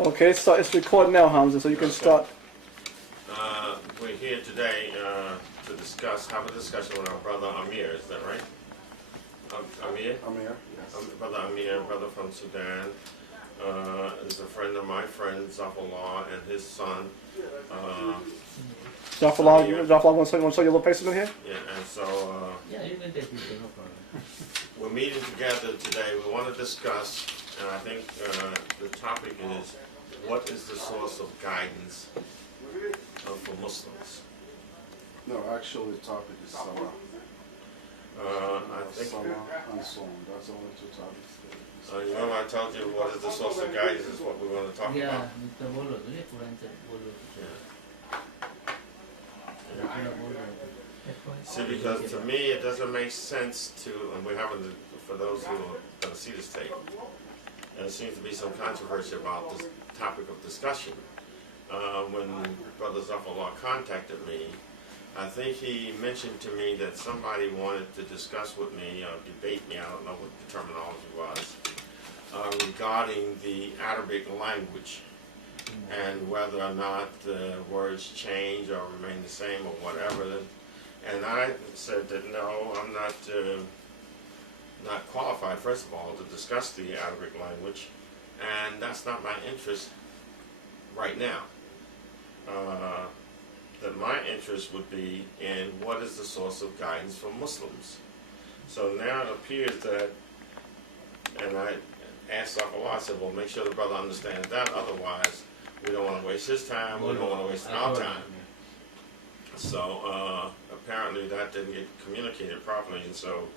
Okay, so it's recording now, Hamza, so you can start. We're here today to have a discussion with our brother Amir, is that right? Amir? Amir, yes. Brother Amir, brother from Sudan, is a friend of my friend, Zafallah, and his son. Zafallah, want to show your little face in here? Yeah, and so Yeah, you can take it, no problem. we're meeting together today. We want to discuss, and I think the topic is, what is the source of guidance for Muslims? No, actually the topic is Salah. I think, Salah and so on. That's the only two topics. you remember I told you what is the source of guidance is what we want to talk Yeah, about. Mr. Bolo, Quran se bolo. See, because to me it doesn't make sense to, and we're having to, for those who are going to see this tape, and there seems to be some controversy about this topic of discussion. When Brother Zafallah contacted me, I think he mentioned to me that somebody wanted to discuss with me, debate me, I don't know what the terminology was, regarding the Arabic language and whether or not the words change or remain the same or whatever. And I said that no, I'm not qualified, first of all, to discuss the Arabic language, and that's not my interest right now. That my interest would be in what is the source of guidance for Muslims. So now it appears that, and I asked Zafallah, I said, well, make sure the brother understands that, otherwise we don't want to waste his time, we don't want to waste our time. So apparently that didn't get communicated properly, and so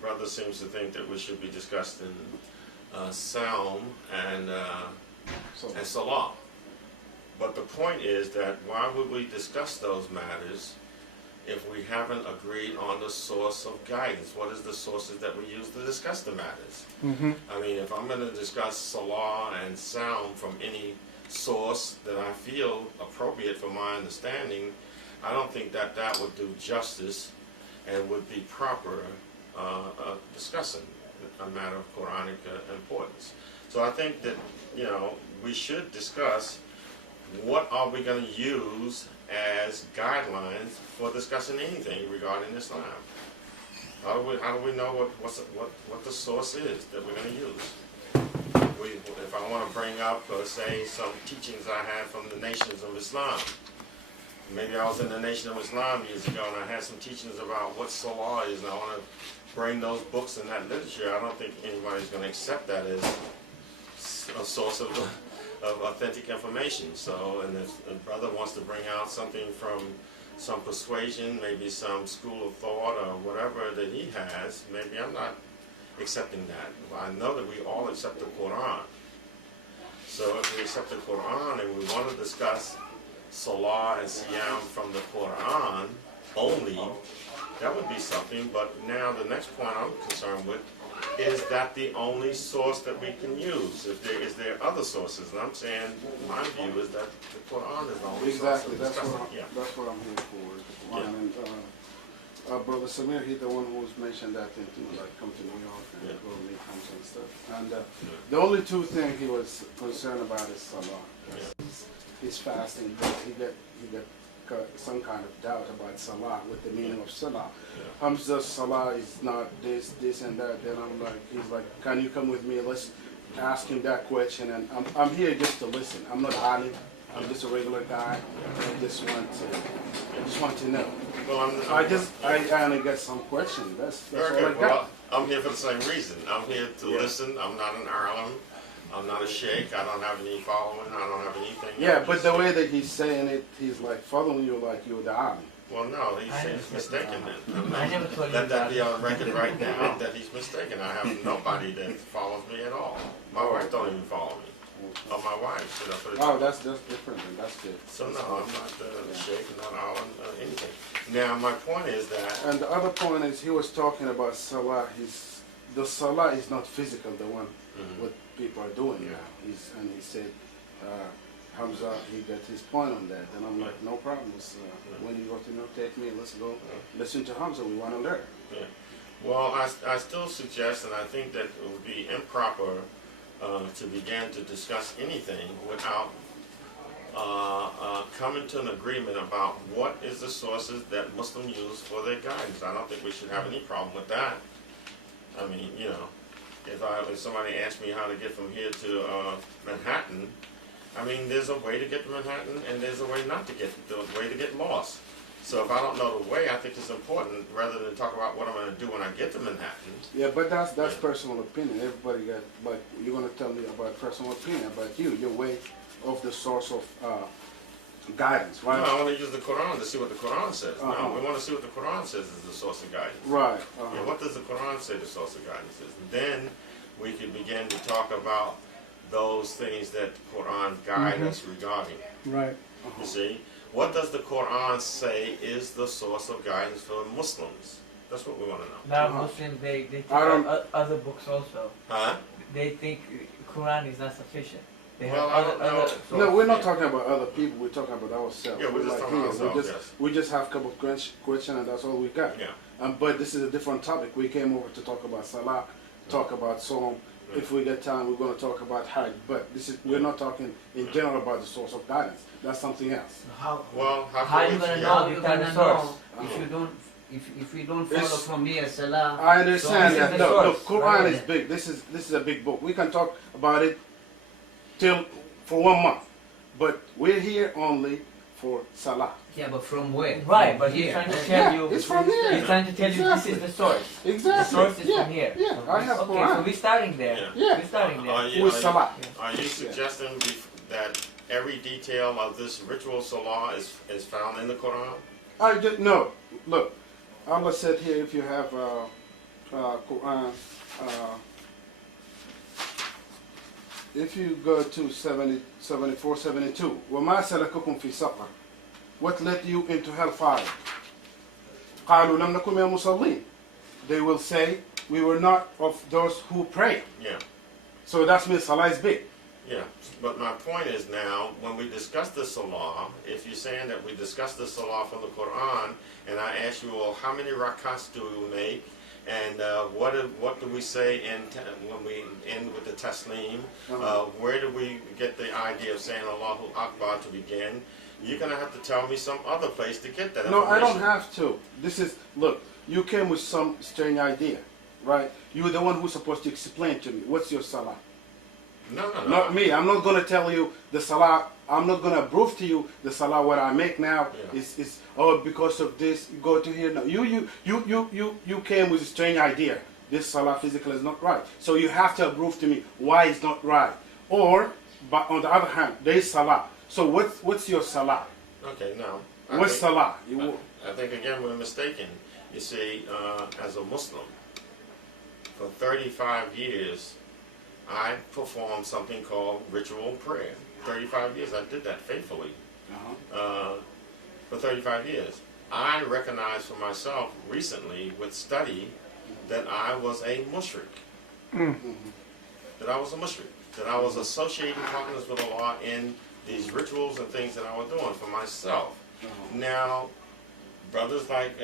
brother seems to think that we should be discussing Saum and Salah. But the point is that why would we discuss those matters if we haven't agreed on the source of guidance? What is the sources that we use to discuss the matters? I mean, if I'm going to discuss Salah and Saum from any source that I feel appropriate for my understanding, I don't think that that would do justice and would be proper discussing a matter of Quranic importance. So I think that, you know, we should discuss what are we going to use as guidelines for discussing anything regarding Islam. How do we know what the source is that we're going to use? If I want to bring up, say, some teachings I had from the nations of Islam. Maybe I was in the Nation of Islam years ago and I had some teachings about what Salah is, and I want to bring those books and that literature. I don't think anybody's going to accept that as a source of authentic information. So, and if a brother wants to bring out something from some persuasion, maybe some school of thought or whatever that he has, maybe I'm not accepting that. I know that we all accept the Quran. So if we accept the Quran and we want to discuss Salah and Siyam from the Quran only, that would be something. But now the next point I'm concerned with, is that the only source that we can use? Is there other sources? And I'm saying my view is that the Quran is the only source. Exactly, that's what I'm here for. And Brother Samir, he's the one who's mentioned that thing to like come to New York and go meet Hamza and stuff. And the only two things he was concerned about is Salah. He's fasting, but he got some kind of doubt about Salah, with the meaning of Salah. Hamza, Salah is not this and that. Then he's like, can you come with me? Let's ask him that question. And I'm here just to listen. I'm not alim. I'm just a regular guy. I just want to know. Well, I only got some questions. That's all I got. Well, I'm here for the same reason. I'm here to listen. I'm not an alim. I'm not a sheikh. I don't have any following. I don't have anything. Yeah, but the way that he's saying it, he's like following you like you're the alim. Well, no, he's mistaken then. I never told you Let that be on record right now that he's mistaken. I have nobody that follows me at all. My wife don't even follow me. Oh, my wife. Should I put it? Oh, that's different then. That's good. So no, I'm not sheikh, not alim, anything. Now, my point is that. And the other point is he was talking about Salah. The Salah is not physical, the one what people are doing now. And he said, Hamza, he got his point on that. And I'm like, no problem. When you go to take me, let's go listen to Hamza. We want to learn. Well, I still suggest, and I think that it would be improper to begin to discuss anything without coming to an agreement about what is the sources that Muslims use for their guidance. I don't think we should have any problem with that. I mean, you know, if somebody asked me how to get from here to Manhattan, I mean, there's a way to get to Manhattan and there's a way not to get, the way to get lost. So if I don't know the way, I think it's important rather than talk about what I'm going to do when I get to Manhattan. Yeah, but that's personal opinion. Everybody got, but you're gonna tell me about personal opinion about your way of the source of guidance, right? No, I want to use the Quran to see what the Quran says. Uh-huh. No, we want to see what the Quran says is the source of guidance. Right. Yeah, what does the Quran say the source of guidance is? And then we can begin to talk about those things that the Quran guide us regarding. Right. You see? What does the Quran say is the source of guidance for Muslims? That's what we want to know. Now Muslims, they take I don't- other books also. Huh? They think Quran is not sufficient. They Well, have I don't know. No, we're not Yeah. talking about other people. We're talking about ourselves. Yeah, we're just talking about ourselves, yes. We just have a couple of questions, and that's all we got. Yeah. But this is a different topic. We came over to talk about Salah, talk about Psalm. Yeah. If we get time, we're going to talk about Hajj. But we're not talking in general about the source of guidance. That's something else. How Well, How can you we- gonna yeah. know you without gonna the source? know if you don't if we don't follow It's- from here Salah? I understand this is that. the No, source, Quran right? is big. This is a big book. We can talk about it for 1 month, but we're here only for Salah. Yeah, but from where? Right, From but he's here. trying to tell you. it's from here. He's trying to tell you this is the source. Exactly. The source is yeah. from here. Yeah, I have Okay, Quran. so we're starting there. Yeah. Yeah. We're starting there. Are you, With are you- Salah. Are you suggesting that every detail of this ritual Salah is found in the Quran? I just no. Look, Allah said here, if you have Quran, if you go to 74, 72, وَمَا سَلَكُكُمْ فِي سَقَرٍ, what led you into hellfire? قَالُوا لَمْ نَكُنْ مِنَ الْمُصَلِّينَ. They will say, we were not of those who pray. Yeah. So that means Salah is big. Yeah, but my point is now, when we discuss the Salah, if you're saying that we discuss the Salah from the Quran, and I ask you, well, how many rakats do we make, and what do we say when we end with the taslim? Where do we get the idea of saying Allahu Akbar to begin? You're going to have to tell me some other place to get that No, I information. don't have to. This is, look, you came with some strange idea, right? You're the one who's supposed to explain to me, what's your Salah? No. Not me. I'm not going to tell you the Salah. I'm not going to prove to you the Salah what I make now Yeah. is because of this. You go to here. No, you came with a strange idea. This Salah physical is not right. So you have to prove to me why it's not right. Or, but on the other hand, there is Salah. So what's your Salah? Okay, now. What's Salah? I think again we're mistaken. You see, as a Muslim, for 35 years, I performed something called ritual prayer. 35 years I did that faithfully. For 35 years. I recognized for myself recently with study that I was a mushrik. That I was a mushrik. That I was associating partners with Allah in these rituals and things that I was doing for myself. Now, brothers like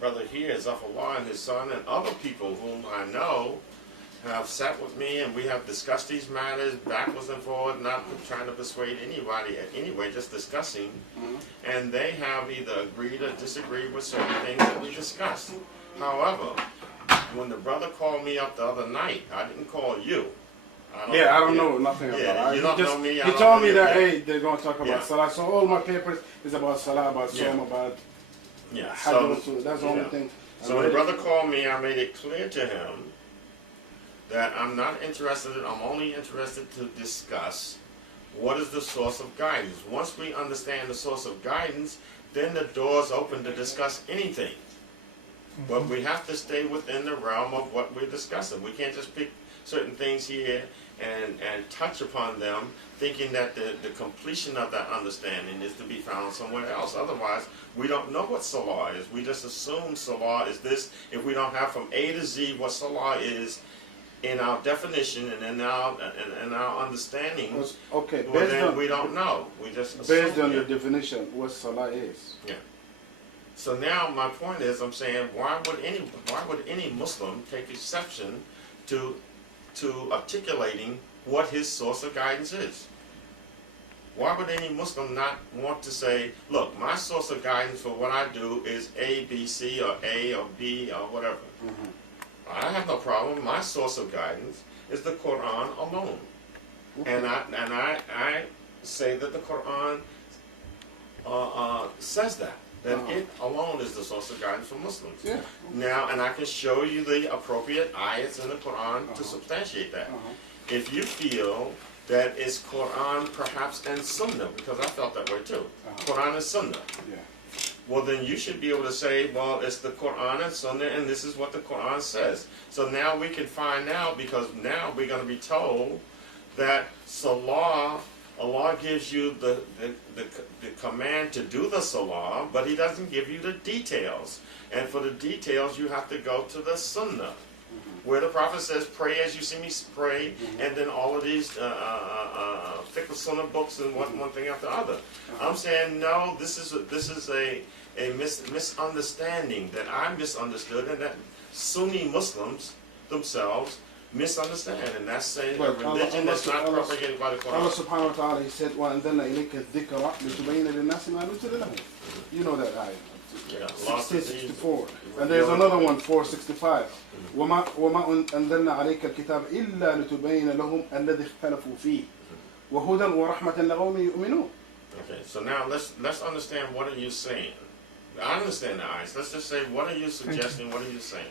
brother here, Zafallah, and his son, and other people whom I know have sat with me and we have discussed these matters backwards and forward, not trying to persuade anybody anyway, just discussing. And they have either agreed or disagreed with certain things that we discussed. However, when the brother called me up the other night, I didn't call you. I don't know nothing about it. You don't know me. I He don't told know me you. that, hey, they're going to talk about Yeah. Salah. So all my papers is about Salah, about Psalm, about Yeah. Hajj. So that's the only thing. So when the brother called me, I made it clear to him that I'm not interested. I'm only interested to discuss what is the source of guidance. Once we understand the source of guidance, then the door's open to discuss anything. But we have to stay within the realm of what we're discussing. We can't just pick certain things here and touch upon them thinking that the completion of that understanding is to be found somewhere else. Otherwise, we don't know what Salah is. We just assume Salah is this. If we don't have from A to Z what Salah is in our definition and in our understanding, Okay, well, then we don't know. We just based assume on it. your definition, what Salah is. Yeah. So now my point is, I'm saying, why would any Muslim take exception to articulating what his source of guidance is? Why would any Muslim not want to say, look, my source of guidance for what I do is A, B, C, or A, or B, or whatever? I have no problem. My source of guidance is the Quran alone. And I say that the Quran says that it alone is the source of guidance for Muslims. Yeah. Now, and I can show you the appropriate ayats in the Quran to substantiate that. If you feel that it's Quran perhaps and Sunnah, because I felt that way too. Quran and Sunnah. Yeah. Well, then you should be able to say, well, it's the Quran and Sunnah, and this is what the Quran says. So now we can find out, because now we're going to be told that Salah, Allah gives you the command to do the Salah, but He doesn't give you the details. And for the details, you have to go to the Sunnah, where the Prophet says, pray as you see me pray, and then all of these fiqh Sunnah books and one thing after the other. I'm saying, no, this is a misunderstanding that I misunderstood, and that Sunni Muslims themselves misunderstand, and that's saying a religion that's not propagated by the Allah Quran. subhanahu wa ta'ala, He said, وَأَنزَلْنَا إِلَيْكَ الذِّكْرَ لِتُبَيِّنَ لِلنَّاسِ مَا نُزِّلَ لَهُم. You know that ayah. Yeah, 1664. And there's another one, 465. وَمَا أَنزَلْنَا عَلَيْكَ الْكِتَابَ إِلَّا لِتُبَيِّنَ لَهُمْ الَّذِي اخْتَلَفُوا فِيهِ وَهُدًى وَرَحْمَةً لِقَوْمٍ يُؤْمِنُونَ. Okay, so now let's understand, what are you saying? I understand the ayahs. Let's just say, what are you suggesting? What are you saying?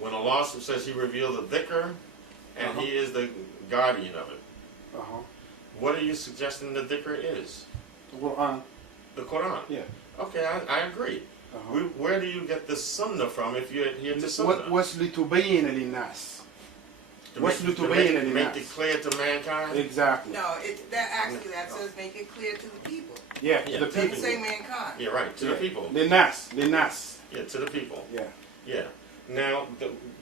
When Allah says He revealed the dhikr, and He is the guardian of it, what are you suggesting the dhikr is? The Quran. The Quran. Yeah. Okay, I agree. Where do you get the Sunnah from if you adhere to Sunnah? What's لِتُبَيِّنَ لِلنَّاسِ? To what's make it clear to mankind? Exactly. No, that says make it clear to the people. Yeah, Yeah. the It doesn't people. say mankind. Yeah, right, to the people. لِلنَّاسِ. Yeah, to the people. Yeah. Yeah. Now,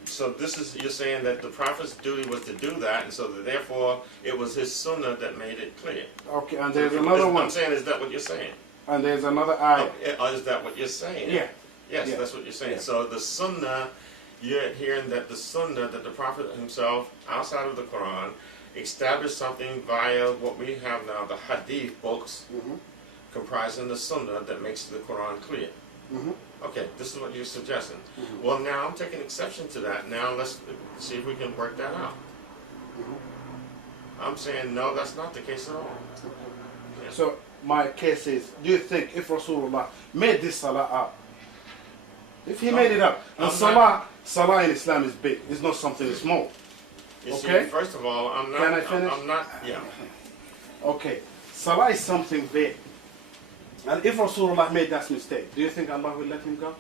so this is, you're saying that the Prophet's duty was to do that, and so that therefore it was his Sunnah that made it clear. Okay, and there's another one. I'm saying, is that what you're saying? And there's another ayah. Is that what you're saying? Yeah. Yes, Yeah. that's what you're saying. Yeah. So the Sunnah, you're hearing that the Sunnah, that the Prophet himself, outside of the Quran, established something via what we have now, the Hadith books, comprising the Sunnah that makes the Quran clear. Okay, this is what you're suggesting. Well, now I'm taking exception to that. Now let's see if we can work that out. I'm saying, no, that's not the case at all. Yeah. So my case is, do you think if Rasulullah made this salah up, if he made it up, and salah in Islam is big, it's not something small. You Okay. see, first of all, I'm not. Can I finish? I'm not. Yeah. Okay, salah is something big. And if Rasulullah made that mistake, do you think Allah will let him go?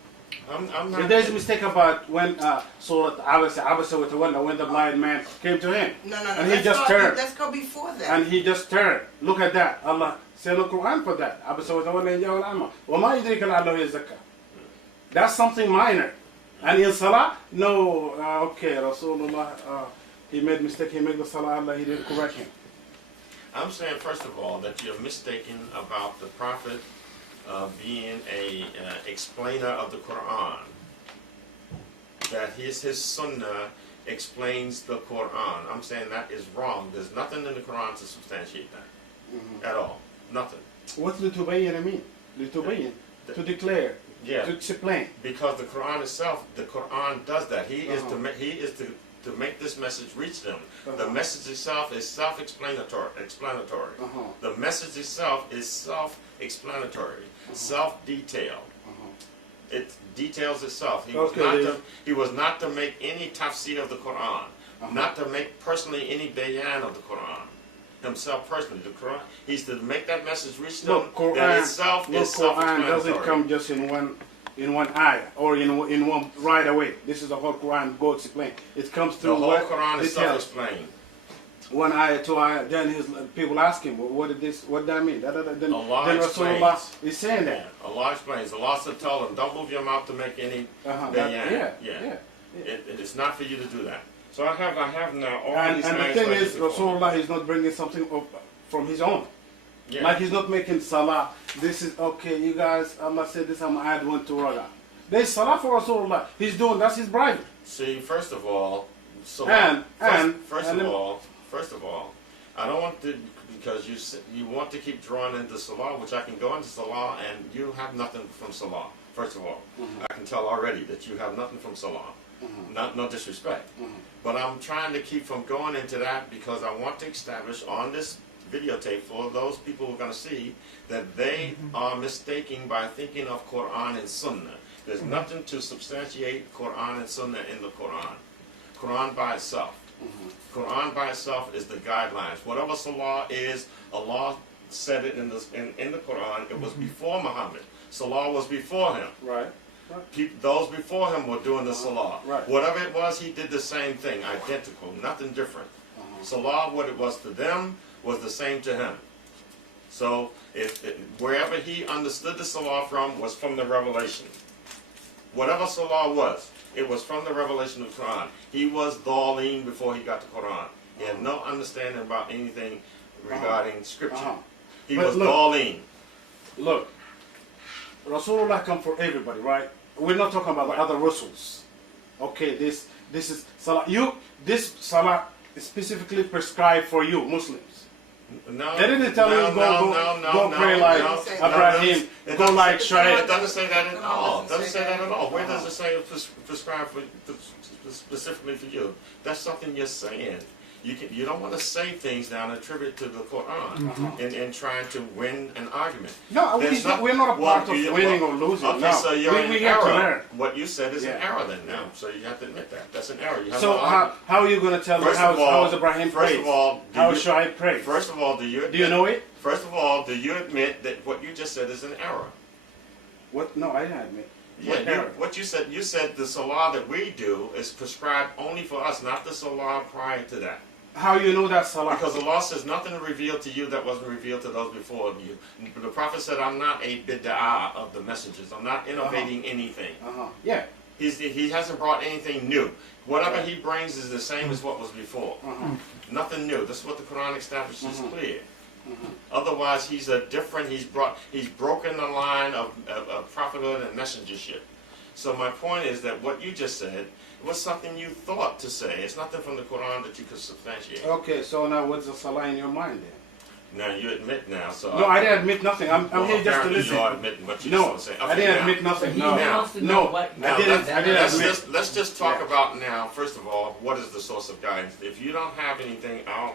I'm not. If there's a mistake about when Surah Abasa wa Tawalla, when the blind man came to him, No. and he just turned, Let's go before that. and he just turned. Look at that. Allah said in the Quran for that. Abasa wa Tawalla in Jawal Amma. وَمَا يُدْرِكَ لَعَلَّهُ يَزَّكَّى. That's something minor. And in Salah, no, okay, Rasulullah, he made mistake, he made the Salah, Allah, he didn't correct him. I'm saying, first of all, that you're mistaken about the Prophet being a explainer of the Quran. That his Sunnah explains the Quran. I'm saying that is wrong. There's nothing in the Quran to substantiate that at all. Nothing. What لِتُبَيِّنَ mean? لِتُبَيِّن, to declare, Yeah. to explain. Because the Quran itself, the Quran does that. He is to make this message reach them. The message itself is self-explanatory. The message itself is self-explanatory, self-detailed. It details itself. He was not to make any tafsir of the Quran, not to make personally any bayan of the Quran. Himself personally, the Quran, he's to make that message reach them. Look, Quran, that itself is Quran self-explanatory. doesn't come just in one ayah or in one right away. This is the whole Quran. Go explain. It comes The through whole what Quran is details. self-explained. One ayah, two ayah. Then people ask him, what did this? What did that mean? Then Allah Rasulullah explains. is saying that. Allah explains. Allah said, tell them, don't move your mouth to make any bayan. It's not for you to do that. So I have now all And these the ayahs thing like is, this before me. Rasulullah is not bringing something from his own. Yeah. Like he's not making salah. This is okay, you guys. Allah said this. I'm gonna add one to Raga. There's salah for Rasulullah. He's doing that's his private. See, first of all, first of all, I don't want to, because you want to keep drawing into Salah, which I can go into Salah, and you have nothing from Salah. First of all, I can tell already that you have nothing from Salah. No disrespect, but I'm trying to keep from going into that because I want to establish on this videotape for those people who are going to see that they are mistaking by thinking of Quran and Sunnah. There's nothing to substantiate Quran and Sunnah in the Quran. Quran by itself. Quran by itself is the guidelines. Whatever Salah is, Allah said it in the Quran. It was before Muhammad. Salah was before him. Right. Those before him were doing the Salah. Right. Whatever it was, he did the same thing, identical, nothing different. Salah, what it was to them, was the same to him. So, wherever he understood the Salah from was from the revelation. Whatever Salah was, it was from the revelation of the Quran. He was Daleen before he got the Quran. He had no understanding about anything regarding Scripture. He was Daleen. Look, Rasulullah come for everybody, right? We're not talking about the other Rasuls. Okay, this is Salah. This Salah is specifically prescribed for you, Muslims. No, they didn't tell you go pray like Abraham, go like Shu'aib. It doesn't say that at all. It doesn't say that at all. Where does it say it's prescribed specifically for you? That's something you're saying. You don't want to say things now and attribute to the Quran in trying to win an argument. No, we're not a part of winning or losing. Okay, no. so you're in have to error. learn. What you said is an error then now. So you have to admit that. That's an error. You have So no how are you going to tell me how is Abraham prayed? First of all, how Shu'aib prayed? First of all, do you Do you know it? First of all, do you admit that what you just said is an error? What? No, I didn't admit. Yeah, what you said the Salah that we do is prescribed only for us, not the Salah prior to that. How you know that Salah? Because Allah says nothing revealed to you that wasn't revealed to those before you. The Prophet said, I'm not a bid'ah of the messages. I'm not innovating anything. Yeah. He hasn't brought anything new. Whatever he brings is the same as what was before. Nothing new. This is what the Quran establishes clear. Otherwise, he's broken the line of prophethood and messengership. So my point is that what you just said was something you thought to say. It's nothing from the Quran that you could substantiate. Okay, so now what's the Salah in your mind then? Now you admit now. So no, I didn't admit nothing. I'm here just to listen. You are admitting what you no, say. Okay, I didn't admit nothing. So I didn't admit. Let's just talk about now. First of all, what is the source of guidance? If you don't have anything, I'll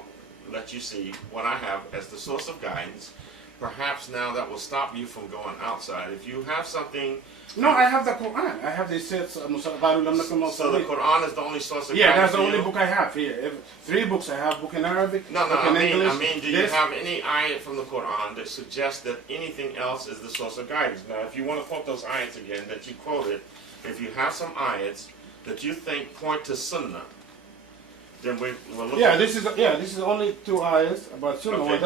let you see what I have as the source of guidance. Perhaps now that will stop you from going outside. If you have something. No, I have the Quran. I have the said. So the Quran is the only source of guidance. Yeah, that's the only book I have here. 3 books I have: book in Arabic, book in English. I mean, do you have any ayat from the Quran that suggests that anything else is the source of guidance? Now, if you want to quote those ayats again that you quoted, if you have some ayats that you think point to Sunnah, then we're looking. Yeah, this is only 2 ayahs about Sunnah. Okay.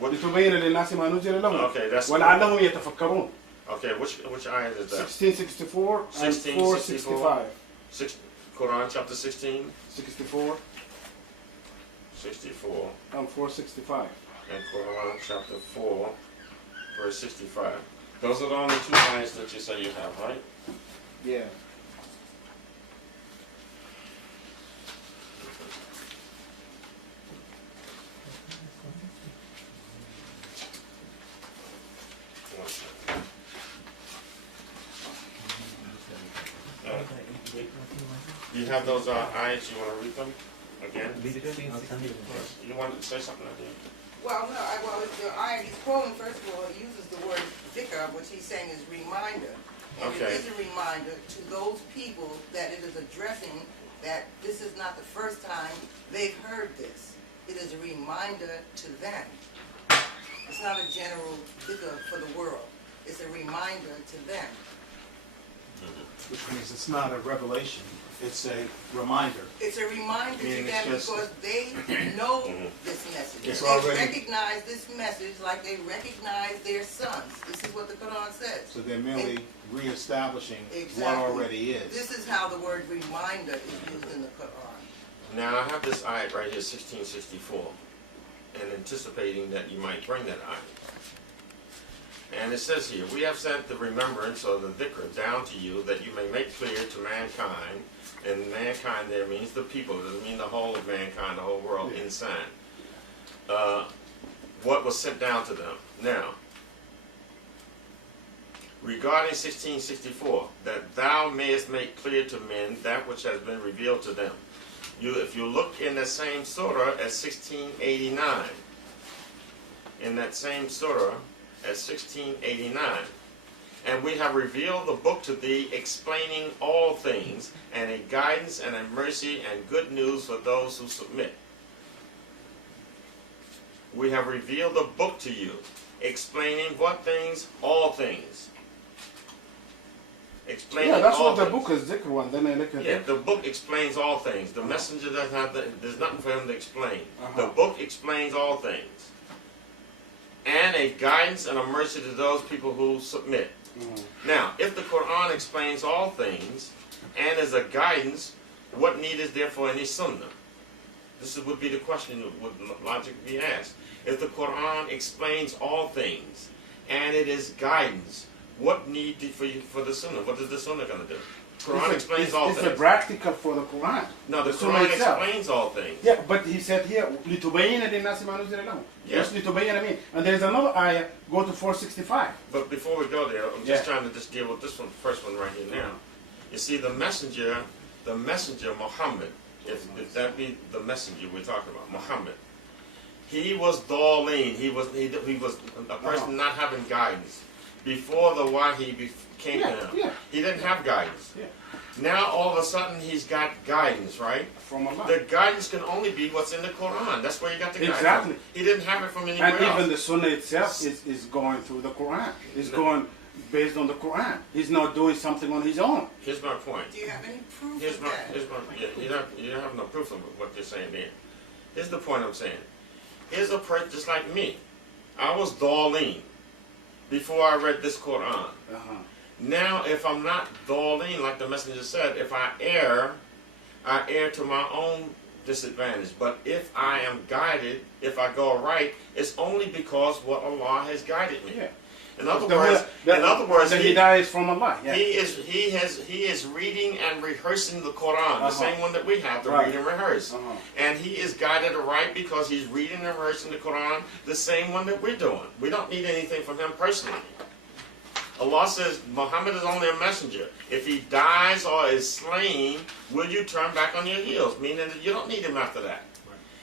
Okay, that's وَلَعَلَّهُمْ يَتَفَكَّرُونَ. Okay, which ayah is that? 1664 and 465. Quran chapter 16? 64 64. and 465. And Quran chapter 4, verse 65. Those are the only 2 ayahs that you say you have, right? Yeah. You have those ayats, you want to read them again? You wanted to say something, I think? Well, no, he's quoting, first of all, he uses the word dhikr, which he's saying is reminder. And Okay. it is a reminder to those people that it is addressing that this is not the first time they've heard this. It is a reminder to them. It's not a general dhikr for the world. It's a reminder to them. Which means it's not a revelation, it's a reminder. It's a reminder to Meaning them it's just- because they know this message. It's They already- recognize this message like they recognize their sons. This is what the Quran says. So they're merely reestablishing what Exactly. already is. This is how the word reminder is used in the Quran. Now, I have this ayat right here, 1664. and anticipating that you might bring that ayah. And it says here, we have sent the remembrance or the dhikr down to you that you may make clear to mankind, and mankind there means the people, it doesn't mean the whole of mankind, the whole world, insan. What was sent down to them. Now, regarding 1664, that thou mayest make clear to men that which has been revealed to them. If you look in the same surah at 1689, in that same surah at 1689, and we have revealed the book to thee, explaining all things, and a guidance and a mercy and good news for those who submit. We have revealed the book to you, explaining what things? All things. Explaining Yeah, that's all what the things. book is, dhikr one. Then I look at Yeah, it. the book explains all things. The messenger doesn't have there's nothing for him to explain. The Uh-huh. book explains all things. And a guidance and a mercy to those people who submit. Now, if the Quran explains all things and is a guidance, what need is there for any sunnah? This would be the question that would logically be asked. If the Quran explains all things and it is guidance, what need for the sunnah? What is the sunnah going to do? Quran explains all it's things. a practical for the Quran. No, the Sunnah Quran itself. explains all things. Yeah, but he said here, لِتُبَيِّنَ لِلنَّاسِ مَا نُزِلَ لَهُمْ. Yeah. Just لِتُبَيِّنَ me. And there's another ayah, go to 465. But before we go there, I'm just Yeah. trying to just deal with this one, first one right here now. You see, the messenger Muhammad, if that be the messenger we're talking about, Muhammad, he was Daleen. He was a person not having guidance. Before the Wahi came to him, Yeah. he didn't have guidance. Yeah. Now all of a sudden he's got guidance, right? From Allah. The guidance can only be what's in the Quran. That's where you got the guidance. Exactly. From. He didn't have it from anywhere And else. even the Sunnah itself is going through the Quran. It's going based on the Quran. He's not doing something on his own. Here's my point. Do you have any proof Here's of my, that? you don't have no proof of what you're saying there. Here's the point I'm saying. Here's a person just like me. I was Daleen before I read this Quran. Now, if I'm not Daleen, like the messenger said, if I err to my own disadvantage. But if I am guided, if I go right, it's only because what Allah has guided me. Yeah. In other words, the hidayah is from Allah. Yeah. he is reading and rehearsing the Quran, the same one that we have to Right. read and rehearse. And he is guided right because he's reading and rehearsing the Quran, the same one that we're doing. We don't need anything from him personally. Allah says Muhammad is only a messenger. If he dies or is slain, will you turn back on your heels? Meaning that you don't need him after that.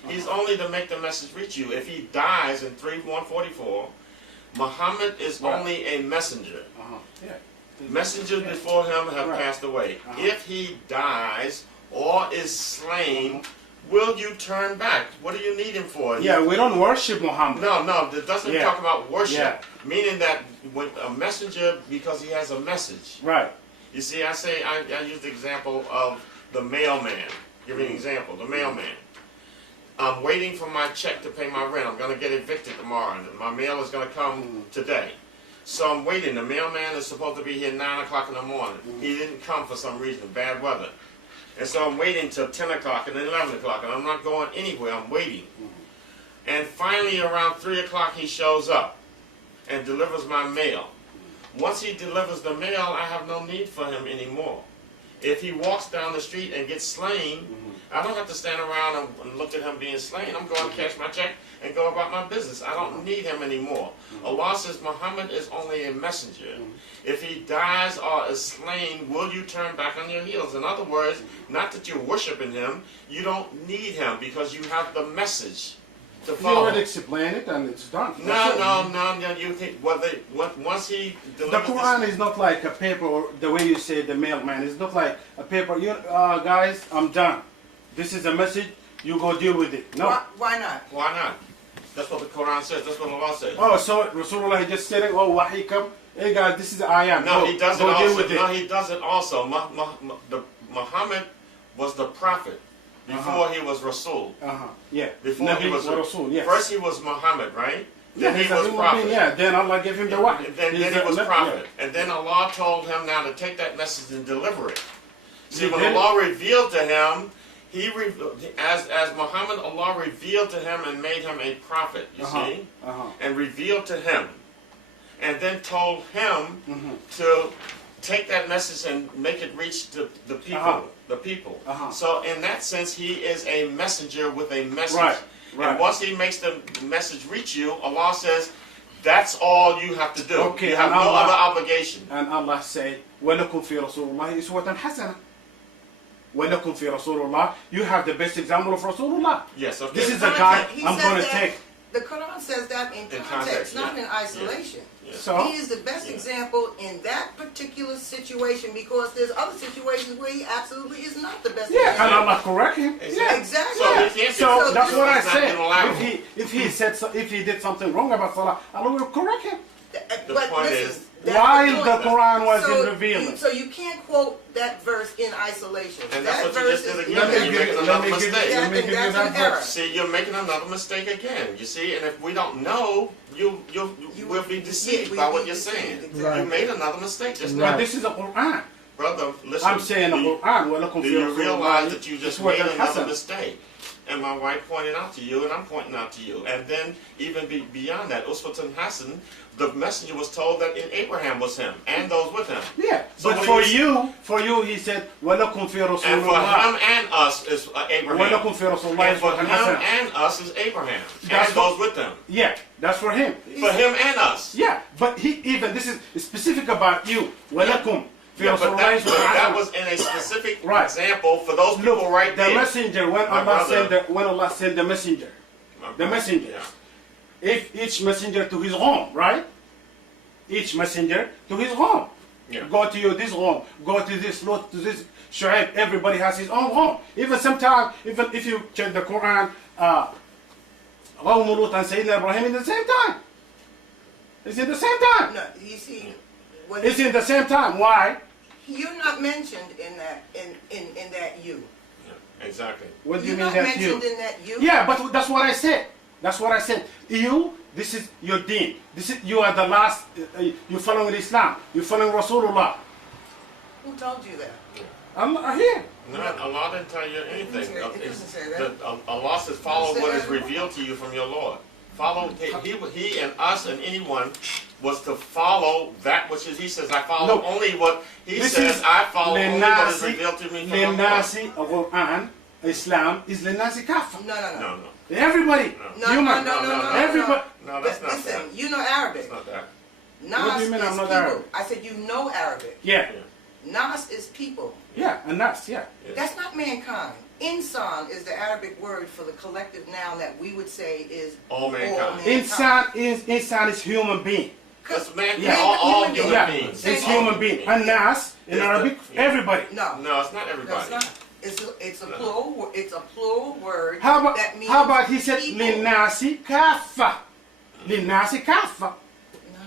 He's only to make the message reach you. If he dies in 144, Muhammad is only a messenger. Yeah. Messengers before him have passed away. If he dies or is slain, will you turn back? What do you need him for? Yeah, we don't worship Muhammad. No, it doesn't talk about worship. Yeah. Meaning that when a messenger, because he has a message. Right. You see, I use the example of the mailman. Give you an example. The mailman. I'm waiting for my check to pay my rent. I'm going to get evicted tomorrow. And my mail is going to come today. So I'm waiting. The mailman is supposed to be here 9 o'clock in the morning. He didn't come for some reason, bad weather. And so I'm waiting till 10 o'clock and then 11 o'clock, and I'm not going anywhere. I'm waiting. And finally, around 3 o'clock, he shows up and delivers my mail. Once he delivers the mail, I have no need for him anymore. If he walks down the street and gets slain, I don't have to stand around and look at him being slain. I'm going to cash my check and go about my business. I don't need him anymore. Allah says Muhammad is only a messenger. If he dies or is slain, will you turn back on your heels? In other words, not that you're worshiping him, you don't need him because you have the message to You follow. already explained it and it's done. No. You think once he The delivers Quran is not like a paper, or the way you say the mailman. It's not like a paper. Guys, I'm done. This is a message. You go deal with it. No. Why not? Why not? That's what the Quran says. That's what Allah says. Oh, so Rasulullah just said it. Oh, wahi come. Hey guys, this is the ayah. No, Go, he does it go deal also. with it. No, he does it also. Muhammad was the prophet before he was Rasul. Yeah. Before Nabi he was wa Rasul. Yes. First he was Muhammad, right? Yeah, Then he he's a was human prophet. being, yeah. Then Allah gave him the wahi. Then he was prophet. And then Allah told him now to take that message and deliver it. See, He when did. Allah revealed to him, as Muhammad, Allah revealed to him and made him a prophet, you see, and revealed to him, and then told him to take that message and make it reach the people. So in that sense, he is a messenger with a message. Right. And once he makes the message reach you, Allah says, that's all you have to do. Okay, you have and no Allah- other obligation. And Allah said, وَلَكُمْ فِي رَسُولِ اللَّهِ إِسْوَةً حَسَنَةً. وَلَكُمْ فِي رَسُولِ اللَّهِ. You have the best example of Rasulullah. Yes, okay. This is the guy He I'm says going to that- take. The Quran says that in context, context, not yeah. in isolation. Yeah. So, He is the best example in that particular situation because there's other situations where he absolutely is not the best yeah, and example. Allah correct him. Yeah. Exactly. So he can't So be- that's what I he's not said. gonna allow him. If he did something wrong about Salah, Allah will correct him. The But point listen, is- that's While the the point. Quran wasn't So revealing. So you can't quote that verse in isolation. And that's that what you verse just did is- again. Let me You're give- making let another me give- mistake. let me That's give you an that error. verse. See, you're making another mistake again. You see, and if we don't know, you will be deceived we by will what be you're deceived, saying. exactly. You made another mistake just But now. this is the Quran. Brother, listen. I'm saying the Quran. Do you realize that you just It's made what another happened. mistake? And my wife pointed out to you, and I'm pointing out to you. And then even beyond that, Uswatun Hassan, the messenger was told that in Abraham was him, and those with him. Yeah, So but when for you, he said, وَلَكُمْ فِي رَسُولِ And for him اللَّهِ. and us is Abraham. وَلَكُمْ فِي رَسُولِ اللَّهِ And for إِسْوَةٌ him حَسَنَةٌ. and us is Abraham, That's and what- those with them. Yeah, that's for him. For him and us. Yeah, but this is specific about you. وَلَكُمْ فِي Yeah, رَسُولِ but اللَّهِ that إِسْوَةٌ was in a specific Right. example for those Look, people right the there. messenger, when My Allah sent the messenger, the messenger. Yeah. If each messenger to his home, right? Each messenger to his home. Yeah. Go to this home, go to this, go to this. Shu'aib, everybody has his own home. Even sometimes, even if you check the Quran, قوم لوط and Sayyidina Ibrahim in the same time. It's in the same time. No, you see, when It's in the same time. Why? you're not mentioned in that in that you. Yeah, exactly. What do you You're mean not that you? mentioned in that you. Yeah, but that's what I said. That's what I said. You, this is your deen. This is you are the last. You following Islam. You following Rasulullah. Who told you that? I'm not here. No, Allah didn't tell you anything. It doesn't say that. Allah says, follow Doesn't say what is that. revealed to you from your Lord. Follow, he and us and anyone was to follow that which is, he says, I follow Look, only what, he this says, is I follow only what is للناس revealed to me from my Lord. للناس Quran Islam is للناس كافة. No, no, no. No, no. Everybody. No, Human. no. Everybody. No, that's not Listen, that. you know Arabic. That's not that. Nas What do you mean is I'm not people. Arabic? I said you know Arabic. Yeah. Nas is people. Yeah. And that's yeah. That's not mankind. Insan is the Arabic word for the collective noun that we would say is All mankind. Insan is human being. That's man, Yeah. all Human human Yeah. beings. It's All human being. And Nas in Yes, Arabic, yeah. everybody. No, No, it's not no, everybody. it's not. It's a No. plural. It's a plural word. How that means about he said people. للناس كافة. للناس كافة. No.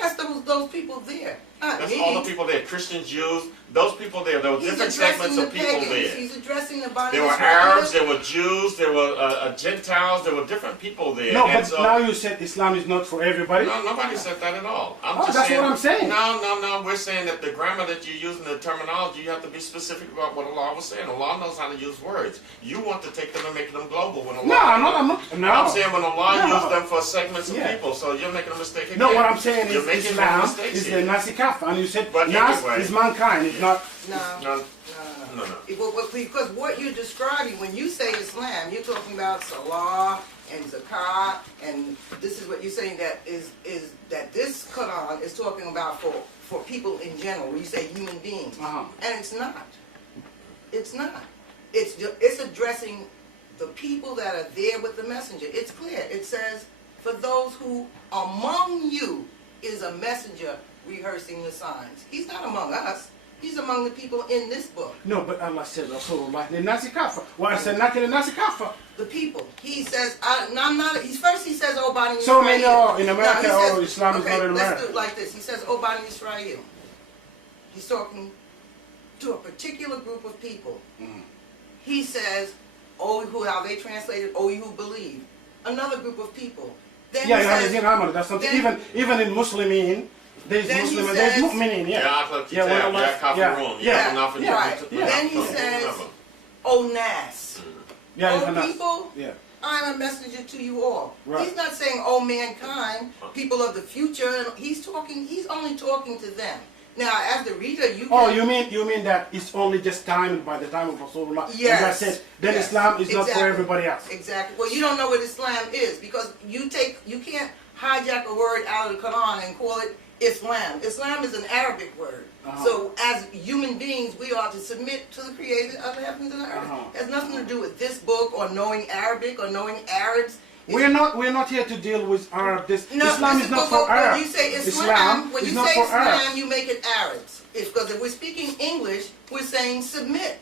That's those people there. Not That's me. all the people there, Christians, Jews, those people there. There were He's different addressing segments the of people pagans. there. He's addressing the body There of were Israel. Arabs, there were Jews, there were Gentiles, there were different people there. No, And but so, now you said Islam is not for everybody. no, nobody said that at all. I'm Oh, just that's saying, what I'm saying. No. We're saying that the grammar that you use in the terminology, you have to be specific about what Allah was saying. Allah knows how to use words. You want to take them and make them global. When Allah, No, I'm not. No. I'm saying when Allah No. used them for segments of Yeah. people, so you're making a mistake again. No, what I'm saying You're is making Islam mistakes is here. the Nasi Kaffa, and you said But Nas anyway. is mankind. It's not. No. Because what you're describing, when you say Islam, you're talking about Salah and Zakat, and this is what you're saying that is that this Quran is talking about for people in general. You say human beings, and it's not. It's not. It's addressing the people that are there with the messenger. It's clear. It says, for those who among you is a messenger rehearsing the signs. He's not among us. He's among the people in this book. No, but Allah said Rasulullah للناس كافة. وأرسلناك للناس كافة. The people. He says, I'm not. First he says, "Oh, Bani So Israel." many are in America, he says, or Islam is okay, not in let's America. do it like this. He says, "Oh, Bani Israel." He's talking to a particular group of people. He says, "Oh, how they translated, oh, you who believe." Another group of people. Then Yeah, he says, that's something. then- Even in Muslimin, there's Then he Muslim, there's says- mu'minin. Yeah, Yeah. when when Allah, yeah, kafirun. yeah, Enough. right. Yeah. Then he says, O Nas. Yeah, O even us. people, Yeah. I'm a messenger to you all. Right. He's not saying, oh mankind, people of the future. He's only talking to them. Now, as the reader, you Oh, can... you mean that it's only just timed by the time of Rasulullah? Yes. And that's it. Then Yes. Islam is not for Exactly. everybody else. Exactly. Well, you don't know what Islam is because you can't hijack a word out of the Quran and call it Islam. Islam is an Arabic word. So as human beings, we are to submit to the creator of the heavens and the earth. It has nothing to do with this book or knowing Arabic or knowing Arabs. We're not here to deal with Arab. No, Islam listen, is not but for Arab. when you say Islam, when is you not say for Islam, Arabs. you make it Arabs. Because if we're speaking English, we're saying submit,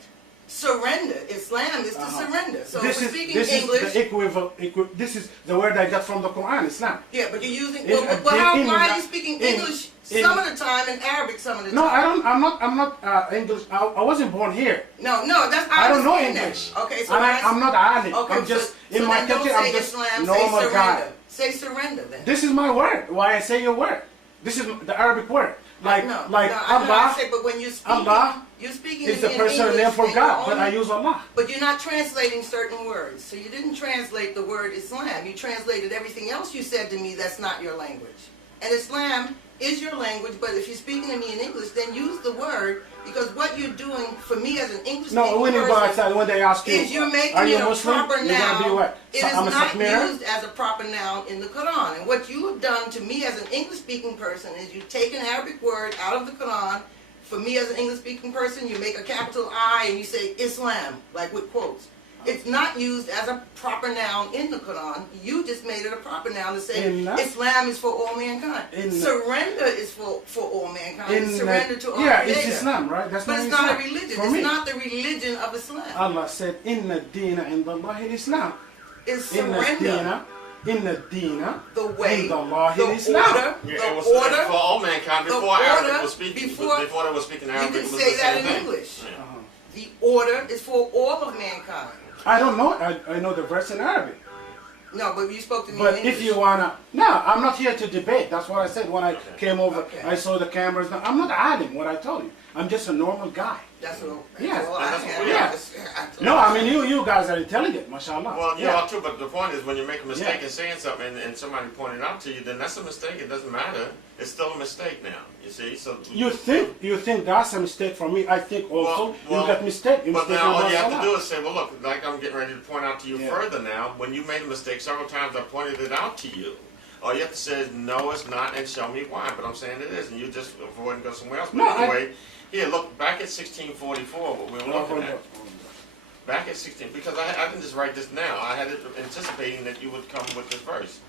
surrender. Islam is to surrender. So if we're speaking English, is the equivalent. This is the word I got from the Quran. Islam. yeah, but you're using. In- Why are you speaking in- English in- some of the time and Arabic some of the time? No, I don't. I'm not English. I wasn't born here. No, that's I don't know understand that. English. Okay, so And I'm not alim. Okay, I'm just so in my then don't country. say I'm just Islam, normal say guy. surrender. Say surrender then. This is my word. Why I say your word? This is the Arabic word. Like no, Allah I say, but when you're speaking, Allah you're speaking is the in personal English name for and God, you're but I only- use Allah. But you're not translating certain words. So you didn't translate the word Islam. You translated everything else you said to me that's not your language. And Islam is your language, but if you're speaking to me in English, then use the word, because what you're doing for me as an English No, when you go outside, when they ask you, is you're making are you it a Muslim? proper You're gonna be noun. what? It is I'm a not Sakmira? used as a proper noun in the Quran. And what you have done to me as an English-speaking person is you take an Arabic word out of the Quran. For me as an English-speaking person, you make a capital I and you say Islam, like with quotes. It's not used as a proper noun in the Quran. You just made it a proper noun to say Islam is for all mankind. Surrender is for all mankind. Surrender to all yeah, it's Creator. Islam, right? That's But not it's not a Islam. religion. For It's me. not the religion of Islam. Allah said, "Inna ad-deena inda Allahi al-Islam." It's Inna surrender. ad-deena The way, inda Allahi the al-Islam. order, Yeah, the it was order. for all mankind the before Arabic order was speaking. before- Before they were speaking Arabic, You it can was say the that same in thing. English. Yeah. The order is for all of mankind. I don't know. I know the verse in Arabic. No, but you spoke to me But in English. if you wanna, no, I'm not here to debate. That's what I said when I came over. Okay. I saw the cameras. No, I'm not alim. What I told you, I'm just a normal guy. That's all. Yeah. All I That's have. what we are. No, I mean you guys are intelligent, mashallah. Well, you yeah. are too, but the point is when you make a mistake Yeah. in saying something and somebody pointed out to you, then that's a mistake. It doesn't matter. It's still a mistake now. You see? So You think that's a mistake for me? I think also Well, you got mistake. You But mistake now all about you have to Allah. do is say, well, look, like I'm getting ready to point out to you Yeah. further now, when you made a mistake several times, I pointed it out to you. All you have to say is, no, it's not, and show me why. But I'm saying it is, and you just avoid and go somewhere else. But No, anyway, here, look, back at 1644, what we were Oh, looking hold at. up. Back at 16, because I didn't just write this now. I had it anticipating that you would come with this verse.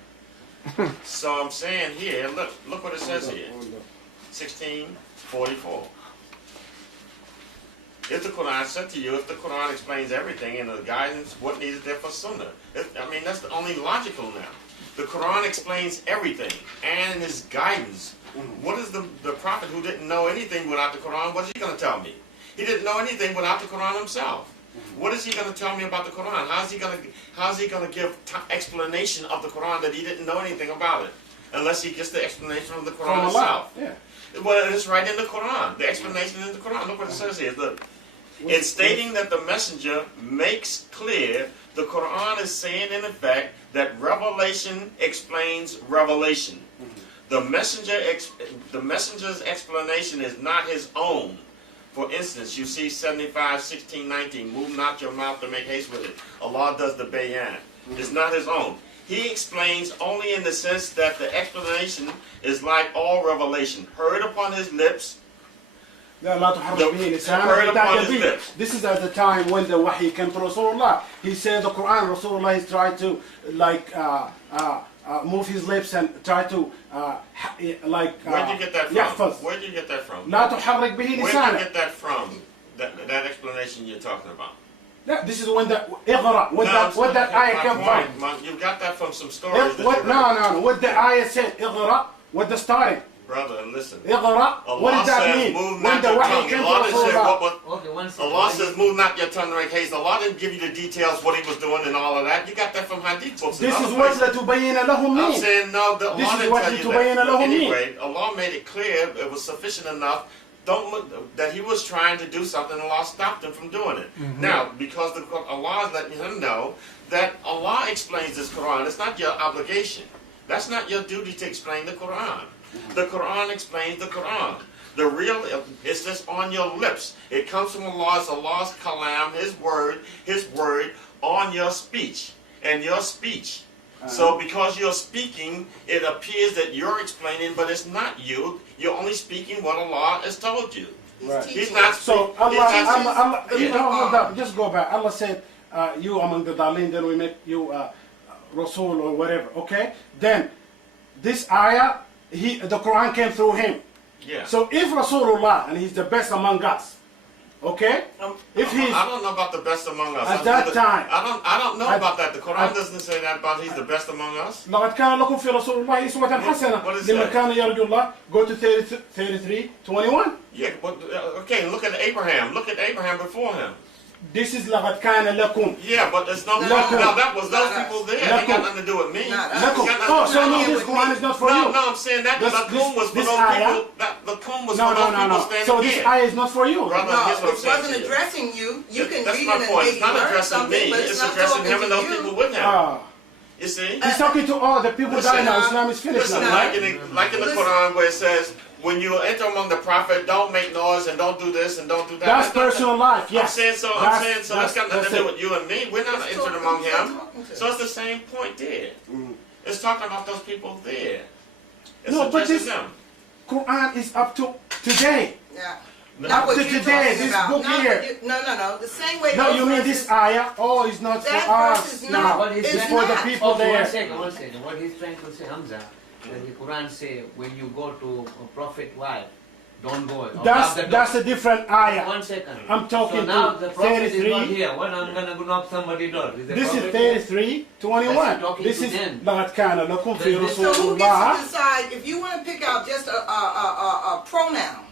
So I'm saying here, look what it says here. 1644. If the Quran said to you, if the Quran explains everything and the guidance, what needed there for Sunnah? I mean, that's the only logical now. The Quran explains everything and is guidance. What is the prophet who didn't know anything without the Quran, what is he going to tell me? He didn't know anything without the Quran himself. What is he going to tell me about the Quran? How's he going to give explanation of the Quran that he didn't know anything about it? Unless he gets the explanation from the Quran From Allah. itself. Yeah. Well, it's right in the Quran. The explanation in the Quran. Look what it says here. Look. In stating that the messenger makes clear, the Quran is saying in effect that revelation explains revelation. The messenger's explanation is not his own. For instance, you see 75, 16, 19. Move not your mouth to make haste with it. Allah does the bayan. It's not his own. He explains only in the sense that the explanation is like all revelation, heard upon his lips. لا تحرك به لسانك Heard upon لتعجل his به. lips. This is at the time when the wahi came to Rasulullah. He said the Quran, Rasulullah is trying to move his lips and try to Where'd you get that from? يحفظ. Where'd you get that from? لا تحرك به Where'd you لسانك. get that from? That explanation you're talking about. لا, this is when the اقرأ when that ayah came from. You got that from some stories. That What? you read. No. What the ayah said اقرأ. What the starting. Brother, listen. اقرأ. What does that says, mean? move When not the your wahi tongue. came to Allah didn't say Rasulullah. what. Okay, one second. Allah says, move not your tongue to make haste. Allah didn't give you the details what he was doing and all of that. You got that from hadith books. This and is other what places. لتبين لهم I'm mean. saying no, Allah This is didn't what tell you لتبين that. لهم mean. Anyway, Allah made it clear it was sufficient enough that he was trying to do something, and Allah stopped him from doing it. Now, because Allah is letting him know that Allah explains this Quran, it's not your obligation. That's not your duty to explain the Quran. The Quran explains the Quran. The real, it's just on your lips. It comes from Allah. It's Allah's kalam, His word on your speech. And your speech. So because you're speaking, it appears that you're explaining, but it's not you. You're only speaking what Allah has told you. Right. He's not So speaking. Allah, hold up, just go back. Allah said, you among the Dalin, then we make you Rasul or whatever, okay? Then, this ayah, the Quran came through him. Yeah. So if Rasulullah, and he's the best among us, okay? If he's I don't know about the best among us. at that time, I don't know about that. The Quran doesn't say that about he's the best among us. لقد كان لكم في رسول الله أسوة حسنة What is لمن that? كان يرجو الله. Go to 33:21. Yeah, but okay, look at Abraham. Look at Abraham before him. This is لقد كان لكم. Yeah, but there's no No, now that was those not people us. there. They got Lakum. nothing to do with me. Not us. لكم. It's got nothing Oh, to so do no, with this me. Quran is not for No, you. no, I'm saying that This- lakum was for this those ayah- people. That lakum was No, for no, those no, people no. standing So this here. ayah is not for you. Brother, No, here's what I'm it saying wasn't to you. addressing you. You can That's read my it and point. maybe It's not learn addressing something, me. but It's it's not addressing talking him and to those you. people with him. Ah. You see? He's talking to all the people Listen, dying now. Islam is finished Listen, now, like right? in the Listen. Quran where it says, when you enter among the prophet, don't make noise and don't do this and don't do that. That's not- personal life, yes. I'm saying so. That's got nothing to do it. with you and me. We're not Let's entering talk- among let's him. talk to So it's the same point there. It's talking about those people there. It's No, but addressing this them. Quran is up to today. Yeah. No. Not what To you're today, talking this about. book Not here. what you- no. The same way. No, those you mean verses- this ayah? Oh, it's not for That verse us is now. not- What is It's that? for the not. people Okay, there. one second. What he's trying to say, Hamza, that the Quran say when you go to a prophet wife, don't go. or knock the door. That's a different ayah. 1 second. I'm talking so now to the prophet is 33. not here. When I'm gonna go knock somebody's door? Is the This is prophet 33:21. That's talking This to is them. لقد كان لكم في Then this- رسول So who gets الله. to decide if you want to pick out just a pronoun,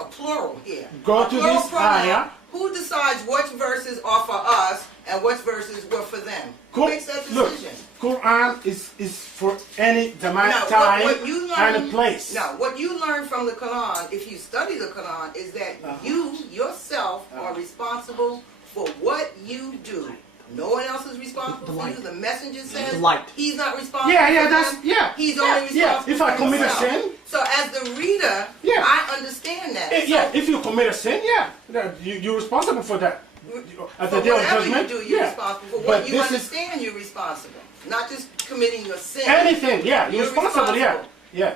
a plural here? Go a to plural this ayah. Who decides which verses are for us and which verses were for them? Who makes that Look, decision? Quran is for any zaman, No, time what you learn, and a place. No, what you learn from the Quran, if you study the Quran, is that you yourself are responsible for what you do. No one else is responsible for you. The messenger says light. he's not responsible. Yeah, for that's them. yeah. He's yeah, only yeah. responsible If I for commit a himself. sin, So as the reader, Yeah. I understand that. yeah. If you commit a sin, you're responsible for that. At For the day of whatever judgment, you do, you're yeah. responsible. For But what you this is- understand, you're responsible. Not just committing your sin. Anything, yeah, you're You're responsible, yeah, responsible. yeah.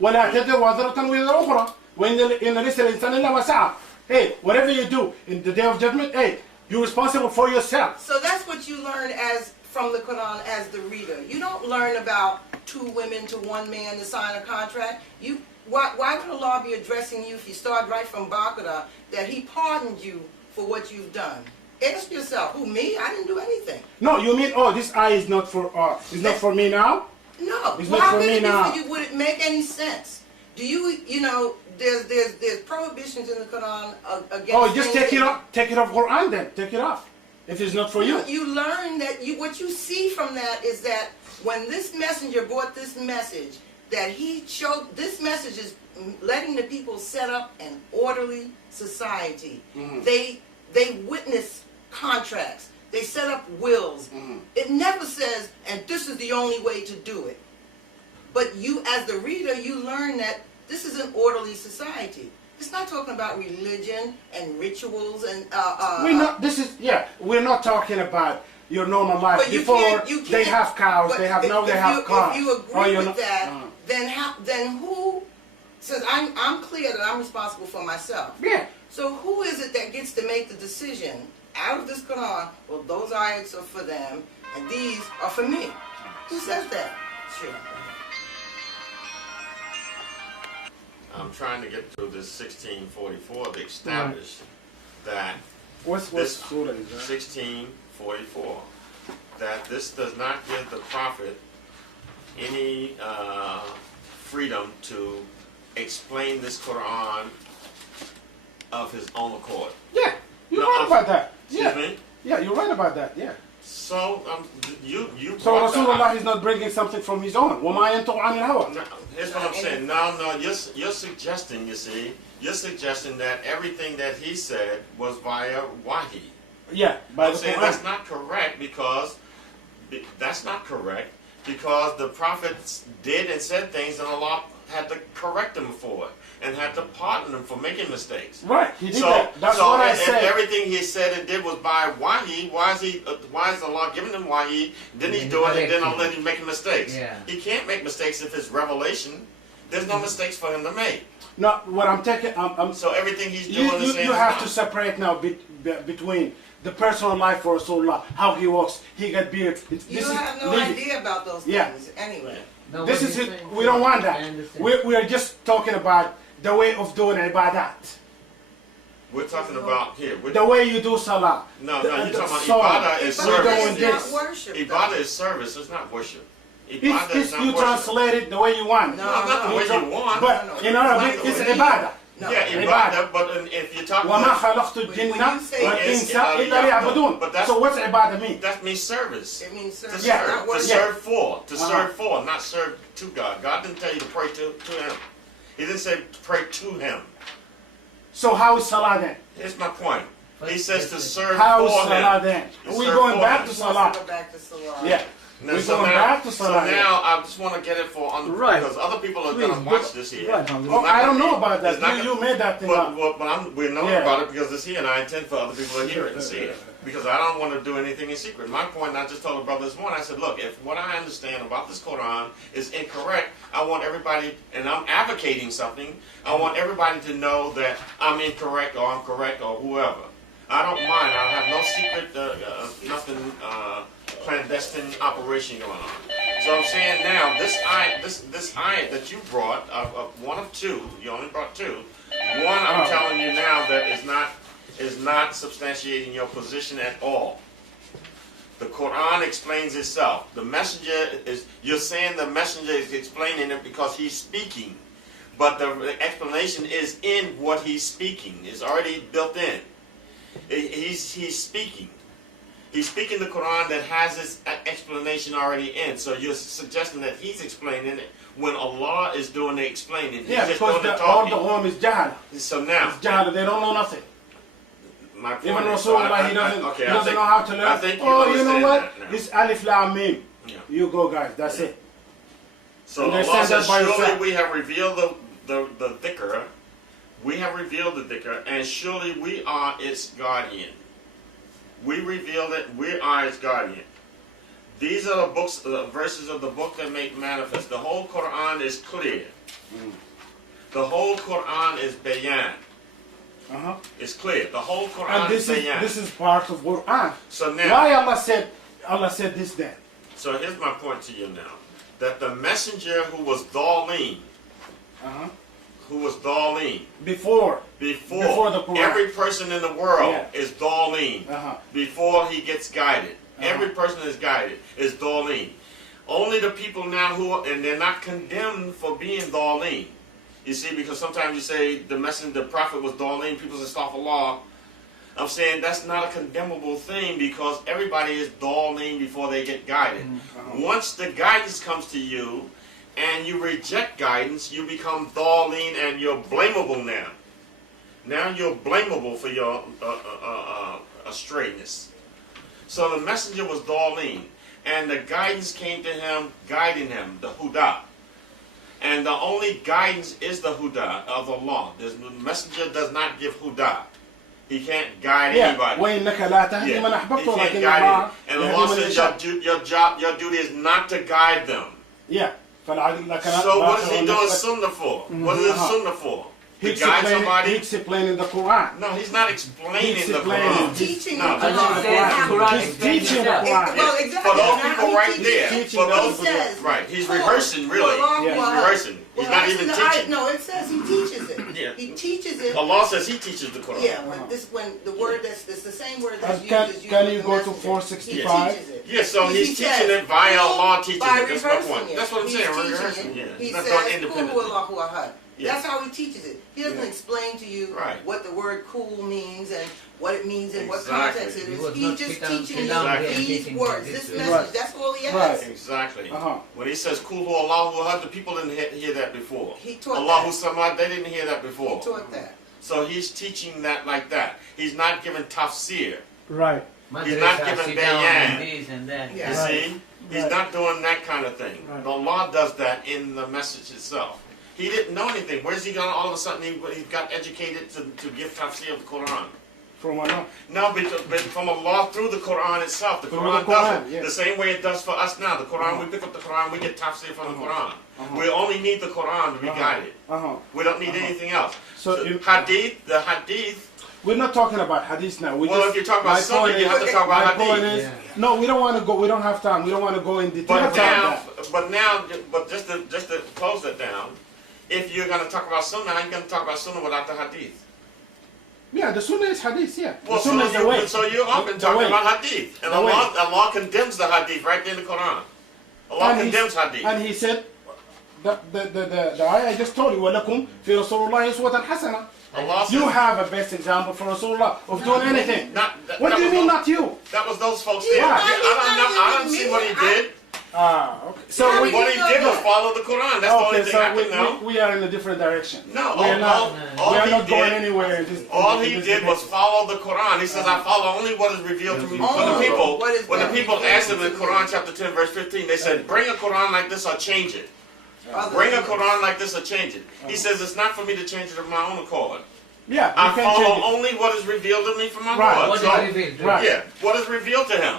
ولا تزر وازرة وزر أخرى وإن ليس الإنسان إلا ما سعى. Hey, whatever you do in the day of judgment, hey, you're responsible for yourself. So that's what you learn as from the Quran as the reader. You don't learn about two women to one man to sign a contract. Why would Allah be addressing you if you start right from Baqarah that He pardoned you for what you've done? Ask yourself, who, me? I didn't do anything. No, you mean, oh, this eye is not for it's not for me now? No. It's Well, not how for could me it be now. for you? Would it make any sense? Do you know, there's prohibitions in the Quran against. Oh, just things take it that- off. Take it off Quran then. Take it off. If it's not for you. You learn that what you see from that is that when this messenger brought this message, that he showed this message is letting the people set up an orderly society. They witness contracts. They set up wills. It never says, and this is the only way to do it. But you, as the reader, you learn that this is an orderly society. It's not talking about religion and rituals and We're not. This is We're not talking about your normal life. But Before you they can't- have cows, but they have if- now they if have you, cars. If you Oh, agree you're with not- that, then who? Since I'm clear that I'm responsible for myself. Yeah. So who is it that gets to make the decision out of this Quran? Well, those ayats are for them, and these are for me. Who says that? Sure. I'm trying to get through this 1644 to establish that What's this Surah is that? 1644 that this does not give the prophet any freedom to explain this Quran of his own accord. Yeah, you're No, right I'm- about that. Excuse Yeah. me? Yeah, you're right about that. Yeah. So you So brought that up. Rasulullah is not bringing something from his own. وَمَا يَنْطِقُ عَنِ الْهَوَىٰ. No, here's what I'm saying. No, you're suggesting, you see, you're suggesting that everything that he said was via wahi. Yeah, by I'm the saying Quran. that's not correct because the prophets did and said things and Allah had to correct them for it and had to pardon them for making mistakes. Right, he did So, that. That's so what I if said. everything he said and did was by wahi, why is Allah giving him wahi? Then he's doing it, then Allah let him making mistakes. Yeah. He can't make mistakes if it's revelation. There's no mistakes for him to make. No, what I'm taking, So everything he's doing is saying you have to separate now between the personal life for Rasulullah, how he walks, he got beard. You have no idea about those things Yeah. anyway. No, This what is he's it. saying- We don't want I that. understand. We are just talking about the way of doing ibadat. We're talking about here. The way you do salah. No, The- you're the talking song. about ibadah is We're doing service. It's this. not worship. Ibadah is service. It's not worship. Ibadah If is not you worship. translate it the way you want. No, No, not the way you want. But in Arabic, it's ibadah. No. Yeah, ibadah. But if you're talking وَمَا about خَلَقْتُ When الْجِنَّ you say وَالْإِنسَ it's- إِلَّا لِيَعْبُدُونَ. but that's- So what's ibadah mean? that means service. It means To service, Yeah. serve, not to worship. serve for, to Uh-huh. serve for, not serve to God. God didn't tell you to pray to Him. He didn't say to pray to Him. So how is salah then? Here's my point. He says to serve How is for salah Him. then? To We're serve going for back him. to Let's salah. go back to Salah. Yeah. Now, We're going back to salah. So now I just want to get it for Right. because other people are Please, going to watch this here. Right, Hamza. Oh, It's not I don't gonna know be- about that. it's not You made that thing up. But we know Yeah. about it because it's here, and I intend for other people to hear it and see it. Because I don't want to do anything in secret. My point, I just told the brother this morning, I said, look, if what I understand about this Quran is incorrect, I want everybody, and I'm advocating something, I want everybody to know that I'm incorrect or I'm correct or whoever. I don't mind. I have no secret, nothing clandestine operation going on. So I'm saying now, this ayat that you brought, one of two, you only brought two. One, I'm telling you now that is not substantiating your position at all. The Quran explains itself. The messenger you're saying the messenger is explaining it because he's speaking. But the explanation is in what he's speaking. It's already built in. He's speaking. He's speaking the Quran that has its explanation already in. So you're suggesting that he's explaining it when Allah is doing the explaining. He's Yeah, just because doing the all the talking. home is jahala. So now, It's jahala. They don't know nothing. my point Even is, so Rasulullah, he doesn't okay, know how to learn. I think you Oh, you know understand what? that now. It's alif lam mim. Yeah. You go, guys. That's it. So Understand Allah says, that by surely yourself. we have revealed the dhikr, we have revealed the dhikr, and surely we are its guardian. We revealed it, we are its guardian. These are the verses of the book that make manifest. The whole Quran is clear. The whole Quran is bayan. Uh-huh. It's clear. The whole Quran And is bayan. this is part of Quran. So now, Why Allah said this then? so here's my point to you now. That the messenger who was Daleen, Uh-huh. before Before the Quran. every person in the world Yeah. is Daleen. Uh-huh. Before he gets guided. Uh-huh. Every person is guided, is Daleen. Only the people now and they're not condemned for being Daleen. You see, because sometimes you say the prophet was Daleen, people say Astaghfirullah. I'm saying that's not a condemnable thing because everybody is Daleen before they get guided. Once the guidance comes to you and you reject guidance, you become Daleen and you're blamable now. Now you're blamable for your astrayness. So the messenger was Daleen, and the guidance came to him, guiding him, the Huda. And the only guidance is the Huda of Allah. The messenger does not give Huda. He can't guide anybody. وَإِنَّكَ لَا تَهْدِي Yeah. مَنْ He أَحْبَبْتَ can't وَلَكِنَّ guide اللَّهَ him. And يَهْدِي Allah مَنْ says يَشَاءُ. your duty is not to guide them. Yeah. فَلَعَلَّكَ So what is he بَاخِعٌ doing نَفْسَكَ. sunnah for? What is Uh-huh. sunnah for? To He's guide somebody? explaining the Quran. No, he's not explaining He's the explaining. Quran. He's Teaching No, the But Quran. you said the Quran He's explains teaching the itself. Quran. Well, exactly. For those Now people he right teaches- there, teaching for them. those, He says, right, he's "Quote, rehearsing really. Quran, Yeah. He's Quran." rehearsing. He's Well, not actually, even no, teaching. No, it says he teaches it. Yeah. He teaches it. Allah says he teaches the Quran. Yeah, when the word it's the same word that's used Can is used can with you the go to messenger. 465? He teaches it. Yeah, so He he's says, teaching it via "Qul," Allah teaching by it. That's my rehearsing point. it. That's what I'm He's saying. teaching Rehearsing. it. Yeah. He That's says, not "Qul independent. huwallahu ahad." Yeah. That's how he teaches it. He doesn't explain to you Right. what the word cool means and what it means in what Exactly. context it He is. was He's not just sit down- teaching sit you down there and these teaching words, this this way. message. Right. That's all he Right. has. Exactly. Uh-huh. When he says Kulu Allahu Ahad, the people didn't hear that before. He taught Allahu that. Samad, they didn't hear that He before. taught that. So he's teaching that like that. He's not giving tafsir. Right. He's not Madrasa, giving sit down bayan. and this and that. Yeah. You Right. see? He's Right. not doing that kind of thing. Right. The law does that in the message itself. He didn't know anything. Where's he gonna all of a sudden he got educated to give tafsir of the Quran? From Allah. No, but from Allah through the Quran itself. The Through Quran the does Quran, it yeah. the same way it does for us now. The Quran, we pick up the Quran, we get tafsir from the Quran. We only need the Quran to be guided. Uh-huh. We don't need anything else. So So you- the hadith. We're not talking about hadith now. We Well, just, if you talk about my sunnah, point you is- have to talk about my point hadith. is, Yeah. no, we don't want to go. We don't have time. We don't want to go in detail. But about now, that. just to close that down, if you're going to talk about sunnah, how are you going to talk about sunnah without the hadith? Yeah, the sunnah is hadith. Yeah, Well, the sunnah is the way. so you often The talking way. about hadith, and The way. Allah condemns the hadith right there in the Quran. Allah And he- condemns hadith. And he said, the ayah I just told you, وَلَكُمْ فِي رَسُولِ اللَّهِ أُسْوَةً حَسَنَةً. Allah You says, have a best example for Rasulullah of doing anything. That What do you was mean, those- not you? That was those folks He's there. not- I he's don't know. I not don't see even what he me. did. Okay. So How we, do What you he know did was that? follow the Quran. That's the only okay, thing so I can know. we are in a different direction. No, we are not. all we are he not going did- anywhere. In this, All in he this did was direction. follow the Quran. He says, I follow only what is revealed to me. When the Only people, what is when the people revealed asked him in to Quran me. chapter 10, verse 15, they said, bring a Quran like this or change it. Other Bring a than- Quran like this or change it. He says, it's not for me to change it of my own accord. Yeah, you I can follow change it. only what is revealed to me from my Right. Lord. What So, is revealed? Right. yeah, what is revealed to him?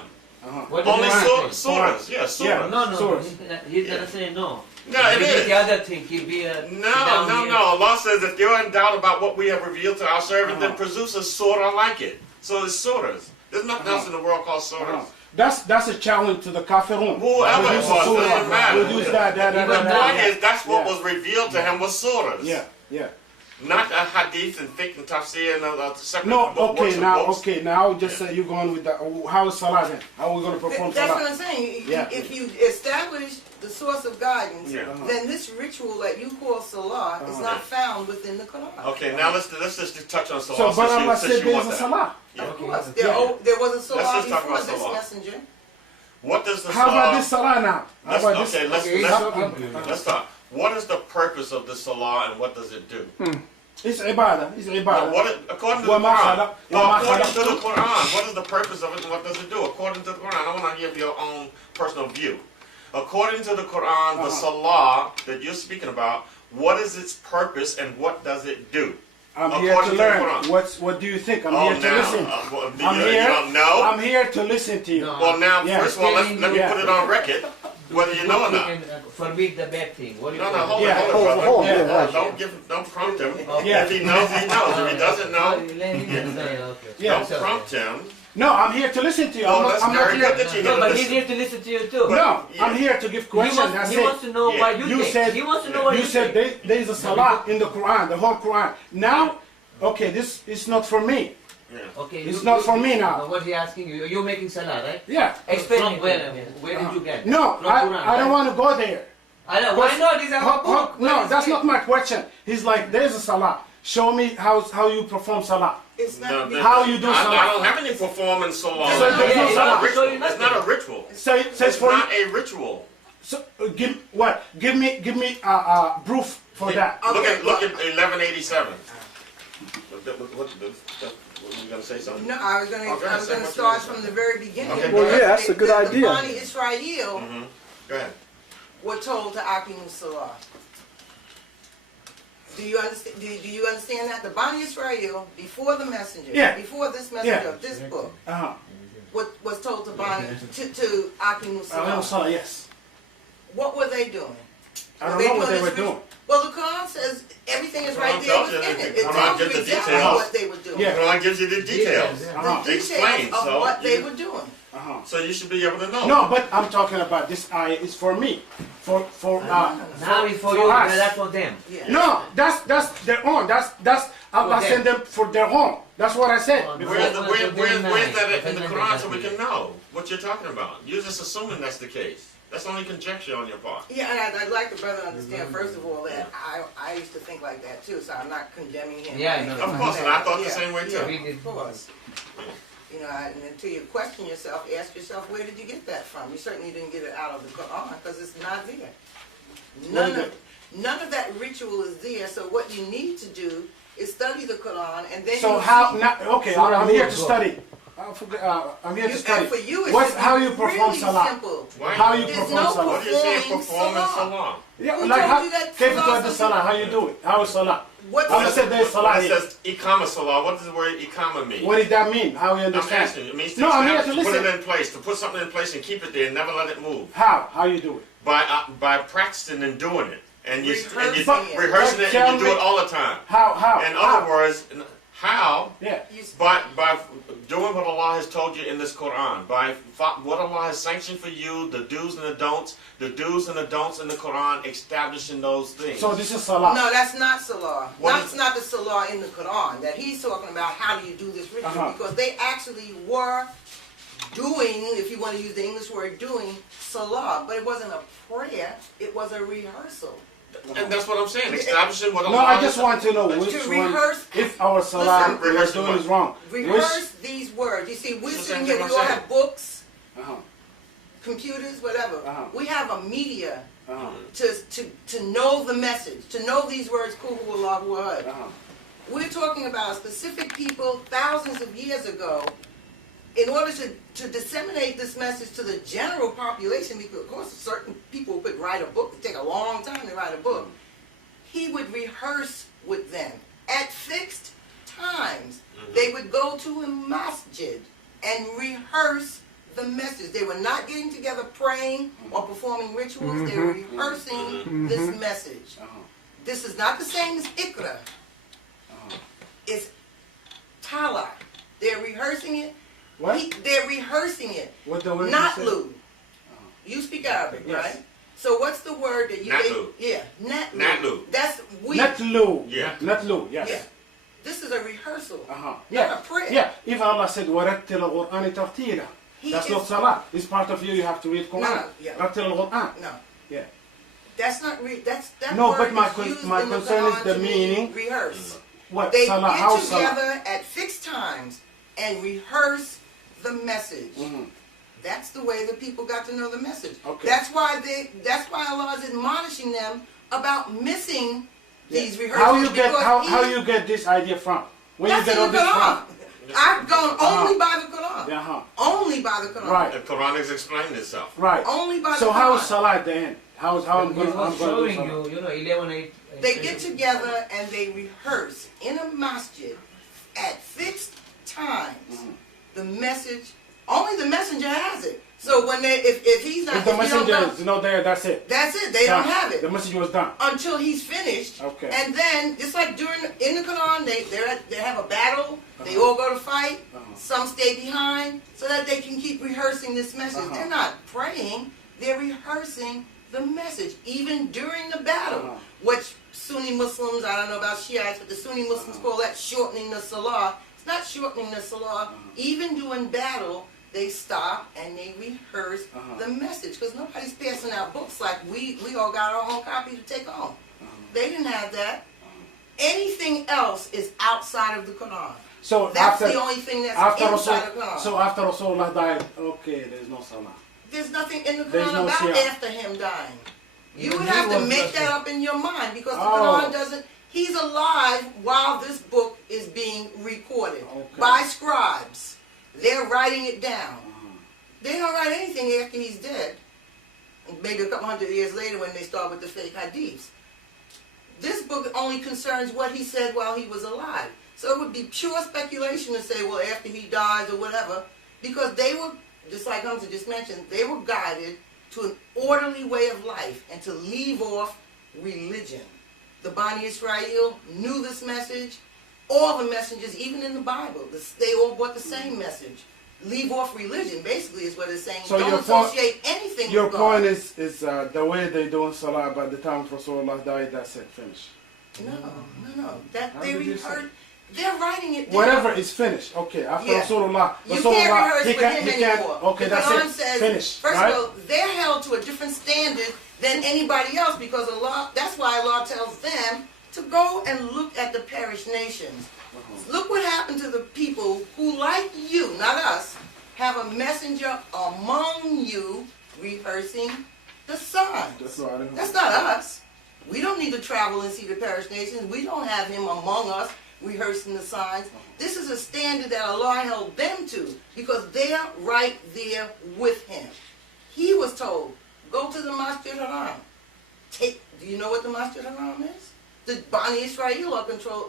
What is Only revealed? surahs. Yeah, surahs. No, Source. he's gonna say no. No, it Maybe is. the other thing, he'll be a No. Allah says if you're in doubt about what we have revealed to our servant, then produce a surah like it. So it's surahs. There's nothing else in the world called surahs. That's a challenge to the kafirun. Whoever it Produce was, a surah, doesn't matter. produce that. The point is, that's what Yeah. was revealed to him was surahs. Yeah. Not a hadith and fiqh and tafsir and a separate No, works okay, of now, books. just you're going with the, how is salah then? How are we going to perform That's what salah? I'm saying. Yeah. If you establish the source of guidance, Yeah. then this ritual that you call salah is not found within the Quran. Okay, now let's just touch on So, salah. but Allah since said you want there's a that. salah. Yeah. Of course, Yeah. there was a salah just talk before about this salah. messenger. What does the How salah? about this salah now? How about this? Let's talk. What is the purpose of the salah and what does it do? It's ibadah. It's Now, ibadah. according to the Wama Quran, khalaq- no, wama according to khalaqtu- the Quran, what is the purpose of it and what does it do? According to the Quran, I want to give your own personal view. According to the Quran, the salah that you're speaking about, what is its purpose and what does it do? I'm here According to to the learn. Quran. What do you think? I'm Oh, here to now, listen. well, I'm you here. don't know? I'm here to listen to you. No. Well, now, Yeah. first of all, let me Yeah. put it on record, whether you know or not. Forbid the bad thing. What do you No, call hold it? Yeah. it, Hold brother. on, right. Don't prompt him. Yeah. If he knows, he knows. If he doesn't know, Yeah. don't prompt him. No, I'm here to listen to you. Well, I'm that's not very here. good that you No, know but this. he's here to listen to you too. No, Yeah. I'm here to give He questions. That's wants it. to know Yeah. what you, You think. said He wants to know what you said think. there is a salah in the Quran, the whole Quran. Now, okay, this is not for me. Okay, It's not for me now. What he asking you? You're making salah, right? Yeah. Explain From it. Where did you get? that? No, From I Quran, don't right? want to go there. I know. Why not? These are our book. No, that's not my question. He's like, there's a salah. Show me how you perform salah. It's not. How you do I salah? don't have any performance salah. So there's no It's not a salah. ritual. So you It's not a ritual. Says It's for not a ritual. so, give what? Give me proof for that. Look at 1187. What were you gonna say something? No, I was gonna Oh, go ahead, say what you start gonna from the very beginning. Okay, Well, yeah, that's a good The idea. Bani Israel Go ahead. were told to Aqimu Salah. Do you understand? Do you understand that the Bani Israel before the messenger, Yeah. before this messenger Yeah. of this book, Uh-huh. was told to Bani to Aqimu Salah? Salah, yes. What were they doing? I don't know what they were doing. Well, the Quran says everything is Quran right there tells you within that it. the It Quran tells you gives the exactly details. what they were doing. Yeah. Quran gives you the details. Yeah. Uh-huh. The Explain, details of so what they you- were doing. Uh-huh. So you should be able to know. No, but I'm talking about this ayah is for me. for Now it's for for you, us. that's for them. Yeah. No, that's their own. That's Allah Okay. sent them for their home. That's what I said. Oh, before. Where's that in the Quran so we can know what you're talking about? You're just assuming that's the case. That's only conjecture on your part. Yeah, and I'd like the brother to understand, first of all, that I used to think like that too, so I'm not condemning him. Yeah, I know. Of course, and I thought the Yeah, same way too. yeah, We did. of course. You know, and until you question yourself, ask yourself, where did you get that from? You certainly didn't get it out of the Quran, because it's not there. None of that ritual is there, so what you need to do is study the Quran, and then So you'll how? see- Not, okay, I'm here to study. I'm here to study. and for you, it What's should how be you perform really salah? simple. Why? How you There's perform no salah? What do you say performing performance salah. salah? Yeah, Who like told how? you that Kayfa salah tuaddi salah? How you do it? How is salah? What Allah does said there's salah When it here. says ikama salah, what does the word ikama mean? What did that mean? How you I'm understand? asking you. It means to No, I'm here establish, to put it listen. in place, to put something in place and keep it there and never let it move. How? How you do it? By practicing and doing it. And you Rehearsing it. rehearsing it and you do it all the time. How? In How? other words, how? Yeah. By doing what Allah has told you in this Quran, by what Allah has sanctioned for you, the do's and the don'ts in the Quran, establishing those things. So this is salah. No, that's not salah. What That's is- not the salah in the Quran. That he's talking about how do you do this ritual, Uh-huh. because they actually were doing, if you want to use the English word doing, salah. But it wasn't a prayer, it was a rehearsal. And that's what I'm saying, establishing what Allah No, I has just want to know To which one. rehearse- If our salah Listen. we're Rehearse doing what? is wrong. Rehearse these words. You see, we're That's sitting exactly here, what we I'm all saying. have books, Uh-huh. computers, whatever. Uh-huh. We have a media Uh-huh. to know the message, to know these words, Kuhu Allahu Ahad. Uh-huh. We're talking about specific people thousands of years ago. In order to disseminate this message to the general population, because of course certain people could write a book, it take a long time to write a book. He would rehearse with them at fixed times. They would go to a masjid and rehearse the message. They were not getting together praying or performing rituals. They were rehearsing this message. Uh-huh. This is not the same as ikra. It's tala. They're rehearsing it. What? They're rehearsing it. What the word Not you said? lu. You speak Arabic, Yes. right? So what's the word that you Natlu. Yeah, natlu. Natlu. That's we. Natlu. Yeah. Natlu. Yes. Yeah. This is a rehearsal. Uh-huh. Not Yeah. a prayer. Yeah. If Allah said وَرَتِّلَ الْقُرْآنِ تَرْتِيلًا, He that's is- not salah. It's part of you. You have to read Quran. No, yeah. رَتِّلَ الْقُرْآن. No. Yeah. That's not that No, word but my is used my in the concern is Quran the to meaning. rehearse. What They salah? get How salah? together at fixed times and rehearse the message. Mhm. That's the way the people got to know the message. Okay. That's why Allah is admonishing them about missing these rehearsals. How you get because how he- you get this idea from? Where you That's get in all the this Quran. from? I've gone only by the Quran. Uh-huh. Only by the Quran. Right. The Quran is explaining itself. Right. Only by the So Quran. how is salah at the end? How I'm He going to was do showing salah? you, 11, 8. They get together and they rehearse in a masjid at fixed times the message. Only the messenger has it. So when if he's not, If the if you don't messenger know- is not there, that's it. that's it. They don't Done. have it The message was done. until he's finished. Okay. And then just like in the Quran, they have a battle. They all go to fight. Some stay behind so that they can keep rehearsing this message. They're not praying. They're rehearsing the message even during the battle, which Sunni Muslims, I don't know about Shiites, but the Sunni Muslims call that shortening the salah. It's not shortening the salah. Even during battle, they stop and they rehearse the message, because nobody's passing out books like we all got our own copy to take home. They didn't have that. Anything else is outside of the Quran. So That's after the only thing that's after inside the Quran. so after Rasulullah died, okay, there's no salah. There's nothing in the There's Quran no about siyam. after him dying. You Even would he have to was make blessed. that up in your mind, because the Oh. Quran doesn't. He's alive while this book is being recorded Okay. by scribes. They're writing it down. They don't write anything after he's dead. Maybe a couple hundred years later when they start with the fake hadiths. This book only concerns what he said while he was alive. So it would be pure speculation to say, well, after he dies or whatever, because they were, just like Hamza just mentioned, they were guided to an orderly way of life and to leave off religion. The Bani Israel knew this message. All the messengers, even in the Bible, they all brought the same message. leave off religion. Basically, is what it's saying. So Don't your point- associate anything Your with God. point is the way they doing salah by the time Rasulullah died, that's it, finished. No. That How they did you say? reheard. They're writing it down. Whatever is finished. Okay, after Yeah. Rasulullah, You Rasulullah, can't rehearse he with can't, him he can't. anymore. Okay, the that's Quran it. says, Finished. first right? of all, they're held to a different standard than anybody else because Allah. That's why Allah tells them to go and look at the perished nations. Look what happened to the people who, like you, not us, have a messenger among you rehearsing the signs. That's what I don't know. That's not us. We don't need to travel and see the perished nations. We don't have him among us rehearsing the signs. This is a standard that Allah held them to because they're right there with him. He was told, go to the Masjid Haram. Do you know what the Masjid Haram is? The Bani Israel are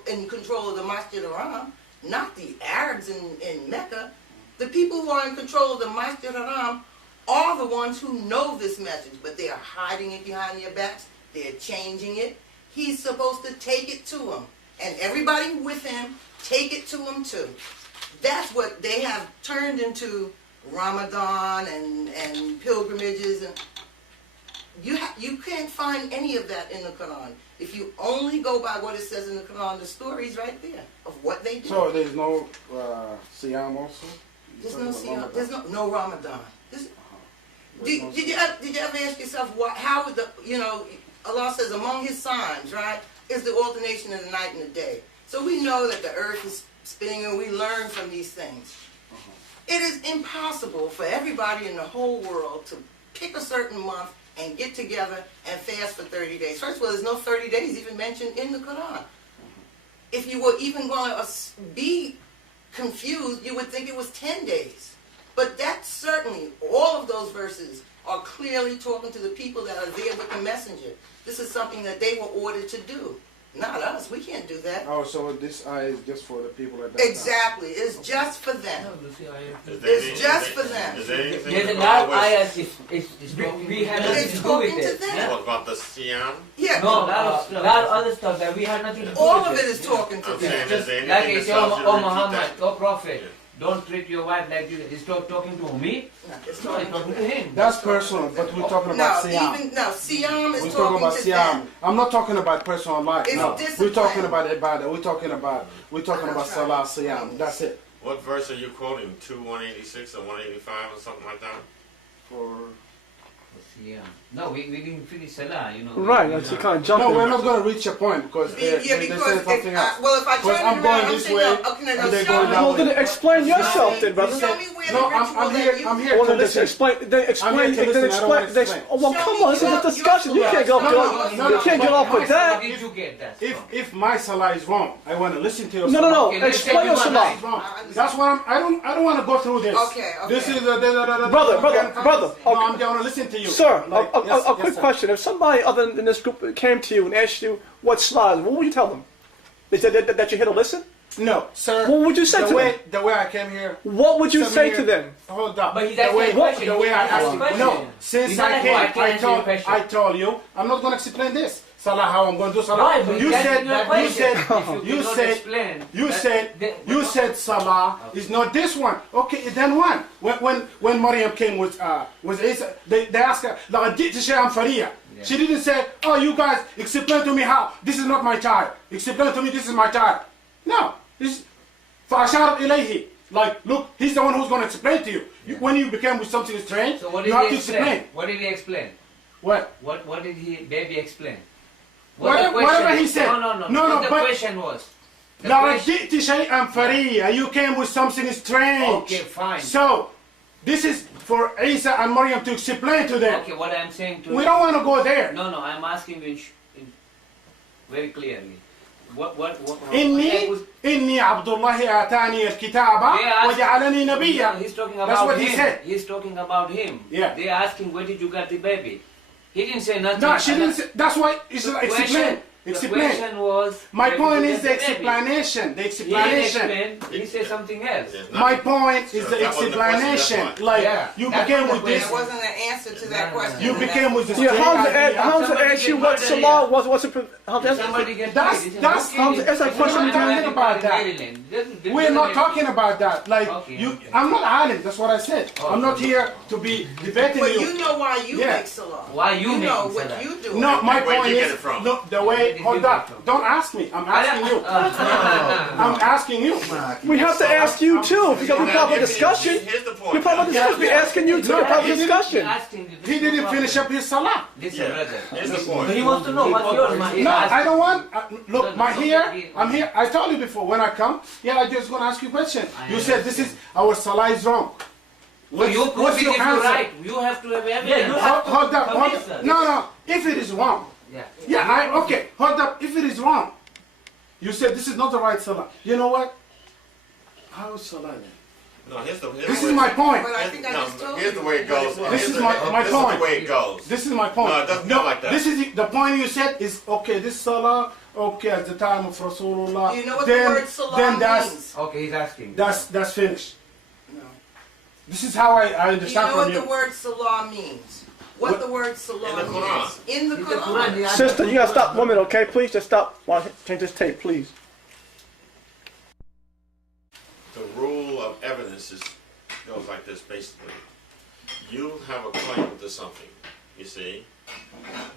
in control of the Masjid Haram, not the Arabs in Mecca. The people who are in control of the Masjid Haram are the ones who know this message, but they are hiding it behind their backs. They're changing it. He's supposed to take it to them. And everybody with him, take it to him too. That's what they have turned into Ramadan and pilgrimages. And you can't find any of that in the Quran. If you only go by what it says in the Quran, the story's right there of what they do. So there's no Siyam also? There's no Siyam, there's no Ramadan. Did you ever ask yourself how would Allah says among his signs, right, is the alternation of the night and the day. So we know that the earth is spinning and we learn from these things. It is impossible for everybody in the whole world to pick a certain month and get together and fast for 30 days. First of all, there's no 30 days even mentioned in the Quran. If you were even going to be confused, you would think it was 10 days. But that certainly, all of those verses are clearly talking to the people that are there with the messenger. This is something that they were ordered to do. Not us. We can't do that. Oh, so this eye is just for the people at that Exactly. It's just for them. Is there It's just for them. Is there anything There's a in the lot of Bible which- ayahs. We have nothing It's to do with talking to it. them. What about the Siyam? Yeah. No, lot of other stuff that we have nothing to do All with of it is talking to I'm saying, them. is there Like anything it's that tells you to oh repeat Muhammad, that? oh Prophet, don't treat your wife like this. It's talking to me. No, it's No, it's talking talking to to them. him. That's personal, but we're talking about Siyam. Siyam is We're talking talking about to Siyam. them. I'm not talking about personal life. It's No, discipline. we're talking about Ibadah. We're talking about Salah, Siyam. That's it. What verse are you quoting? 186 or 185 or something like that? For Yeah. No, we didn't finish Salah, you know. Right, that's you kind of jumping. no, we're not going to reach a point because they say Because something else. if I Because turn I'm it going around, I'm this saying, way, okay, and now they're show going me. that Well, way. then explain yourself, then, brother. Show me where No, the ritual I'm that here. you I'm here Well, to then listen. explain. They explain. I'm here to Then listen, I don't explain. They, explain. oh, well, Show come me on. This is a your discussion. You can't go. No, You can't get off with that. Did you get that? If my Salah is wrong, I want to listen to your No, Salah. no, Okay, no. let's Explain say your you salah. It's wrong. That's what I don't want to go through this. Okay. This is Brother. No, I'm going to listen to you. Sir, Like, a yes, quick sir. question. If somebody other than this group came to you and asked you what salah is, what would you tell them? They said that you're here to listen? No, sir. What would you say to them? The way I came here. What would you Sir, say here- to them? Hold up. But he's the asking way, a question. the way I He's asking asked a you. question. No, since He's not I like, came, "Why can't I answer your question?" I told you, I'm not going to explain this. Salah, how I'm going to do Salah. Right, but you that's said, your you question. said, If you cannot said, explain, you that- said, that- you said Salah is not this one. Okay, then one. When Maryam came with Isa, they asked her, "لقد جئت شيئا فريا." She didn't say, "Oh, you guys, explain to me how. This is not my child. Explain to me this is my child." No. فأشارت إليه. Like, look, he's the one who's going to explain to you. When you became with something strange, So what you did have he to explain. explain? What did he explain? What? What did baby explain? Whatever he said. No. No, What the but- question was? The لقد question- جئت شيئا فريا. You came with something strange. Okay, fine. So, this is for Isa and Maryam to explain to them. Okay, what I'm saying to We you. don't want to go there. No, I'm asking you very clearly. What إني عبد الله آتاني الكتاب وجعلني نبيا. He's talking That's about what him. he said. He's talking about him. Yeah. They're asking where did you get the baby? He didn't say nothing. No, she didn't say, that's why it's The explain. question- Explanation. question was. My that point you is the get the baby. explanation. The He didn't explanation. explain. He said something else. There's My nothing- point is So the that wasn't the question, explanation. that's why. Like Yeah, you that's began not with the this. There wasn't an answer to that question. You and began with this. Yeah, Hamza, straight idea. Hamza Somebody asked you get what mad at Salah him. was. What's a Hamza? Somebody gets That's- paid. He said, that's- okay, Hamza, it's like I'm question not talking in about that. Maryland. We're not talking about that. Like Okay, you, okay. I'm not alim. That's what I said. I'm not here to be debating But you. you know why you Yeah. make Salah. Why you know making what Salah? you do. No, my Where'd point you get is it from? no. The way. Where did Hold you get up. it from? Don't ask me. I'm asking you. I'm asking you. We have to ask you too because we're part of a discussion. Here's the point. We're part of a discussion. We're asking you too. We're part of a discussion. He didn't finish up his salah. Listen, Yeah. brother. Here's the point. He wants to know what's yours, man. No, I don't want. Look, No, I'm here. I told you before when I come. Yeah, I just gonna ask you a question. I You said this is our salah is wrong. Well, you prove what's it your if answer? you're right. You have to have evidence. Yeah, you have to Hold up. Hold convince up. us. No. If it is wrong. Yeah. Yeah, okay. Hold up. If it is wrong, you said this is not the right salah. You know what? How is salah then? No, here's the. This is my point. But I think I just told Here's you. the way it goes. This Here's is the- my This point. is the way it goes. This is my point. No, it doesn't go like that. This is the point you said is okay. This salah, okay, at the time of Rasulullah. You know what then, the word Salah then that's means? Okay, he's asking. that's finished. This is how I Do you understand know from what you. the word Salah means? What the word Salah In the Quran. means? In the In the Quran, Quran. Sister, you gotta stop 1 minute, okay? Please just stop. While I change this tape, please. The rule of evidence goes like this, basically. You have a claim to something, you see,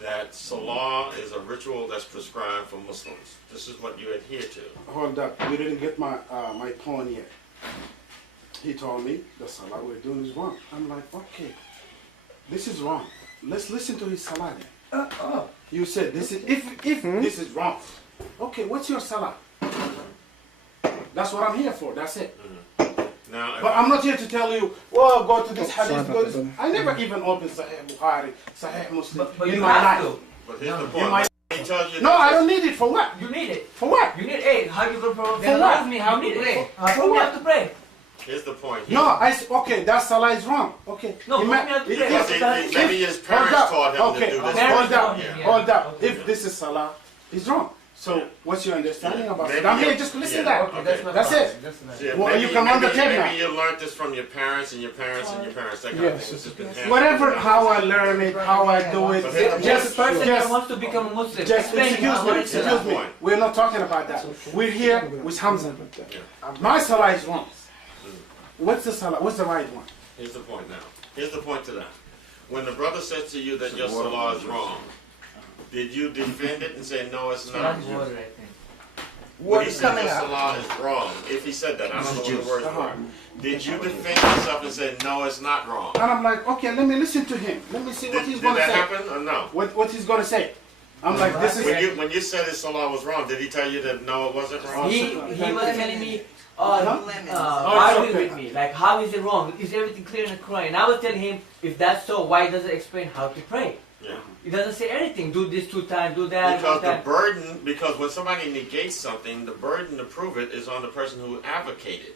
that Salah is a ritual that's prescribed for Muslims. This is what you adhere to. Hold up, you didn't get my my point yet. He told me the salah we're doing is wrong. I'm like, okay, this is wrong. Let's listen to his salah then. You said this is if this is wrong. Okay, what's your salah? That's what I'm here for. That's it. Now, But I'm not here to tell you, well, go to this hadith, go to this. I never even opened Sahih Bukhari, Sahih Muslim But in you my have life. to. but here's the In point. my- He tells you No, that I don't need it. For what? You need it. For what? You need it. How you going to For Then what? ask me how You to need pray. it. How you have to pray. Here's the point. No, okay, that salah is wrong. Okay. No, Ima- you have to if- pray. Because maybe his parents hold up. taught him Okay, to do this. hold Parents up, taught him, yeah. hold up. Okay. If this is salah, it's wrong. So, what's your understanding about Maybe it? I'm here you- just to listen yeah, to okay. that. That's it. Yeah, Well, maybe, you can run the maybe, tape now. maybe you learned this from your parents and your parents and your parents. That kind of thing. It's just been handed Whatever, down. how I learn it, how I do it, But here's the Just a person just- that wants to become a Muslim. just Explain excuse how me, it's excuse me. We're not talking about that. We're here with Hamza. My salah is wrong. What's the salah? What's the right one? Here's the point now. Here's the point to that. When the brother says to you that your salah is wrong, did you defend it and say, no, it's not? Water, I think. When he said your salah is wrong, if he said that, I don't know what the words were. Did you defend yourself and say, no, it's not wrong? And I'm like, okay, let me listen to him. Let me see what he's Did going to that say. happen or no? What he's going to say. I'm like, this is... When you said his salah was wrong, did he tell you that no, it wasn't wrong? He was telling me, Lemons. argue okay. with me. Like, how is it wrong? Is everything clear in the Quran? And I was telling him, if that's so, why does it explain how to pray? Yeah. It doesn't say anything. Do this 2 times, do that, Because do the that. burden, because when somebody negates something, the burden to prove it is on the person who advocated.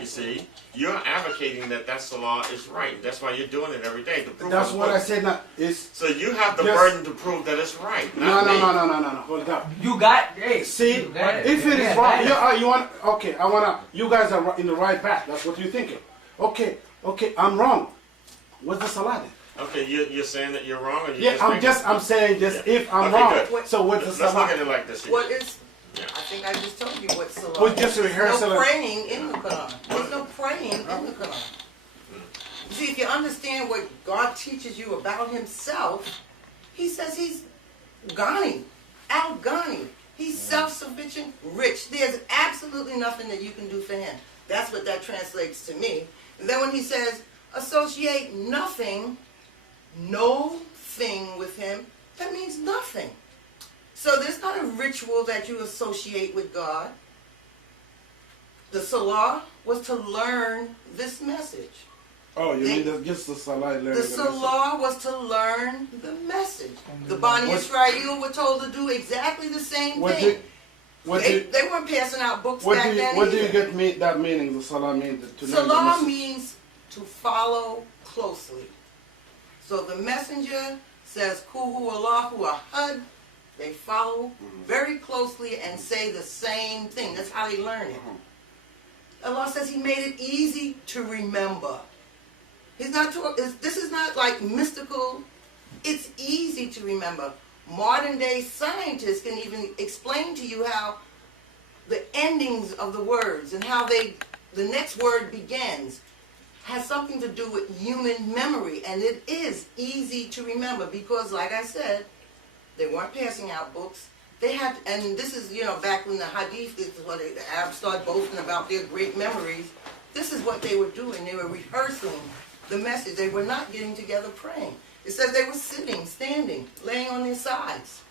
You see, you're advocating that salah is right. That's why you're doing it every day. To prove That's it's what I right. said now. Is So you have the Yes. burden to prove that it's right. no, Not no, me. no, no, no, no, no. Hold up. You got, hey, See, you got if it is Yeah, wrong, that you want, okay, I want to, you guys are in the right path. That's what you're thinking. Okay, I'm wrong. What's the salah then? Okay, you're saying that you're wrong, or you Yeah, just I'm saying just Yeah. if I'm Okay, wrong. good. So what's the Let's look at salah? it like this. Here. What is, Yeah. I think I just told you what Salah Well, is. just rehearsal. No praying in the Quran. There's no praying in the Quran. You see, if you understand what God teaches you about himself, he says he's Ghani, Al-Ghani. He's self-sufficient, rich. There's absolutely nothing that you can do for him. That's what that translates to me. And then when he says, associate nothing, no thing with him, that means nothing. So there's not a ritual that you associate with God. The Salah was to learn this message. Oh, you mean just the salah learning? The Salah was to learn the message. The Bani Israel were told to do exactly the same thing. They weren't passing out books back then What do you either. get that meaning? The salah means to learn the Salah message. means to follow closely. So the messenger says, Kuhu Allahu Ahad, They follow very closely and say the same thing. That's how they learn it. Allah says He made it easy to remember. This is not like mystical. It's easy to remember. Modern day scientists can even explain to you how the endings of the words and how the next word begins has something to do with human memory, and it is easy to remember because, like I said, they weren't passing out books. They had, and this is, back when the hadith, this is what the Arabs started boasting about their great memories. This is what they were doing. They were rehearsing the message. They were not getting together praying. It says they were sitting, standing, laying on their sides.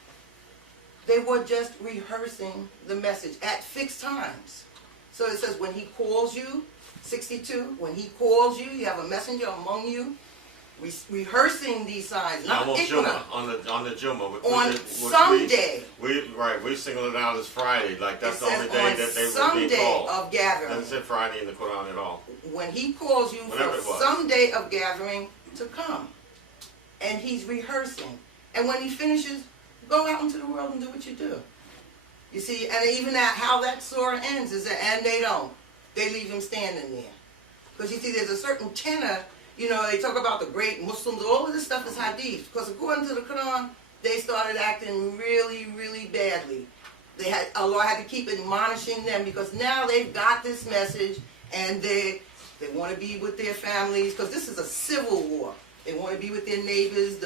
They were just rehearsing the message at fixed times. So it says when He calls you, 62, when He calls you, you have a messenger among you, rehearsing these signs, not ignorant. On the Jummah. On some day. We single it out as Friday, like that's the only day that they would be Some called. day of gathering. Doesn't say Friday in the Quran at all. When He calls you for some day of gathering to come. And He's rehearsing. And when He finishes, go out into the world and do what you do. You see, and even how that surah ends is that, and they don't. They leave Him standing there. Because you see, there's a certain tenor. They talk about the great Muslims. All of this stuff is hadith. Because according to the Quran, they started acting really, really badly. Allah had to keep admonishing them because now they've got this message and they want to be with their families. Because this is a civil war. They want to be with their neighbors,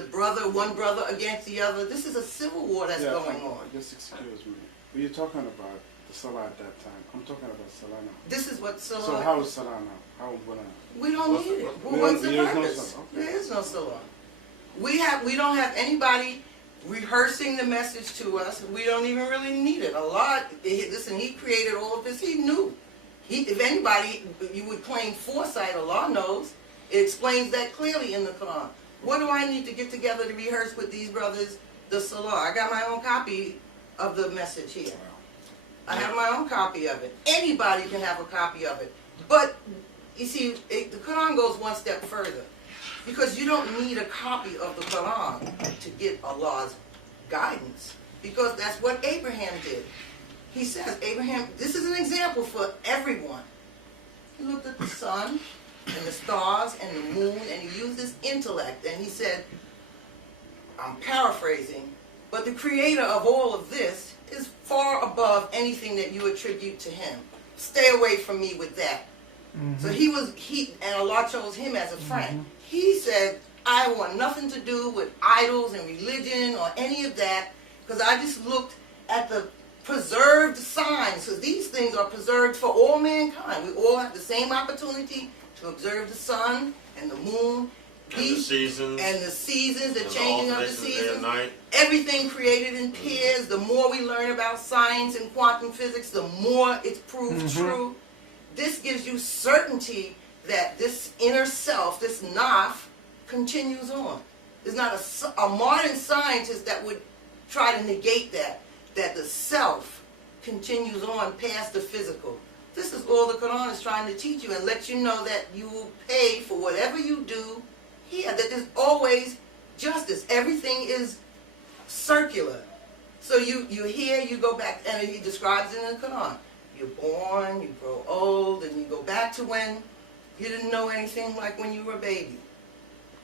one brother against the other. This is a civil war that's going on. Just excuse me. Were you talking about the Salah at that time? I'm talking about Salah now. This is what Salah... So how is Salah now? How would we don't need it. What's the purpose? There is no Salah. We don't have anybody rehearsing the message to us. We don't even really need it. Allah, listen, He created all of this. He knew. If anybody, you would claim foresight, Allah knows. It explains that clearly in the Quran. What do I need to get together to rehearse with these brothers? The Salah. I got my own copy of the message here. I have my own copy of it. Anybody can have a copy of it. But, you see, the Quran goes one step further. Because you don't need a copy of the Quran to get Allah's guidance. Because that's what Abraham did. He says, Abraham, this is an example for everyone. He looked at the sun and the stars and the moon, and he used his intellect, and he said, I'm paraphrasing, but the creator of all of this is far above anything that you attribute to Him. Stay away from me with that. So and Allah chose him as a friend. He said, I want nothing to do with idols and religion or any of that, because I just looked at the preserved signs. So these things are preserved for all mankind. We all have the same opportunity to observe the sun and the moon. And the seasons, the changing of the seasons. Everything created in pairs. The more we learn about science and quantum physics, the more it's proved true. This gives you certainty that this inner self, this naf, continues on. There's not a modern scientist that would try to negate that the self continues on past the physical. This is all the Quran is trying to teach you and let you know that you will pay for whatever you do here, that there's always justice. Everything is circular. So you hear, you go back, and He describes it in the Quran. You're born, you grow old, and you go back to when you didn't know anything, like when you were a baby.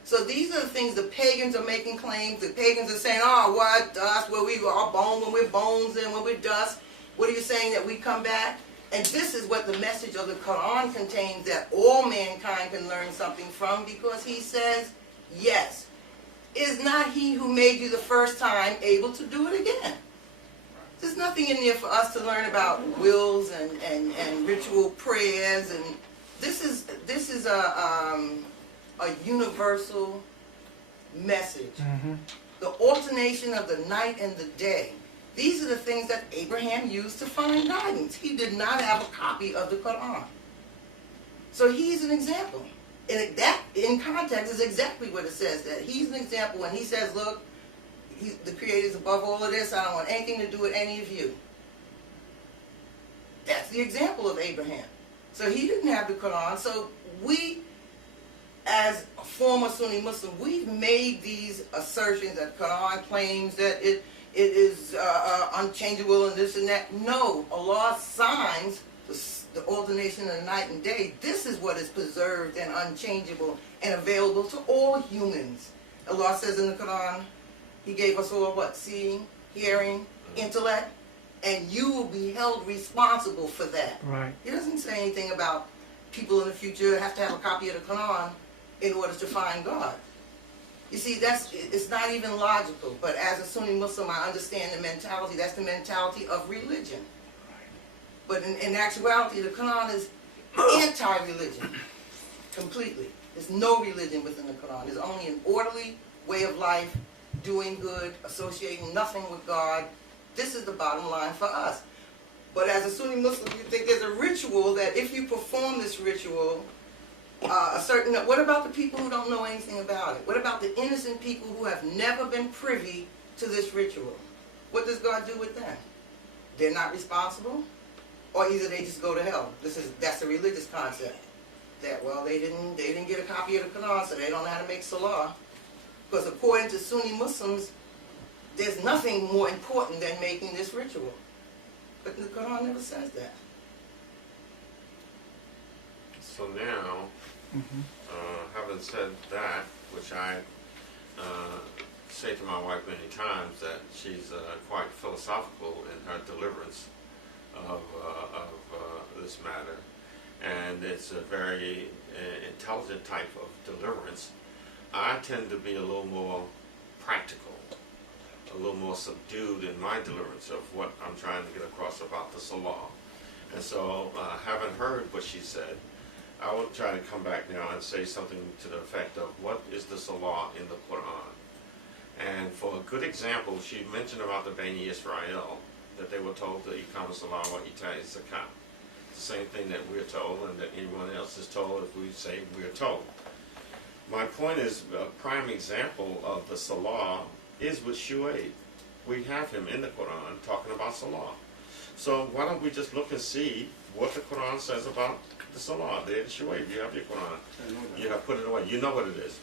So these are the things the pagans are making claims. The pagans are saying, oh, what, dust, where we are bone, when we're bones, and when we're dust. What are you saying, that we come back? And this is what the message of the Quran contains, that all mankind can learn something from, because He says, yes, is not He who made you the first time able to do it again? There's nothing in there for us to learn about wills and ritual prayers, and this is a universal message. The alternation of the night and the day. These are the things that Abraham used to find guidance. He did not have a copy of the Quran. So he's an example. And that, in context, is exactly what it says. That he's an example when He says, look, the Creator is above all of this. I don't want anything to do with any of you. That's the example of Abraham. So he didn't have the Quran. So we, as a former Sunni Muslim, we've made these assertions that Quran claims that it is unchangeable and this and that. No, Allah's signs, the alternation of night and day, this is what is preserved and unchangeable and available to all humans. Allah says in the Quran, He gave us all what? Seeing, hearing, intellect, and you will be held responsible for that. Right. He doesn't say anything about people in the future have to have a copy of the Quran in order to find God. You see, it's not even logical, but as a Sunni Muslim, I understand the mentality. That's the mentality of religion. But in actuality, the Quran is anti-religion, completely. There's no religion within the Quran. There's only an orderly way of life, doing good, associating nothing with God. This is the bottom line for us. But as a Sunni Muslim, you think there's a ritual that if you perform this ritual, what about the people who don't know anything about it? What about the innocent people who have never been privy to this ritual? What does God do with them? They're not responsible? Or either they just go to hell. That's a religious concept. That, well, they didn't get a copy of the Quran, so they don't know how to make salah. Because according to Sunni Muslims, there's nothing more important than making this ritual. But the Quran never says that. So now, having said that, which I say to my wife many times, that she's quite philosophical in her deliverance of this matter, and it's a very intelligent type of deliverance. I tend to be a little more practical, a little more subdued in my deliverance of what I'm trying to get across about the Salah. And so, having heard what she said, I will try to come back now and say something to the effect of what is the Salah in the Quran. And for a good example, she mentioned about the Bani Israel, that they were told to Iqam Salah wa Ita'i Zakat. The same thing that we're told and that anyone else is told if we say we're told. My point is, a prime example of the Salah is with Shuaib. We have him in the Quran talking about Salah. So why don't we just look and see what the Quran says about the Salah? There's Shuaib. You have your Quran. You have put it away. You know what it is.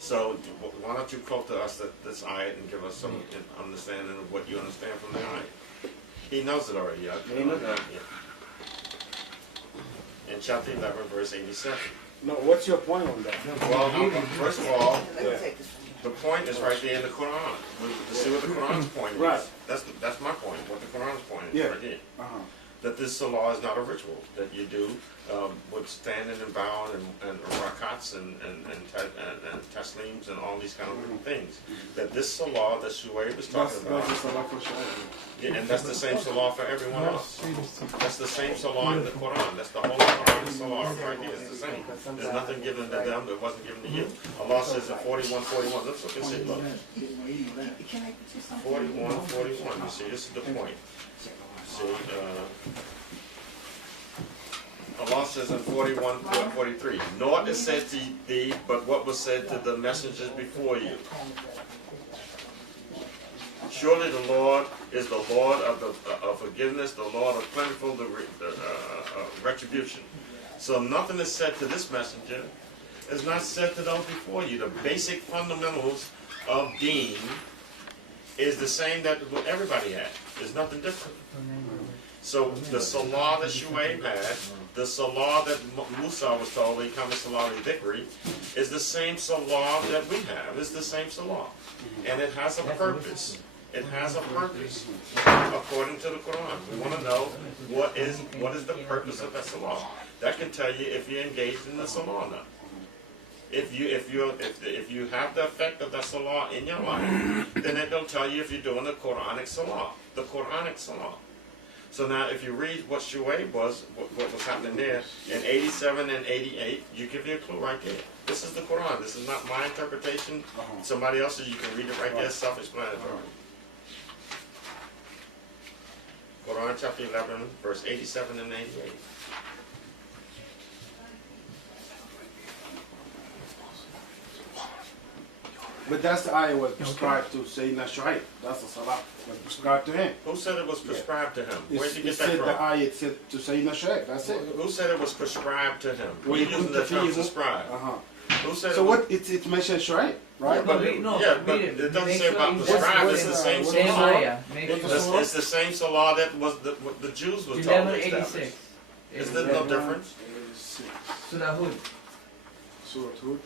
So why don't you quote to us this ayat and give us some understanding of what you understand from the ayat? He knows it already. He knows that. In chapter 11, verse 87. No, what's your point on that? Well, first of all, the point is right there in the Quran. To see what the Quran's point is. Right. That's my point. What the Quran's point is right here. That this salah is not a ritual that you do with standing and bowing and rakats and taslims and all these kind of things. That this salah that Shuaib is talking about, and that's the same salah for everyone else. That's the same salah in the Quran. That's the whole Quran salah right here. It's the same. There's nothing given to them that wasn't given to you. Allah says in 41:41. Let's look and see. Look. 41:41. You see, this is the point. See, Allah says in 41:43, nor is said to thee, but what was said to the messengers before you. Surely the Lord is the Lord of forgiveness, the Lord of plentiful retribution. So nothing is said to this messenger is not said to those before you. The basic fundamentals of deen is the same that everybody had. There's nothing different. So the salah that Shuaib had, the salah that Musa was told, he comes salah al-dhikri, is the same salah that we have. It's the same salah. And it has a purpose. It has a purpose according to the Quran. We want to know what is the purpose of that salah. That can tell you if you're engaged in the salah or not. If you have the effect of that salah in your life, then it will tell you if you're doing the Quranic salah. The Quranic salah. So now if you read what Shuaib was, what was happening there, in 87 and 88, you give you a clue right there. This is the Quran. This is not my interpretation. Somebody else's, you can read it right there, self-explanatory. Quran chapter 11, verse 87 and 88. But that's the ayah was prescribed to Sayyidina Shuaib. That's the salah was prescribed to him. Who said it was prescribed to him? Where did you get it that said from? the ayah said to Sayyidina Shuaib. That's it. Who said it was prescribed to him? Well, We're using the term prescribed. Who said So what? It mentioned Shuaib. right? But we, no, yeah, but we- it doesn't make say sure about it's the scribe. what's- It's the same what's- same salah. ayah. Make What's sure. the surah? It's the same salah that was what the Jews were told to 1186. establish. Is there no difference? 86. Surah Hud. Surah Hud.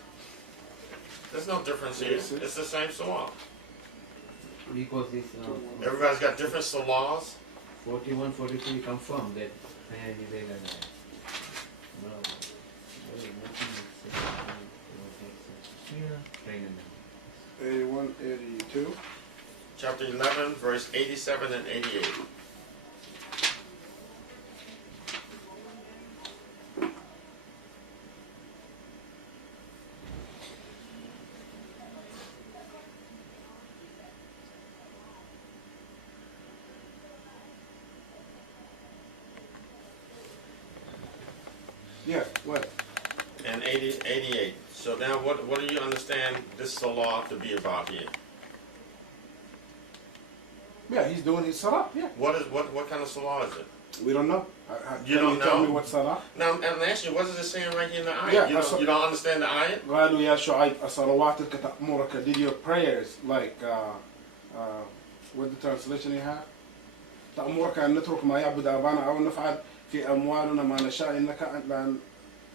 There's no difference here. It's the same salah. Because this Everybody's got different salahs. 41, 43 confirm that. Yeah. 81, 82. Chapter 11, verse 87 and 88. Yeah, what? And 88. So now what do you understand this salah to be about here? Yeah, he's doing his salah. Yeah. What kind of salah is it? We don't know. You Can don't you tell know? me what salah? Now I'm asking you, what is it saying right here in the ayat? Yeah, you don't understand the ayat? قالوا يا شعيب أصلواتك تأمرك. Did your prayers like what the translation you have? تأمرك أن نترك ما يعبد آبانا أو نفعل في أموالنا ما نشاء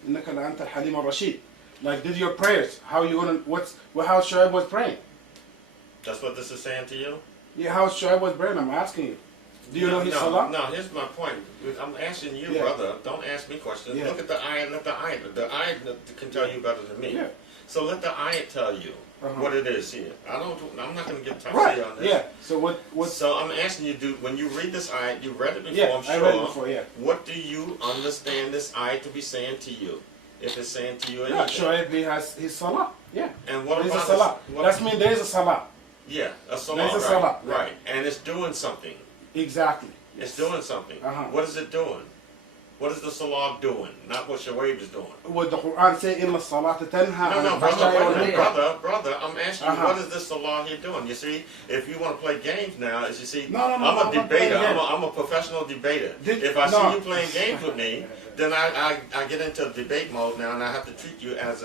إنك لأنت الحليم الرشيد. Like, did your prayers? How you gonna? How Shuaib was praying? That's what this is saying to you? Yeah, how Shuaib was praying? I'm asking you. Do you know his salah? No, here's my point. I'm asking you, Yeah. brother. Don't ask me questions. Yeah. Look at the ayat. Let the ayat. The ayat can tell you better than me. Yeah. So let the ayat tell you Uh-huh. what it is here. I'm not going to get tafsir Right. on this. Yeah. So what? So I'm asking you, when you read this ayat, you read it before, Yeah, I'm sure. I read it before. Yeah. What do you understand this ayat to be saying to you? If it's saying to you Yeah, anything. Shuaib he has his salah. Yeah. And what There's a about salah. this? What, That means there is a salah. yeah, a salah, There's a right? salah. Right. And it's doing something. Exactly. It's doing something. Uh-huh. What is it doing? What is the salah doing? Not what Shuaib is doing. What the Quran say, "Inna salata tanha." No, brother, wait a minute, brother. I'm asking you, Uh-huh. what is this salah here doing? You see, if you want to play games now, as you see, No, I'm I'm a not debater. playing I'm a professional debater. If I No. see you playing games with me, then I get into debate mode now, and I have to treat you as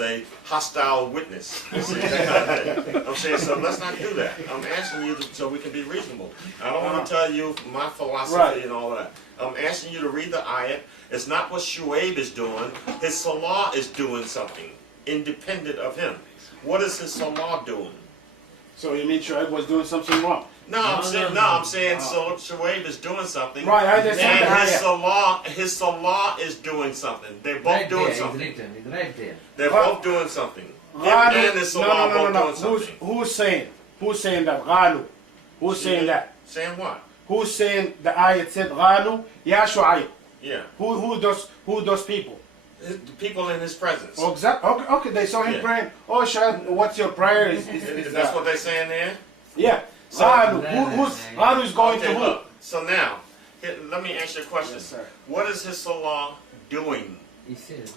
a hostile witness. You see, that kind of thing. I'm saying, so let's not do that. I'm asking you so we can be reasonable. I don't want to tell you my philosophy Right. and all that. I'm asking you to read the ayat. It's not what Shuaib is doing. His salah is doing something independent of him. What is his salah doing? So you mean Shuaib was doing something wrong? I'm saying so Shuaib is doing something. Right, I understand And the his salah is doing something. They're both Right doing there, it's something. written. It's right there. They're both doing something. Him Ghalu- and his salah both doing something. Who's saying? Who's saying that? Ghalu. Who's saying that? Saying what? Who's saying the ayat said Ghalu ya Shuaib? Yeah. Who those people? The people in his presence. Oh, okay, they saw him Yeah. praying. Oh Shuaib, what's your prayer? That's what they're saying there? Yeah. So- Ghalu. Ghalu is going Okay, to who? look. So now, let me ask you a question. Yes, sir. What is his salah doing? He says,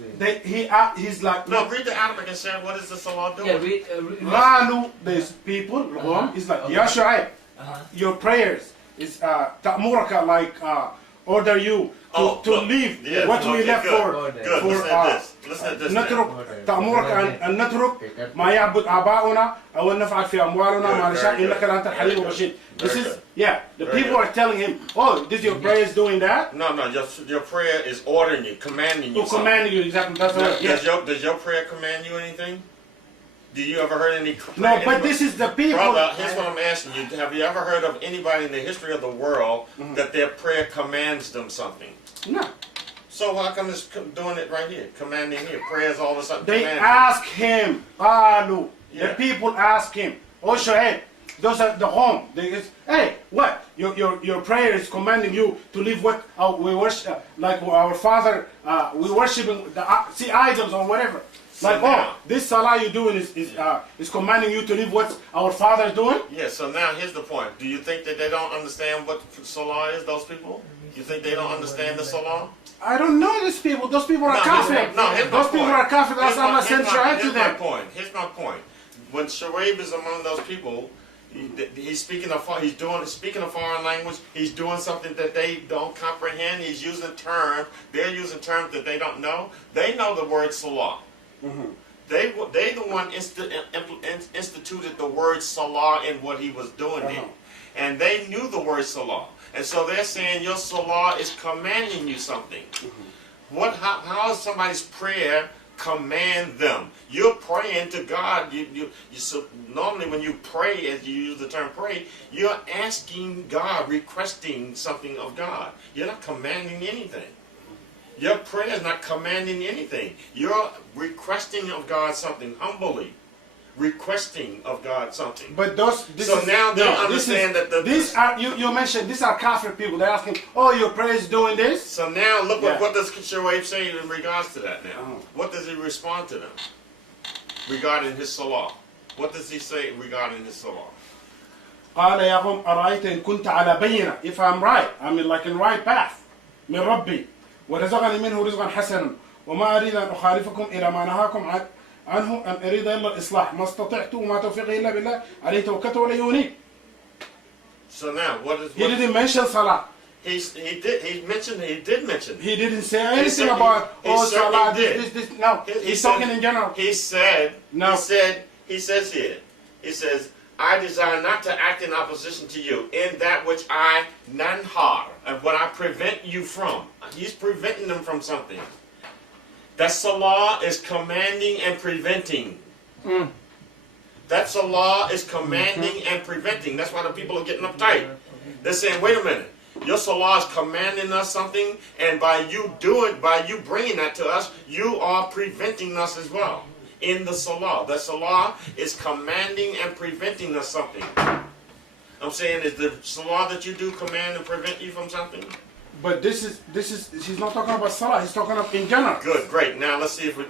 He's like No, read the Arabic and say, what is the salah doing? yeah, read. Ghalu, there's people, he's like, Okay. Ya Shuaib, Uh-huh. your prayers is ta'muraka, like order you to look. leave Yeah, what we okay, left good. for Good. for Listen to this. Listen to this. now. نترك تأمرك أن نترك ما يعبد آباؤنا أو أن نفعل في أموالنا ما نشاء Very good. إنك لأنت الحليم Very good. الرشيد. This Very is good. the Very people good. are telling him, oh, this your prayers doing that? No, your prayer is ordering you, commanding you. To command you exactly. That's Now, what. Yes. does your prayer command you anything? Do you ever heard any? No, but this is the people. Brother, here's what I'm asking you. Have you ever heard of anybody in the history of the world that their prayer commands them something? No. So how come it's doing it right here? Commanding here. Prayers all of a sudden They commanding. ask him, Qalu. Yeah. The people ask him, oh Shuaib, those are the home. They is, hey, what? Your prayer is commanding you to leave what we worship, like our father, we worshiping the idols or whatever. So Like, now- this salah you're doing is commanding you to leave what our father is doing? Yeah, so now here's the point. Do you think that they don't understand what salah is, those people? You think they don't understand the salah? I don't know these people. Those people are No, kafir. here's my Those people point. are kafir. That's why I sent Shuaib to Here's my them. point. Here's my point. When Shuaib is among those people, he's speaking speaking a foreign language. He's doing something that they don't comprehend. He's using terms. They're using terms that they don't know. They know the word salah. They the one instituted the word salah in what he was doing there. And they knew the word salah. And so they're saying your salah is commanding you something. How is somebody's prayer command them? You're praying to God. So normally when you pray, as you use the term pray, you're asking God, requesting something of God. You're not commanding anything. Your prayer is not commanding anything. You're requesting of God something humbly. Requesting of God something. But now they understand that these are you mentioned these are kafir people. They're asking, oh, your prayer is doing this. So now look what does Shoaib say in regards to that now? What does he respond to them regarding his salah? What does he say regarding his salah? قال يا قوم أرأيت إن كنت على بينة. If I'm right, I mean like in right path من ربي ورزقني منه رزقا حسنا وما أريد أن أخالفكم إلى ما نهاكم عنه أن أريد إلا الإصلاح ما استطعت وما توفيقي إلا بالله عليه توكلت وإليه أنيب. So now he didn't mention salah. He did mention. He didn't say anything about salah. This. No, he's talking in general. He said. No. He says here. He says, I desire not to act in opposition to you in that which I nanhar, and what I prevent you from. He's preventing them from something. That salah is commanding and preventing. That salah is commanding and preventing. That's why the people are getting uptight. They're saying, wait a minute. Your salah is commanding us something, and by you bringing that to us, you are preventing us as well. In the salah. The salah is commanding and preventing us something. I'm saying, is the salah that you do command and prevent you from something? But this is he's not talking about salah, he's talking about in general. Good, great. Now let's see if let's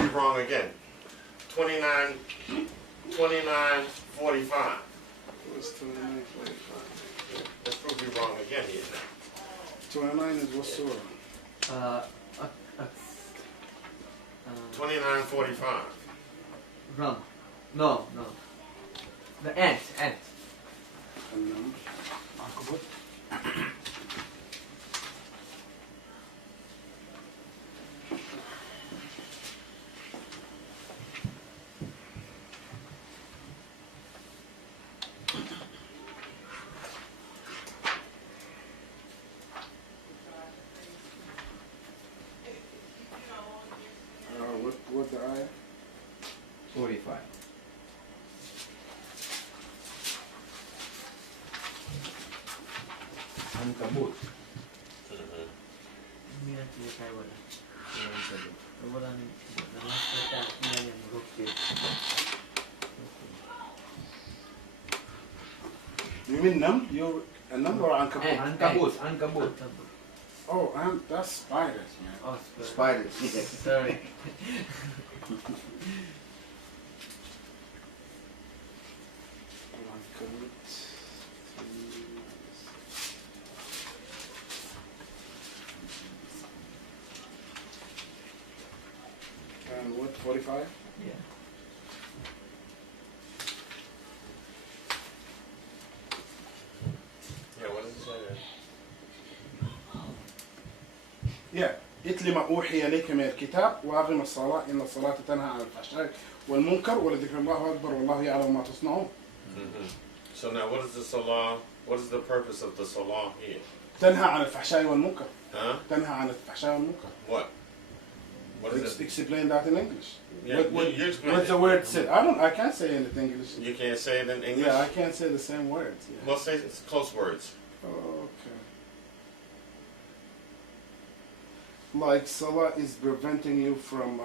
be wrong again. 29:45. What's 29:45? Let's prove you wrong again here now. 29 is what surah? 29:45. Wrong. No. The ant. What the ayah? 45. Ankabut. You mean num? You a number or ankabut? Ankabut. Oh, that's spiders, man. Oh, Spiders. Sorry. And what, 45? Yeah. Yeah, what does it say there? Yeah. اتل ما أوحي إليك من الكتاب وأقم الصلاة إن الصلاة تنهى عن الفحشاء والمنكر ولذكر الله أكبر والله يعلم ما تصنعون. So now what is the salah? What is the purpose of the salah here? تنهى عن الفحشاء والمنكر. Huh? تنهى عن الفحشاء والمنكر. What? What is it? Explain that in English. Yeah, you explain What's it. the word said? I can't say anything English. You can't say it in English? Yeah, I can't say the same words. Yeah. Well, say it's close words. Okay. Like salah is preventing you from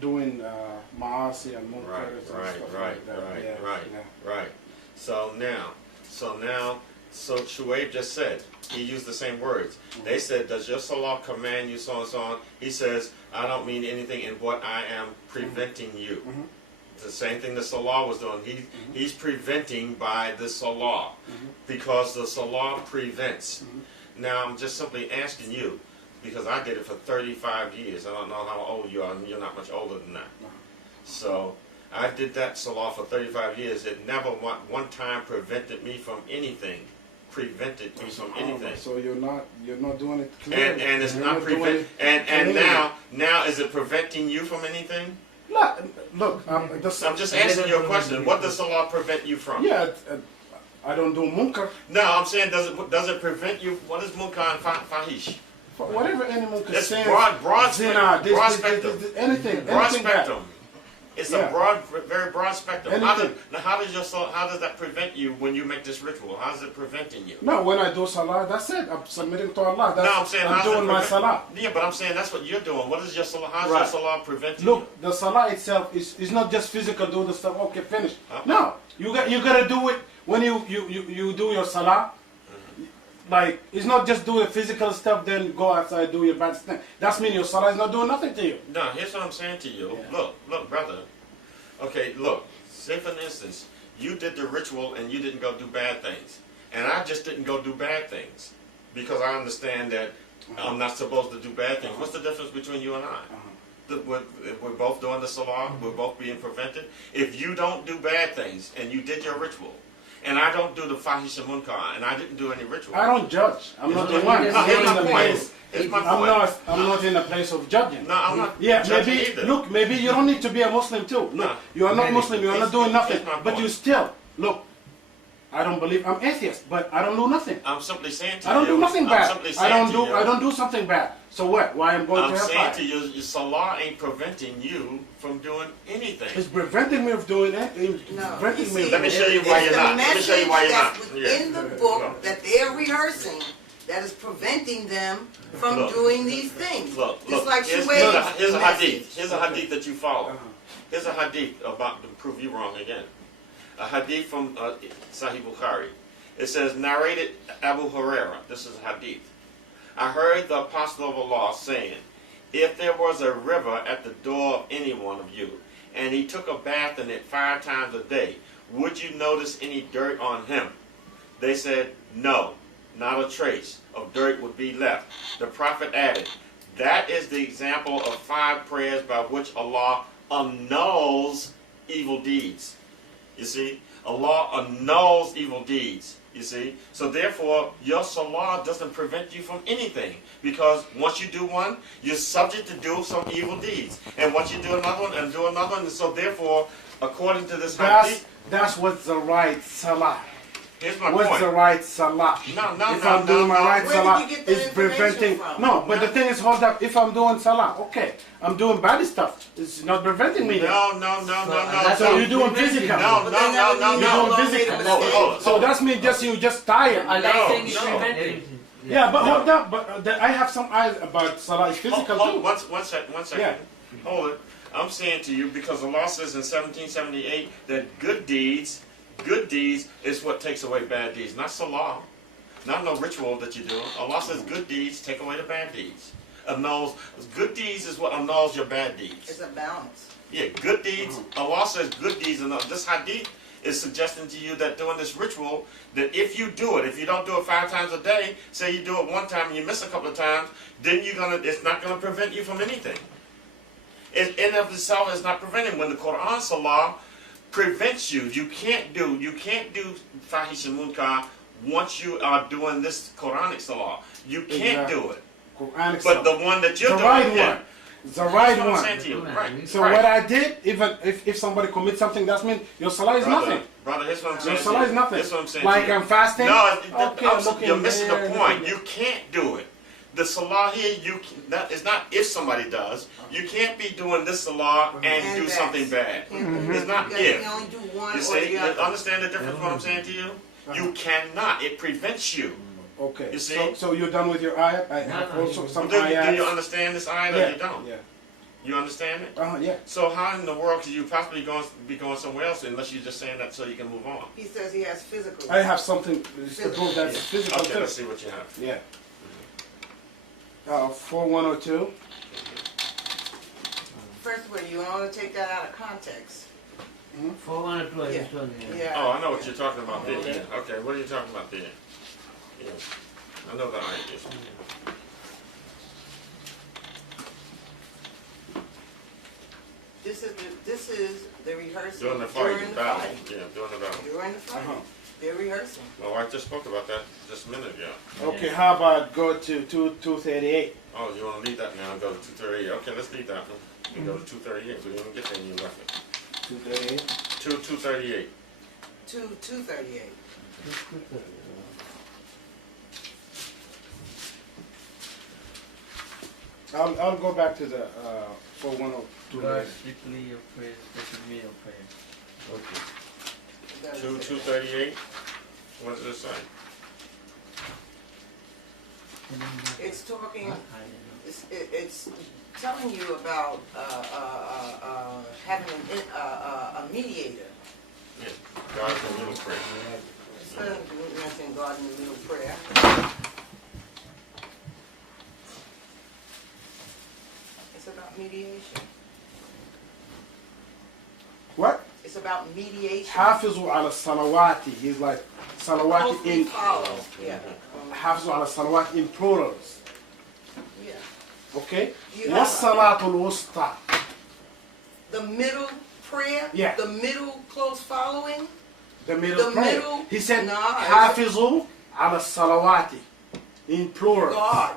doing ma'asi and munkar and stuff like that. Right. So Shoaib just said, he used the same words. They said, does your salah command you so and so on? He says, I don't mean anything in what I am preventing you. It's the same thing the salah was doing. He's preventing by the salah because the salah prevents. Now I'm just simply asking you, because I did it for 35 years. I don't know how old you are, and you're not much older than that. So I did that salah for 35 years. It never one time prevented me from anything. Prevented me from anything. So you're not doing it clearly. And it's not prevent. And now is it preventing you from anything? Look, I'm just answering your question. What does the law prevent you from? yeah, I don't do munkar. No, I'm saying does it prevent you? What is munkar and fahish? Whatever any munkar It's says, broad zina, spectrum. anything Broad anything bad. spectrum. It's Yeah. a broad, very broad spectrum. Anything. How does that prevent you when you make this ritual? How is it preventing you? No, when I do salah, that's it. I'm submitting to Allah. That's, No, I'm saying I'm how's it doing my prevent- salah. Yeah, but I'm saying that's what you're doing. What is your salah? How's Right. your salah preventing you? Look, the salah itself is not just physical. Do the stuff. Okay, finish. Uh-uh. No, you gotta do it when you do your salah. Like, it's not just do the physical stuff, then go outside, do your bad thing. That's mean your salah is not doing nothing to you. No, here's what I'm saying to you. Yeah. Look, brother. Okay, look. Say for instance, you did the ritual and you didn't go do bad things, and I just didn't go do bad things because I understand that I'm not supposed to do bad things. What's the difference between you and I? We're both doing the salah. We're both being prevented. If you don't do bad things and you did your ritual, and I don't do the fahish and munkar, and I didn't do any ritual. I don't judge. I'm not the No, one. here's I'm in my the point. place. Here's my I'm point. not in a place of judging. No, I'm not Yeah, judging maybe either. look, maybe you don't need to be a Muslim too. Look, No. you are not Maybe. Muslim, you are not It's- doing nothing, it's my but point. you still look. I don't believe I'm atheist, but I don't do nothing. I'm simply saying to you. I don't do nothing I'm bad. simply I saying don't to do you, I don't do something bad. So what? Why I'm going I'm to saying hellfire? to you, your salah ain't preventing you from doing anything. It's preventing me of doing it. It's No, preventing you me. see, Let me show you why it's you're the not. Let me show you why you're not. message that's within the book that they're rehearsing that is preventing them from Look. doing these things. Look, Just like here's Shuaib's a message. hadith. Here's a hadith that you follow. Uh-huh. Here's a hadith about to prove you wrong again. A hadith from Sahih Bukhari. It says, narrated Abu Huraira. This is a hadith. I heard the apostle of Allah saying, if there was a river at the door of any one of you, and he took a bath in it 5 times a day, would you notice any dirt on him? They said, no, not a trace of dirt would be left. The Prophet added, that is the example of 5 prayers by which Allah annuls evil deeds. You see, Allah annuls evil deeds. You see, so therefore your salah doesn't prevent you from anything, because once you do one, you're subject to do some evil deeds, and once you do another one and do another one, and so therefore, according to this hadith, That's what's the right salah. here's my What's point. the right salah? No, If I'm doing my right Where did salah, you get that it's information preventing. from? No, but the thing is, hold up. If I'm doing salah, okay, I'm doing bad stuff. It's not preventing me. then. No. So you're doing physical. No. But then that would mean You're doing Allah made physical. a Hold mistake. on. So that's mean you just tired. Allah No, saying it's no. preventing. Yeah, but No. hold up. But I have some eyes about salah is physical too. One second. Yeah. Hold it. I'm saying to you, because Allah says in 1778 that good deeds is what takes away bad deeds, not salah, not no ritual that you do. Allah says good deeds take away the bad deeds. Good deeds is what annuls your bad deeds. It's a balance. Yeah, good deeds. Allah says good deeds annul. This hadith is suggesting to you that doing this ritual, that if you do it, if you don't do it 5 times a day, say you do it one time and you miss a couple of times, then it's not gonna prevent you from anything. It in of itself is not preventing. When the Quran Salah prevents you, you can't do fahish and munkar once you are doing this Quranic Salah. You can't Exactly. do it. Quranic But salah. the one that you're the doing, right yeah. one. The right That's what I'm one. saying to you. Right. So right. what I did, even if somebody commits something, that means your salah is nothing. Brother, here's what I'm saying. Your salah is nothing. Here's what I'm saying. Like to you. I'm fasting. No, Okay, I'm looking you're missing the there, point. looking You can't do it. The salah here, it's not if somebody does. You can't be doing this salah and do that. something bad. Mm-hmm. It's not You if. can only do one You or see, the you other. understand the difference what I'm saying to you? You cannot. It prevents you. Okay. You see? So you're done with your ayat? I have No, also some Do you ayats. understand this ayah or Yeah. you don't? Yeah. You understand it? Yeah. So how in the world could you possibly be going somewhere else unless you're just saying that so you can move on? He says he has physical. I have something to prove that's physical Okay, too. let's see what you have. Yeah. 4102. First of all, you want to take that out of context. 412 Yeah. is told here. Yeah. Oh, I know what you're talking about there. Okay. Yeah. Okay, what are you talking about there? Yeah. I know the idea. This is the rehearsal During the fight, during the battle. fight. Yeah, during the battle. During the fight. Uh-huh. They're rehearsing. My wife just spoke about that just a minute ago. Okay, how about go to 238? Oh, you want to leave that now and go to 238? Okay, let's leave that one. You go to 238. We didn't get there in your reference. 238. 238. 238. I'll go back to the 4102. God, strictly your prayer, strictly your prayer. Okay. 238. What does it say? It's talking, it's telling you about having a mediator. Yeah. God is the middle prayer. It's not mentioning God in the middle prayer. It's about mediation. What? It's about mediation. حافظوا على الصلوات. He's like salawat Closely in follow. Yeah. حافظوا على الصلوات in plurals. Yeah. Okay? You have والصلاة الوسطى. the middle prayer. Yeah. The middle close following. The middle The prayer. middle- He said No, حافظوا على الصلوات in plural. God.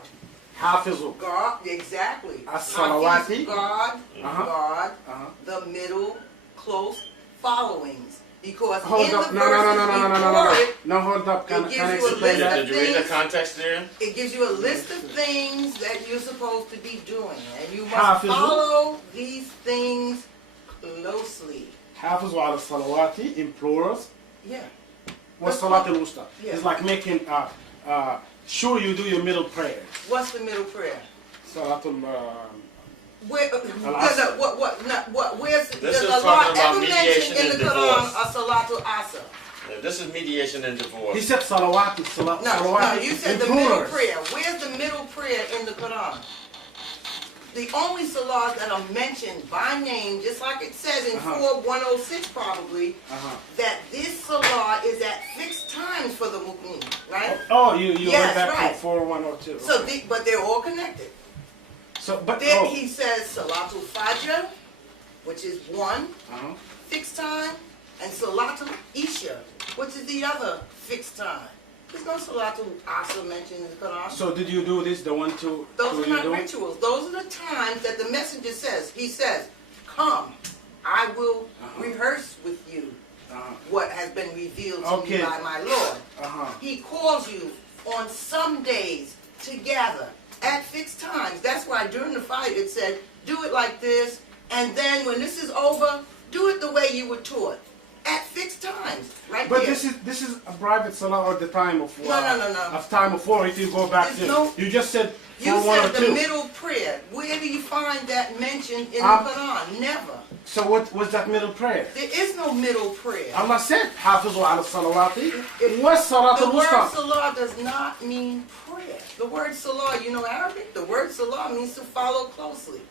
حافظوا. God. Exactly. As-salawati. God. Uh-huh. God. Uh-huh. The middle close followings. Because Hold in up. the No, verses no. before it, No, hold up. Can gives I you a explain list that? Did you read the context there? it gives you a list of things that you're supposed to be doing. And you must حافظوا. follow these things closely. حافظوا على الصلوات in plurals. Yeah. والصلاة الوسطى. Yeah. It's like making sure you do your middle prayer. What's the middle prayer? صلاة Where, where's This does is Allah talking about ever mediation mention in the and Quran divorce. a salatu asa? Yeah, this is mediation and He divorce. said صلوات الصلاة. No, you said in the middle plurals. prayer. Where's the middle prayer in the Quran? The only salat that are mentioned by name, just like it says in 4106 probably, that this salat is at fixed times for the mu'min, right? Oh, you Yes, went back right. to 4102. So, but they're all connected. So, but Then he says Salatul Fajr, which is one uh-huh. fixed time, and Salatul Isha, which is the other fixed time. There's no Salatul Asr mentioned in the Quran. So did you do this? The 1, 2. Those are you not do? rituals. Those are the times that the messenger says. He says, "Come, I will rehearse with you what has been revealed to me by my Lord." He calls you on some days to gather at fixed times. That's why during the fight it said, "Do it like this, and then when this is over, do it the way you were taught." At fixed times, right But there. this is a private salah or the time of No. of time of 4. If you go back There's to you just said You 4, 1 or said the 2. middle prayer. Where do you find that mentioned in the Quran? Never. So what was that middle prayer? There is no middle prayer. Allah said حافظوا على الصلوات والصلاة The word الوسطى. salah does not mean prayer. The word salah, you know Arabic? The word salah means to follow closely.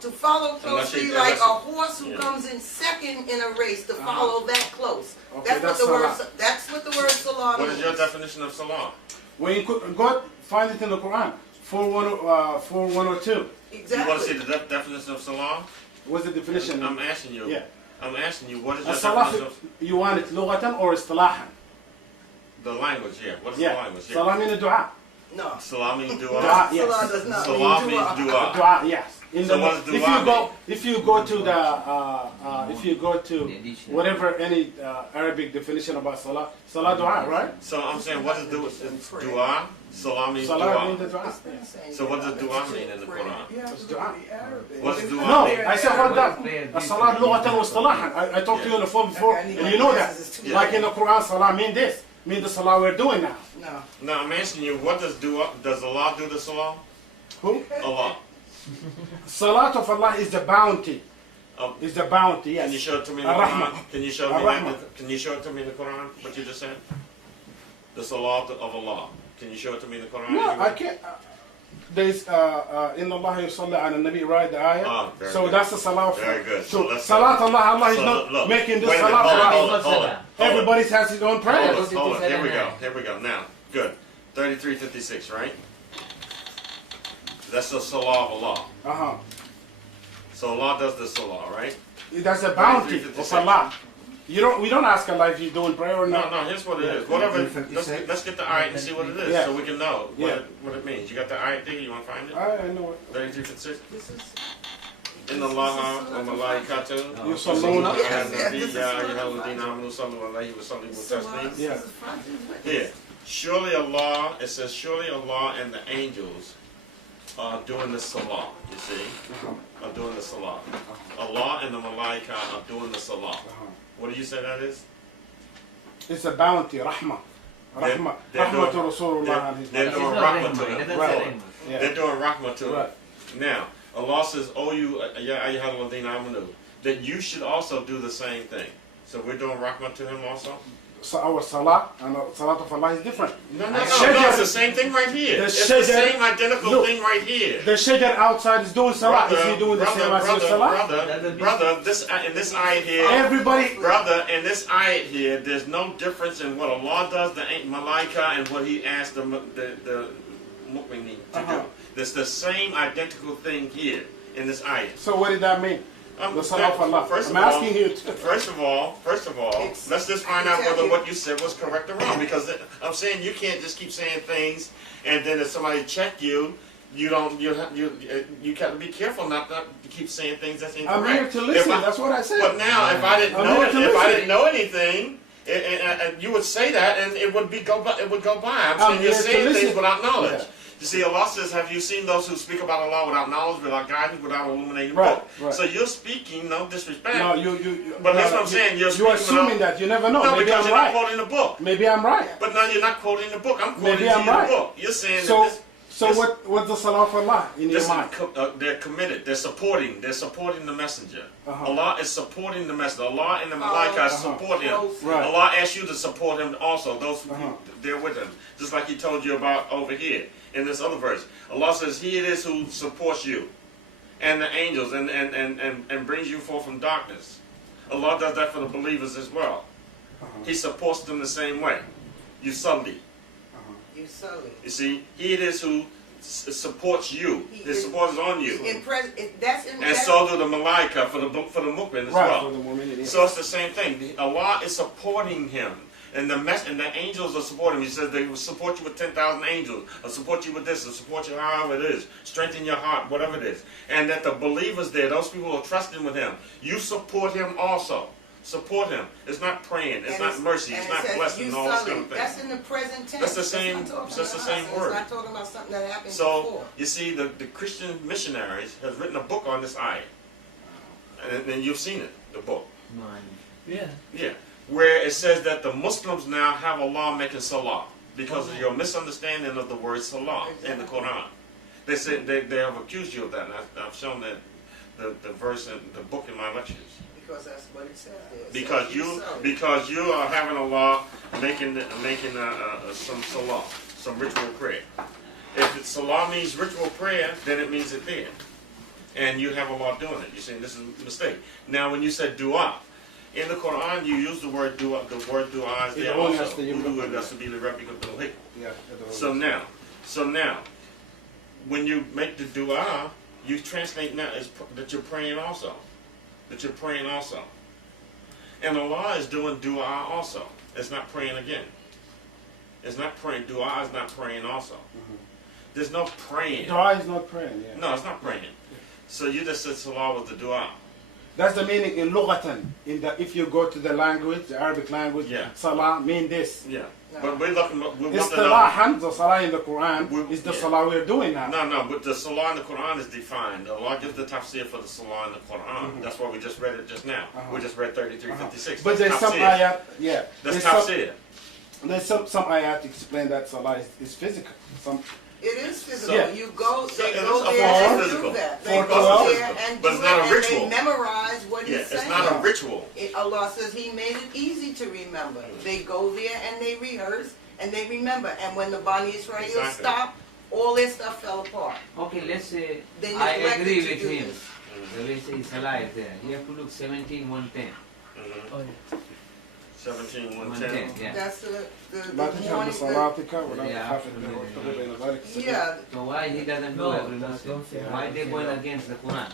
To follow closely you- like unless- a horse who yeah. comes in second in a race to follow that close. Okay, That's what that's that's what the word salah What means. is your definition of salah? When you go find it in the Quran 4102. You want to see Exactly. the definition of salah? What's the definition? I'm asking you. Yeah. I'm asking you, what is your الصلاة definition of you want it لغة or اصطلاحا? the language? Yeah. What is the Yeah. language? Yeah. Salah means dua. No. Salah means dua. Dua, yes. Salah does not Salah mean means dua. dua. Dua, yes. In So the, what does if dua you go, mean? if you go to the, if you go to Addition. whatever any Arabic definition about salah, salah dua, right? So I'm saying, what is dua? Dua? Salah means Salah means the dua. dua. yes. So what does dua mean in the Quran? It's dua. What does dua No, mean? I said hold up. Salah لغة واصطلاحا. I talked to you on the phone before, and you know that. Yeah. Like in the Quran, salah mean this, mean the salah we're doing now. No. No, I'm asking you, what does dua? Does Allah do the salah? Who? Allah. Salat of Allah is the bounty. Oh. Is the bounty, Can you yes. show it to me in the Ar-Rahman. Quran? Can you show me? Ar-Rahman. Can you show it to me in the Quran? What you just said? The salah of Allah. Can you show it to me in the Quran? No, anywhere? I can't. There's in Allah yusalli ala nabi, right? The ayah. Ah, very So good. that's the salah. Very good. So, So let's salat Allah is So not look, making this wait a minute, salah. hold on, for hold us. on, hold on. Everybody has his own prayer. Hold on, hold on. Here we go. 53:59. Here we go. Now, good. 33:56, right? That's the salah of Allah. So Allah does the salah, right? That's a bounty 33:56. of Allah. We don't ask Allah if you're doing prayer or No, not. no. Here's what it is. Whatever. 56. Let's get the ayat and see what it is, Yeah. so we can know Yeah. what it means. You got the ayat there? You want to find it? I know it. 33:56. This is إن الله وملائكته يصلون على النبي يا أيها الذين آمنوا صلوا عليه وسلموا تسليما. Yeah. Here, surely Allah, it says surely Allah and the angels are doing the salah, you see, are doing the salah. Allah and the malaika are doing the salah. What do you say that is? It's a bounty, rahmah. Rahmah. They're Rahmah to doing- Rasulullah. They're It's doing not rahmah to rahmah, it them. doesn't Right. say rahmah. Yeah. They're doing rahmah to Right. them. Now, Allah says, "Oh, you, ya ayyuhal ladhina amanu," that you should also do the same thing. So we're doing rahmah to him also. So our salah and our salat of Allah is different. No, Shajar- it's the same thing right here. The It's the shajar- same identical look, thing right here. The shajar outside is doing salah. Is he doing the same as your salah? brother, this in this ayat here, Everybody. brother, in this ayat here, there's no difference in what Allah does, the malaika, and what He asked the mu'minin to do. There's the same identical thing here in this ayat. So what did that mean? The salah of Allah. I'm asking you. First of all, let's just find out whether what you said was correct or wrong. Because I'm saying you can't just keep saying things, and then if somebody check you, you got to be careful not to keep saying things that's incorrect. I'm here to listen. That's what I said. But now, if I didn't I'm know, here to if I listen. didn't know anything, and you would say that, and it would go by. I'm saying you're here to saying things listen. without knowledge. Yeah. You see, Allah says, "Have you seen those who speak about Allah without knowledge, without guidance, without illuminating Right, book?" right. So you're speaking, no disrespect. No, you. But that's what I'm saying. You're speaking assuming without- that. You never know. No, Maybe because I'm you're not right. quoting the book. Maybe I'm right. But now you're not quoting the book. I'm quoting Maybe to I'm you right. the book. You're saying So, that so this- what's the salah of Allah in your Listen, mind? they're committed. They're supporting the messenger. Uh-huh. Allah is supporting the messenger. Allah and the malaika support him. Right. Allah asks you to support him also. Those Uh-huh. they're with him. Just like He told you about over here in this other verse. Allah says, "He it is who supports you, and the angels, and brings you forth from darkness." Allah does that for the believers as well. He supports them the same way. You Sunday. You sully. You see, He it is who supports you. He His is- support is on you. That's in And so do the malaika for the mu'min as Right. well. For the woman, yes. So it's the same thing. Allah is supporting him. And the angels are supporting him. He says they will support you with 10,000 angels. Or support you with this. Or support you however it is. Strengthen your heart, whatever it is. And that the believers there, those people who are trusting with him, you support him also. Support him. It's not praying. It's not mercy. It's not blessing and all this kind of thing. That's in the present tense. That's the same- It's not talking that's the about same us. word. It's not talking about something that happened So, before. you see, the Christian missionaries have written a book on this ayah. And you've seen it, the book. Yeah. Yeah. Where it says that the Muslims now have Allah making salah because of your misunderstanding of the word salah in the Quran. They said they have accused you of that, and I've shown that the verse in the book in my lectures. Because that's what it says there. It Because says you sully. are having Allah making some salah, some ritual prayer. If it's salah means ritual prayer, then it means it there. And you have Allah doing it. You're saying this is a mistake. Now when you said dua, in the Quran you use the word dua. The word dua is there only also. has to be- Udu and nasabila rabbika bil hikmah. Yeah. So now, when you make the dua, you translate now as that you're praying also. That you're praying also. And Allah is doing dua also. It's not praying again. It's not praying. Dua is not praying also. There's no praying. Dua is not praying. Yeah. No, it's not praying. So you just said salah was the dua. That's the meaning in lughatan. If you go to the language, the Arabic language, Yeah. salah mean this. Yeah. But we're looking. We It's want to the know. Hamza salah in the Quran is the Yeah. salah we're doing now. No, but the salah in the Quran is defined. Allah gives the tafsir for the salah in the Quran. That's why we just read it just now. We just read 33:56. But there's some Tafsir. ayat, yeah. That's There's some, tafsir. there's some ayat explain that salah is physical. Some It is physical. Yeah. You go, So they it go is, of there course, and physical. do that. They For go 12. there and But do it's not it, a and ritual. they memorize what Yeah, he's it's saying. not a ritual. Allah says He made it easy to remember. They go there and they rehearse and they remember. And when the Bani Israel Exactly. stopped, all their stuff fell apart. Okay, let's say They I neglected agree to with do him. this. The way say salah is there. You have to look 17:110. 17:110. Yeah. That's the لا تجهر morning. بصلاتك ولا Yeah. تخافت بها وابتغ بين ذلك سبيلا. Yeah, So why he doesn't do No, every don't Muslim? say Why that. they going against the Quran?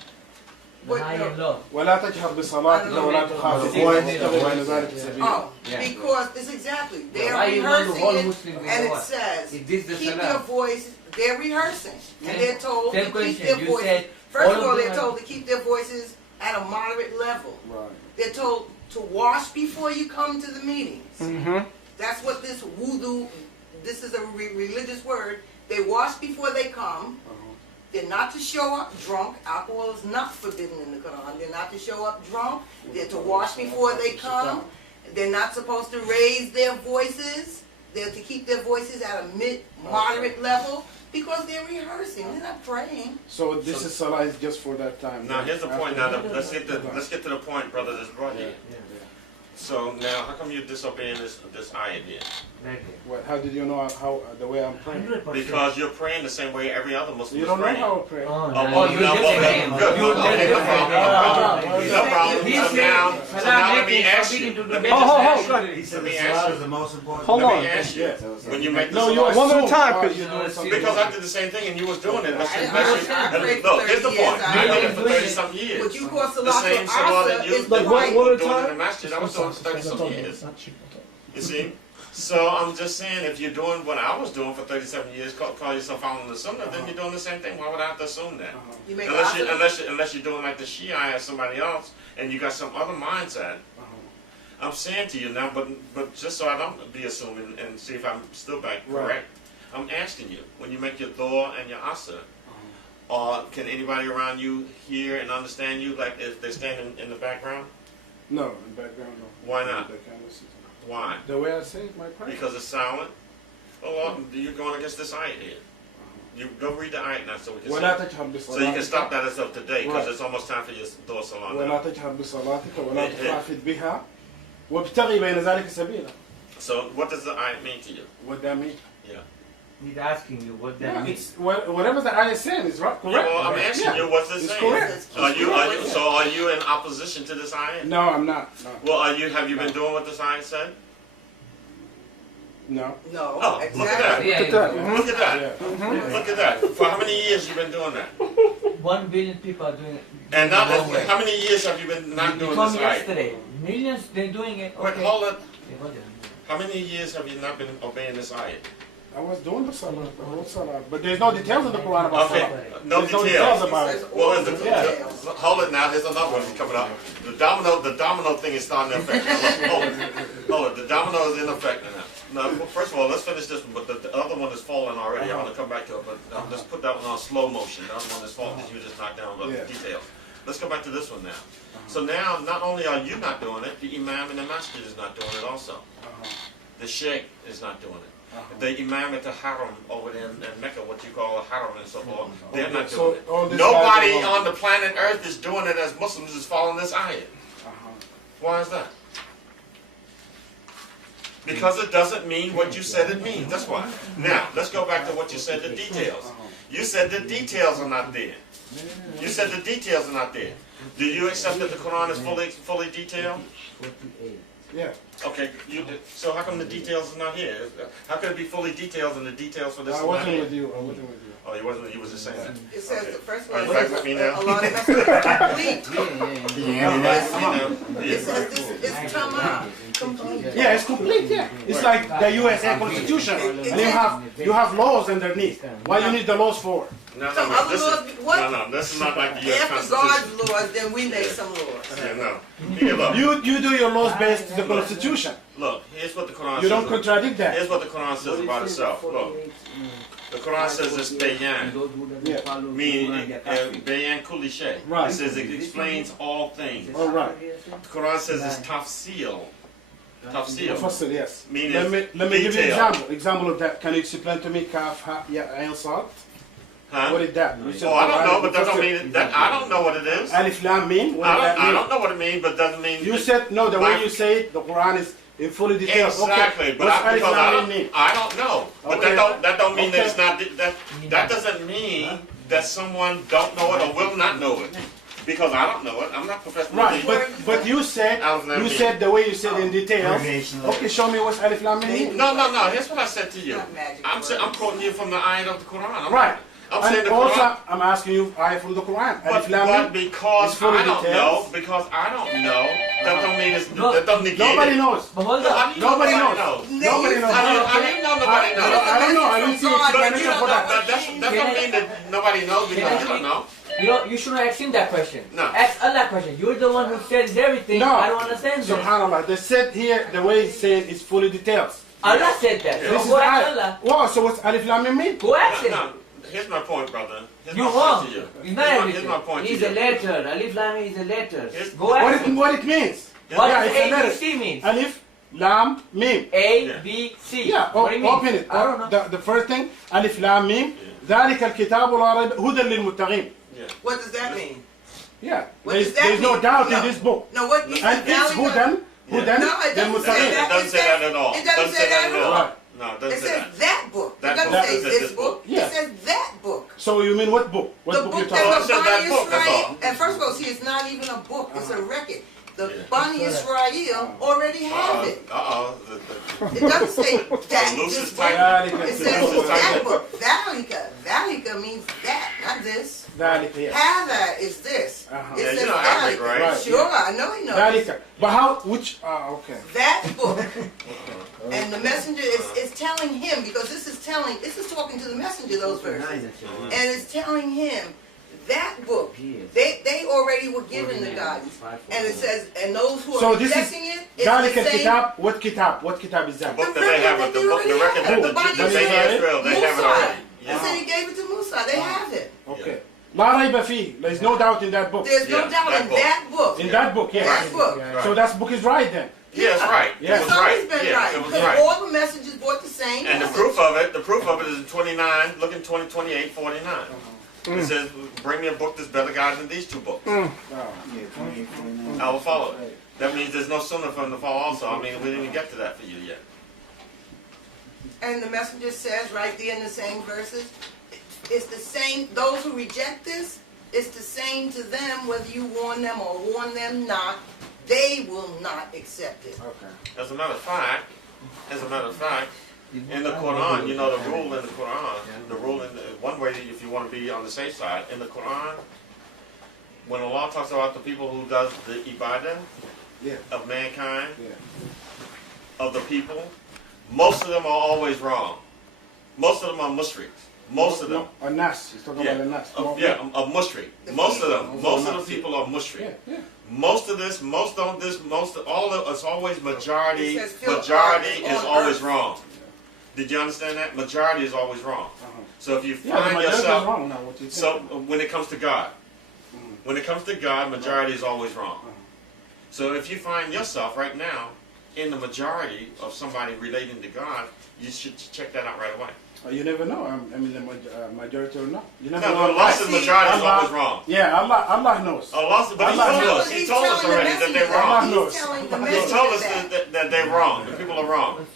But High no. and low. ولا تجهر بصلاتك ولا تخافت بها وابتغ بين ذلك سبيلا. Oh, Yeah. because it's exactly. They're Why you want the rehearsing whole it, Muslim to and do it what? says, Is this the keep salah? your voice. They're rehearsing, and Same- they're told to Same keep question. their You voice. said First of All all, of they're them told to keep their voices at a moderate level. Right. They're told to wash before you come to the meetings. Mm-hmm. That's what this wudu, this is a religious word. They wash before they come. They're not to show up drunk. Alcohol is not forbidden in the Quran. They're not to show up drunk. They're to wash before they come. They're not supposed to raise their voices. They're to keep their voices at a moderate level because they're rehearsing. They're not praying. So this is salah is just for that time. Now right? here's the point. After Now that? let's get to the point, brother. That's brought here. So now, how come you're disobeying this ayat here? What, how did you know how the way I'm praying? 100%. Because you're praying the same way every other Muslim You is don't know praying. how I pray. Oh, Oh, no, well, you no, just well, saying. good. You Okay, just no problem. saying. No problem. He So said, now Salah let me making ask forbidden you. to do Let me Oh, just hold ask on. you. He said Let me the ask salah you. is the most important. Hold Let on. me ask you. When you make the No, you salah, One at a time, Oh, 'cause- you're doing something because wrong. I did the same thing and you was doing it. Let's I- just I prayed for look, here's the 30 years. point. I did it for I- 30-some years. What you call The salah same for salah that Asa you is the Like, were one right. at a doing in time? the masjid, I was doing for 30-some years. You see? So I'm just saying, if you're doing what I was doing for 37 years, call yourself following the sunnah, then you're doing the same thing. Why would I have to assume that? You make Unless you're doing like the Shia or somebody else, and you got some other mindset. I'm saying to you now, but just so I don't be assuming and see if I'm still back correct, I'm asking you, when you make your dua and your asa, can anybody around you hear and understand you, like if they're standing in the background? No, in the background, no. Why not? They can't listen to me. Why? The way I say my prayer. Because it's silent? Oh, well, you're going against this ayat here. You go read the ayat now so we can ولا see. تجهر بصلاتك. So you can stop that as of today, because Right. it's almost time for your dua salah ولا now. تجهر بصلاتك ولا Yeah, yeah. تخافت بها وابتغي بين ذلك سبيلا. So what does the ayat mean to you? What that mean? Yeah. He's asking you what that Yeah, means. it's whatever the ayah is saying is right, Yeah, correct. well, I'm asking Yeah. you, what's it It's saying? correct. So are you in opposition to this ayat? No, I'm not. No. Well, have you been doing what this ayat said? No. No, Oh, exactly. look at that. Yeah, Look at that. yeah. Look at that. Yeah. Look at that. For how many years you been doing that? 1 billion people are doing it. And not the wrong way. how many years have you been not You doing told this me ayat? yesterday. Millions, they're doing it. Wait, Okay. hold it. Yeah, what the- How many years have you not been obeying this ayat? I was doing the salah, the whole salah, but there's no details in the Quran about Okay, salah. no There's no details. details It about says it. all Well, the the, details. hold it now. Here's another one coming up. The domino thing is starting to affect. Hold it. The domino is in effect now. Now, first of all, let's finish this one. But the other one is falling already. I want to come back to it, but I'll just put that one on slow motion. The other one is falling because you just knocked down the Yeah. details. Let's go back to this one now. So now, not only are you not doing it, the imam in the masjid is not doing it also. The sheikh is not doing it. The imam at the haram over there in Mecca, what you call a haram and so forth, they're not So doing all it. this Nobody guys are on the planet Earth is doing it as Muslims is following this ayat. Why is that? Because it doesn't mean what you said it means. That's why. Now, let's go back to what you said, the details. You said the details are not there. You said the details are not there. Do you accept that the Quran is fully detailed? 48. Yeah. Okay, so how come the details are not here? How could it be fully detailed and the details for this I are not wasn't here? with you. I wasn't with you. Oh, you was just saying that. It says Okay. the first Are one you back with me now? Allah is complete. It says this is tamam, complete. Yeah, it's complete. Yeah, it's like the USA Constitution, and you have laws underneath. Why you need the laws for? No, Some no, other this laws, is, what? no, this is not like the U.S. After Constitution. God's laws, then we make some laws. Yeah, no. Here, look. You do your laws based on the Constitution. Look, here's what the Quran You says. don't contradict that. Here's what the Quran says about itself. Look, the Quran says it's bayan, Yeah. meaning bayan kulli shay. Right. It says it explains all things. All right. The Quran says it's tafsil. Tafsil. Mufassal, yes. Meaning Let me give you an detail. example of that. Can you explain to me kaf ha ya ayn sad? Huh? What is that? You said Oh, I don't know, Quran, but that don't Mufassal. mean that. I don't know what it is. Alif lam mim. What does that I mean? don't know what it means, but doesn't mean. You said no. The way you say it, the Quran is in fully detailed. Exactly, Okay. but What's Alif because lam mim mean? I don't know. But Okay. that don't mean that Okay. it's not that doesn't mean that someone don't know it or will not know it. Because I don't know it. I'm not professional. Right, but you said Alif lam mim. the way you said in details. Abbreviation. Okay, show me what's Alif lam mim. No. Here's what I said to you. Not magic I'm words. quoting you from the ayat of the Quran. Right. I'm saying And the also, Quran. I'm asking you ayah from the Quran. Alif lam But mim. because It's fully I don't detailed. know, that don't mean it's No, that don't negate Nobody it. knows. But hold No, on. how do you know Nobody knows. Then Nobody you knows. say- How do you know nobody knows? I don't know. I didn't see God, explanation you for don't that. That don't mean that nobody knows because you don't know. You shouldn't ask him that question. No. Ask Allah question. You're the one who says everything. No. I don't understand this. Subhanallah. They said here the way it's saying is fully detailed. Allah said that. Yeah. So This is go ask ayah. Allah. Wow, so what's Alif Lam Mim mean? Go ask him. No, here's my point, brother. Here's You my wrong. point to you. It's not Here's everything. my point It's to a you. letter. Alif Lam Mim is a letter. Here's- Go ask him. What it means? What Yeah, does it's a letter. ABC mean? Alif Lam Mim. A, B, C. Yeah, What do you mean? open it. I don't know. The first thing, Alif Lam Mim. ذلك الكتاب لا ريب هدى للمتقين. Yeah. What does that mean? Yeah, What does that there's no mean? doubt No. in this book. No, what you And said, it's Valley Girl- Hudan, Yeah. Hudan No, it doesn't say للمتقين. that. It doesn't say that at all. It doesn't say that at all. Right. No, it It doesn't say says that. that book. It That doesn't book. say It says this this book. book. Yeah. It says that book. So you mean what book? What The book book you talking Oh, that it the says that Bani book, that's Israel, all. and first of all, see, it's not even a book, it's a record. The Yeah. Bani Israel already have it. Uh-oh. It doesn't say that Loose this is book. tight. It Loose says is tight. that book. Valika. Valika means that, not this. ذلك yes. Hava is this. Uh-huh. It Yeah, says you know Arabic, Valika. right? Right. Sure, I know he knows. ذلك. But how? Which? Okay. That book. And the messenger is telling him, because this is talking to the messenger, those verses. And it's telling him that book, they already were given the guidance. And it says, and those who So are this is rejecting it, it's ذلك the same. الكتاب. What kitab? What kitab is that? The book that they have, the book, the record that the Bani Bani Israel, they have it Musa. already. He Yeah. said he gave it to Musa. They have it. Okay. لا ريب فيه. There's no doubt in that book. There's no Yeah, doubt that in book. that book. In that book, yes. That book. Right. So that book is right then. Yeah, it's right. Yeah. It was It's always right. been Yeah, right. it was Because right. all the messages brought the same And the message. proof of it is in 29, look in 2028, 49. It says, bring me a book that's better guided than these two books. Oh. I will follow it. That means there's no sooner for him to fall also. I mean, we didn't even get to that for you yet. And the messenger says right there in the same verses, it's the same, those who reject this, it's the same to them whether you warn them or warn them not, they will not accept it. Okay. As a matter of fact, in the Quran, you know the rule in the Quran, the rule in the, one way if you want to be on the safe side, in the Quran, when Allah talks about the people who does the ibadah Yeah. of mankind, Yeah. of the people, most of them are always wrong. Most of them are mushriks. Most of them. No, a nas. He's talking Yeah, about a nas. of mushrik. Most of them. Most of the people are mushrik. Yeah. Yeah. Most of this, most don't this, most all of it's always majority. It says fil Majority ardi is on always earth. wrong. Did you understand that? Majority is always wrong. Uh-huh. So if you Yeah, find but that's yourself, wrong now. What you so think? when it comes to God, when it comes to God, majority is always wrong. Uh-huh. So if you find yourself right now in the majority of somebody relating to God, you should check that out right away. You never know. I mean, the majority or not. You never No, know. Allah says majority is Allah- always wrong. Yeah, Allah knows. Allah says, but He Allah told knows. us. He told us already that they're wrong. knows. He's telling the He messenger told us that. that they're wrong. The people are wrong.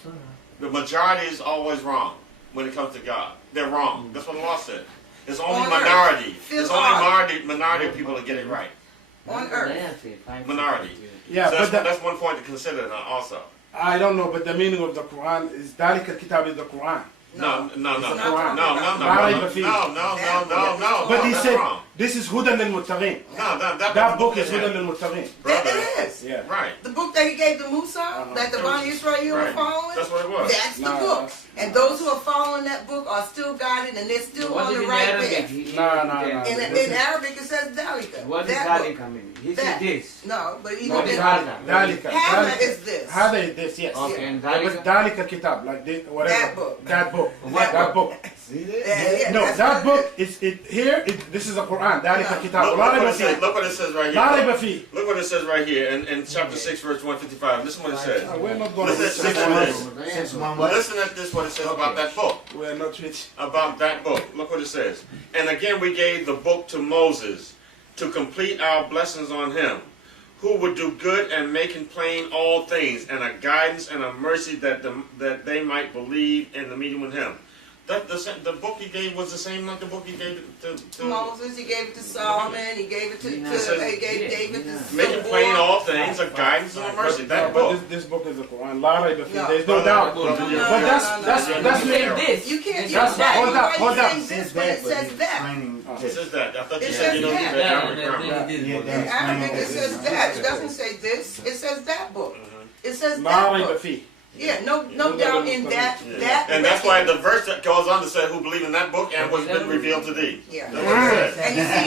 The majority is always wrong when it comes to God. They're wrong. That's what Allah said. It's only On earth. minority. Fil It's only ardi. minority of people that get it right. On earth. Minority. Yeah, So but that's one point to consider also. I don't know, but the meaning of the Quran is ذلك الكتاب is the Quran. No. It's not talking about- No. But he that's said wrong. this is هدى للمتقين. No, That book is yeah. هدى للمتقين. Brother. It is. Yeah. Right. The book that he gave to Musa, that the Bani Israel were Right. following, That's what it was. that's the No, book. that's- And those who are following that book are still guided and they're still What on is the in right Arabic? path. No. In Arabic it says Dalika. What is That Dalika book. mean? He That. said this. No, but even What is in Hada? ذلك. Hada is this. هذا is this, yes. Okay, and But Dalika? ذلك الكتاب, like this, whatever. That book. That book. That That book. Yeah, No, that's that right. book is here. This is the Quran. ذلك No. الكتاب. Look لا what ريب it says. فيه. Look what it says right لا here. ريب فيه. Look what it says right here in chapter 6, verse 155. Listen what it says. We're not going to Listen read to this. this. Listen at this, what it says about that book. We're not reading. About that book. Look what it says. And again we gave the book to Moses to complete our blessings on him, who would do good and making plain all things, and a guidance and a mercy that they might believe in the meeting with him. The book he gave was the same like the book he gave to Moses, he gave it to Solomon, he gave it to he gave David to making plain all things, a guidance and a mercy. That But book. this book is the Quran. لا ريب فيه. No. There's no doubt. No, But no, that's He said this. You can't It's use just that. Hold up, Why hold you up. saying this when it says that? It says that. I thought you It said you says know that. that Arabic grammar. In Arabic it says that. It doesn't say this. It says that book. It says لا that ريب book. فيه. Yeah, no doubt in that. Yeah. That And that's why record. the verse that goes on to say, "Who believe in that book and what's been revealed to thee." Yeah. That's what it says. And you see,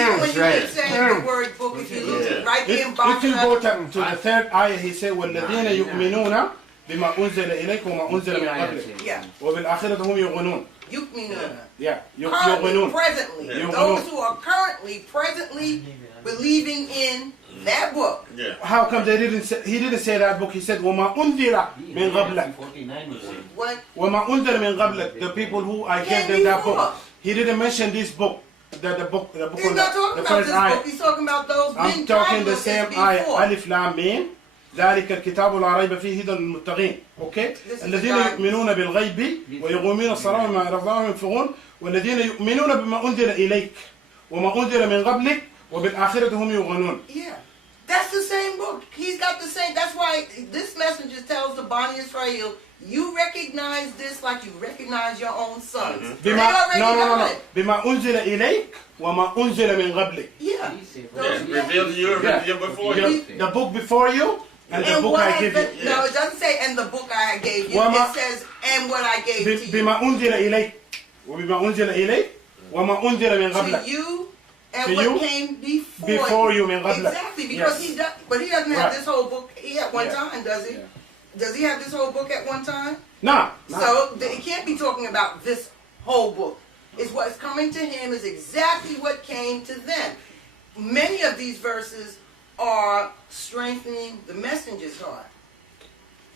even when you keep saying the word book, if you look Yeah. right there in If you go Bachman, to the third ayah, he said, وَالَّذِينَ يُؤْمِنُونَ بِمَا أُنزِلَ إِلَيْكَ وَمَا أُنزِلَ مِنْ قَبْلِكَ yeah, وَبِالْآخِرَةِ هُمْ يُوقِنُونَ. Yukminuna. Yeah, Currently, يُوقِنُون. presently, Yeah. those who are presently believing in that book. Yeah. How come they didn't say, he didn't say that book, he said وَمَا أُنزِلَ مِنْ قَبْلِكَ 49 was it? What? وَمَا أُنزِلَ مِنْ قَبْلِكَ, the people who I gave them that book. He didn't mention this book, the book He's on not talking the about first this ayah. book. He's talking about those I'm men talking the titles same is ayah, before. ألف لام ميم ذلك الكتاب لا ريب فيه هدى للمتقين. Okay? This is الذين the guidance. يؤمنون بالغيب ويقومون الصلاة ومما رزقناهم ينفقون والذين يؤمنون بما أنزل إليك وما أنزل من قبلك وبالآخرة هم يوقنون. Yeah, that's the same book. He's got the same. That's why this messenger tells the Bani Israel, you recognize this like you recognize your own sons. They بما already no got it. بما أنزل إليك وما أنزل من قبلك. Yeah. Yeah. Revealed to you and Yeah. revealed before The, you. the book before you and the book what I has give been, you. no, it doesn't say and the book I gave you. Wama- It says and what I gave to you. بما أنزل إليك وبما أنزل إليك وما أنزل من To قبلك. you and To what you? came before, Before you من قبلك. Exactly, because Yes. he does, but he doesn't have Right. this whole book at one Yeah. time, does he? Yeah. Does he have this whole book at one time? No. So it can't be talking about this whole book. It's what's coming to him is exactly what came to them. Many of these verses are strengthening the messenger's heart.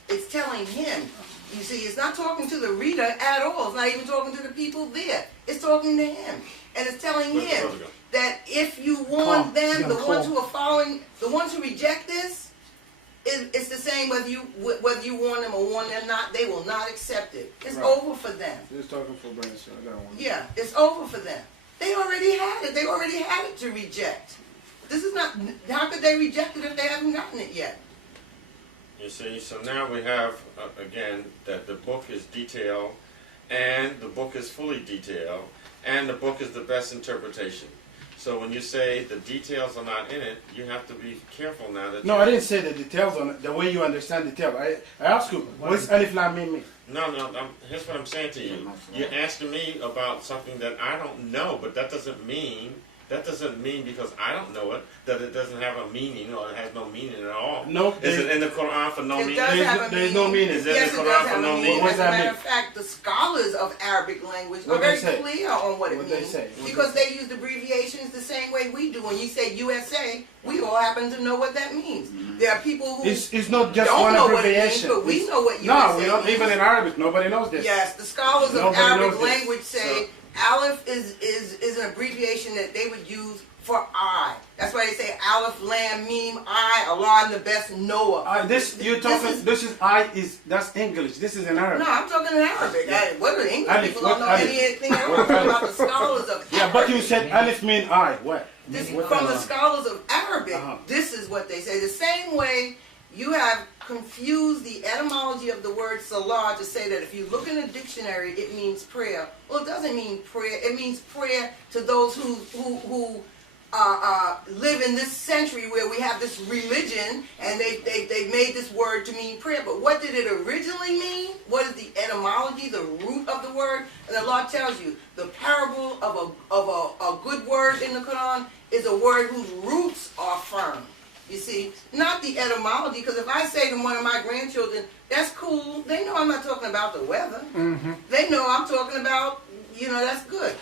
It's telling him. You see, it's not talking to the reader at all. It's not even talking to the people there. It's talking to him. And it's telling Where's the him brother go? that if you warn Calm. them, Yeah, the ones calm. who are following, the ones who reject this, it's the same whether you warn them or warn them not, they will not accept it. It's Right. over for them. He's talking for Brandon, so I got one. Yeah, it's over for them. They already had it. They already had it to reject. This is not, how could they reject it if they haven't gotten it yet? You see, so now we have, again, that the book is detailed, and the book is fully detailed, and the book is the best interpretation. So when you say the details are not in it, you have to be careful now that No, I didn't say the details on it, the way you understand detail. I asked you, what's Alif Lam Mim mean? No, here's what I'm saying to you. You're asking me about something that I don't know, but that doesn't mean because I don't know it that it doesn't have a meaning or it has no meaning at all. No, Is it in the Quran for no It meaning? does have a there's no meaning. Is it Yes, in it the does Quran for have a no meaning. meaning? What As does a that matter mean? of fact, the scholars of Arabic language What are they very say? clear on what it What they means say? What because they use abbreviations the same way we do. When you say USA, we all happen to know what that means. There are people who It's not just don't one know what it means, abbreviation. but we know what No, USA we don't, means. even in Arabic, nobody knows this. Yes, the scholars of Nobody Arabic knows this. language say Aleph is an abbreviation that they would use for I. That's why they say Aleph, Lam, Mim, I, Allah, and the best Noah. This that's English. This is in Arabic. No, I'm talking in Arabic. What are the English Alif, people don't know what Alif? anything else. I'm talking about the scholars of Arabic. Yeah, but you said Alif mean I. What? This, What from the the- scholars of Arabic, Uh-huh. this is what they say. The same way you have confused the etymology of the word salah to say that if you look in a dictionary, it means prayer. Well, it doesn't mean prayer. It means prayer to those who live in this century where we have this religion and they made this word to mean prayer. But what did it originally mean? What is the etymology, the root of the word? And the law tells you the parable of a good word in the Quran is a word whose roots are firm. You see, not the etymology, because if I say to one of my grandchildren, that's cool, they know I'm not talking about the weather. Mm-hmm. They know I'm talking about, that's good.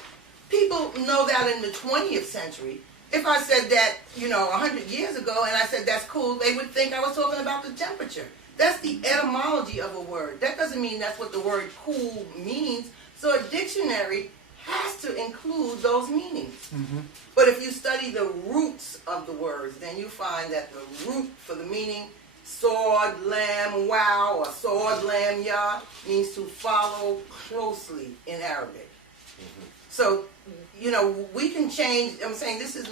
People know that in the 20th century. If I said that, 100 years ago, and I said that's cool, they would think I was talking about the temperature. That's the etymology of a word. That doesn't mean that's what the word cool means. So a dictionary has to include those meanings. Mm-hmm. But if you study the roots of the words, then you find that the root for the meaning sword, lamb, wow, or sword, lamb, yah, means to follow closely in Arabic. So, we can change. I'm saying this is,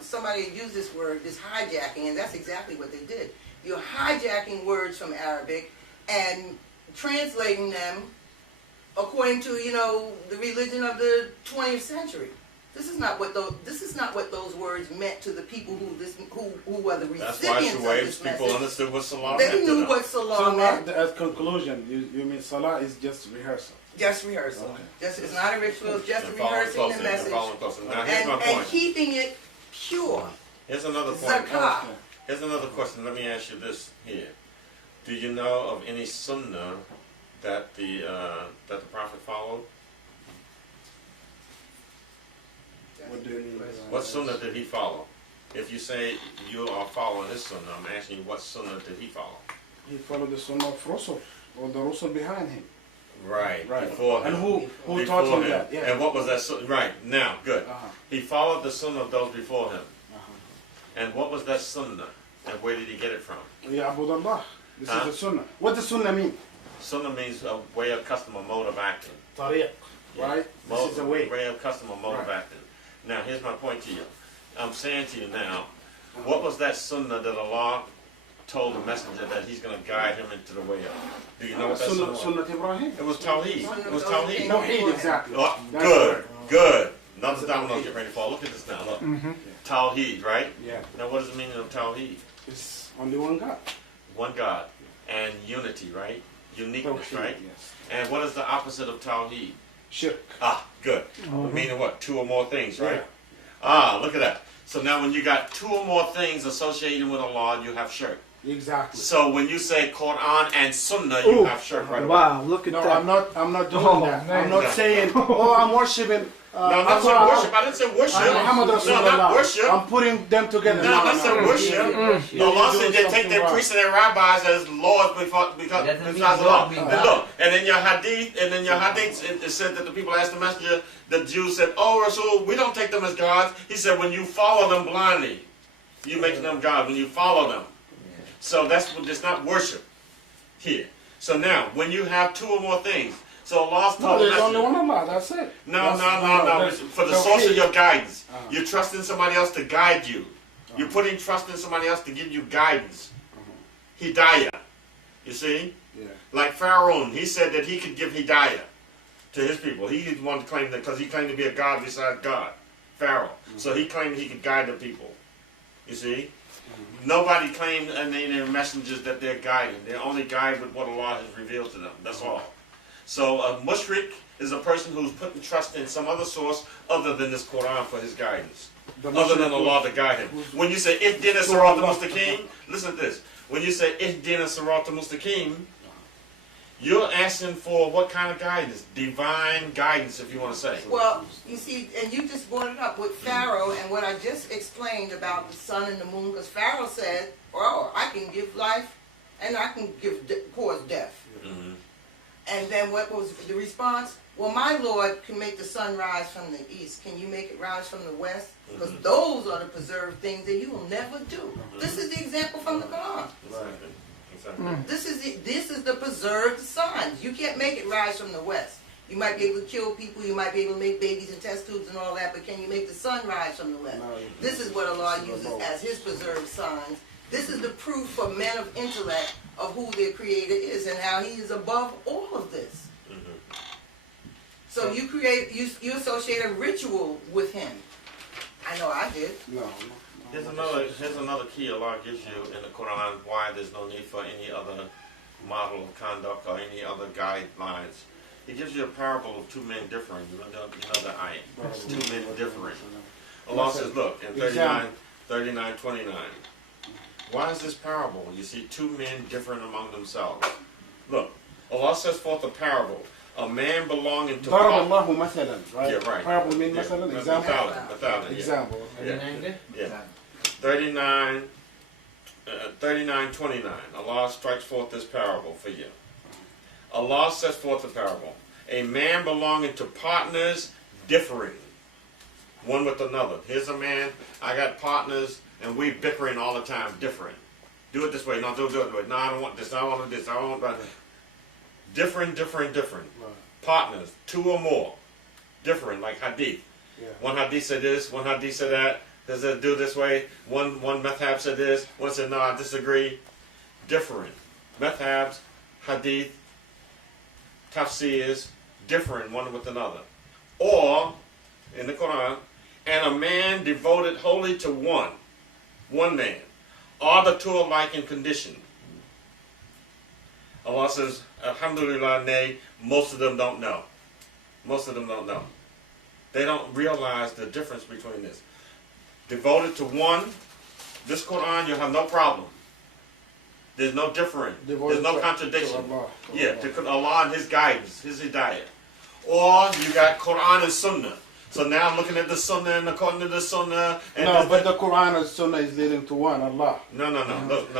somebody used this word, this hijacking, and that's exactly what they did. You're hijacking words from Arabic and translating them according to, the religion of the 20th century. This is not what those words meant to the people who were the That's why recipients of Shuaib's this people message. understood what Salah meant They to knew them. what So Salah meant. as conclusion, you mean Salah is just rehearsal? Just rehearsal. Okay. Just it's not a ritual. It's just And following rehearsing closer, the message and following closer. Now here's my and point. keeping it pure. Here's another point. Zakah. Here's another question. Let me ask you this here. Do you know of any sunnah that the Prophet followed? What do you mean? What sunnah did he follow? If you say you are following his sunnah, I'm asking you what sunnah did he follow? He followed the sunnah of Rasul, or the Rasul behind him. Right, Right. before him. And who Before taught him him. that? Yeah. And what was that sunnah? Right, now, good. Uh-huh. He followed the sunnah of those before him. Uh-huh. And what was that sunnah? And where did he get it from? Ya'bud Allah. This Huh? is the sunnah. What does sunnah mean? Sunnah means a way of custom, a mode of acting. Tariq. Right? This is the way. Way of custom, a mode of Right. acting. Now, here's my point to you. I'm saying to you now, what was that sunnah that Allah told the messenger that he's going to guide him into the way of? Do you know what that sunnah was? Sunnah Ibrahim. It was Tawheed. It was Tawheed. Tawheed, exactly. Oh, That's good, correct. good. Another domino get ready to fall. Look at this now. Look. Mm-hmm. Tawheed, right? Yeah. Now, what is the meaning of Tawheed? It's only one God. One God and unity, right? Uniqueness, Tawheed, right? yes. And what is the opposite of Tawheed? Shirk. Ah, good. Mhm. Meaning what? Two or more things, right? Yeah. Ah, look at that. So now when you got two or more things associated with Allah, you have shirk. Exactly. So when you say Quran and Sunnah, you Ooh. have shirk right away. Wow, look at No, that. I'm not doing Oh, that. man. I'm not No. saying, oh, I'm worshiping. No, I'm not saying Allah. worship. I didn't say worship. Muhammad No, Rasulullah. not worship. I'm putting them together. No, that's not worship. Allah You're said doing they take something their wrong. priests and their rabbis as lords because Doesn't mean besides God Allah. means And God. look, and in your hadith, it said that the people asked the messenger, the Jews said, "Oh, Rasul, we don't take them as gods." He said, "When you follow them blindly, you make them God. When you follow them." So it's not worship here. So now, when you have two or more things, so Allah's No, told the there's only messenger. one Allah. That's it. No. That's- For the that's source of okay. your guidance. Uh-huh. You're trusting somebody else to guide you. You're putting trust in somebody else to give you guidance. Hidayah. You see? Yeah. Like Pharaoh, he said that he could give Hidayah to his people. He didn't want to claim that because he claimed to be a God besides God. Pharaoh. So he claimed he could guide the people. You see? Nobody claimed in their messengers that they're guiding. They only guide with what Allah has revealed to them. That's all. So a mushrik is a person who's putting trust in some other source other than this Quran for his guidance. Other than Allah to guide him. When you say Ihdina Sirat al-Mustaqim, listen to this. When you say Ihdina Sirat al-Mustaqim, you're asking for what kind of guidance? Divine guidance, if you want to say. Well, you see, and you just brought it up with Pharaoh and what I just explained about the sun and the moon, because Pharaoh said, "Oh, I can give life, and I can cause death." Mhm. And then what was the response? Well, my Lord can make the sun rise from the east. Can you make it rise from the west? Because those are the preserved things that you will never do. This is the example from the Quran. Exactly. Exactly. This is the preserved signs. You can't make it rise from the west. You might be able to kill people, you might be able to make babies in test tubes and all that, but can you make the sun rise from the west? No, you This is what Allah uses can't. as His preserved signs. This is the proof for men of intellect of who their Creator is and how He is above all of this. So you associate a ritual with Him. I know I did. No. Here's another key Allah gives you in the Quran why there's no need for any other model of conduct or any other guidelines. He gives you a parable of two men differing. You know the ayat. Two men differing. Allah says, look, in 39:29. Why is this parable? You see two men differing among themselves. Look, Allah sets forth a parable. A man belonging to ضرب الله مثلا, right? Yeah, right. Parable mean Yeah. مثلا, example. Without it, yeah. Example. Yeah. 39:29. Allah strikes forth this parable for you. Allah sets forth the parable. A man belonging to partners differing one with another. Here's a man, I got partners, and we bickering all the time, differing. Do it this way, no, do it. No, I don't want this, I don't want this, I don't want that. Different. Right. Partners, two or more. Different, like hadith. Yeah. One hadith said this, one hadith said that. Does it do this way? One madhab said this, one said no, I disagree. Different. Madhabs, hadith, tafsirs, different one with another. Or, in the Quran, and a man devoted wholly to one man, are the two alike in condition? Allah says, Alhamdulillah, nay, most of them don't know. Most of them don't know. They don't realize the difference between this. Devoted to one, this Quran, you'll have no problem. There's no difference. There's no contradiction. Yeah, to Allah and His guidance, His hidayah. Or you got Quran and Sunnah. So now I'm looking at the Sunnah and according to the Sunnah. And no, but the Quran and Sunnah is leading to one, Allah. No. Look.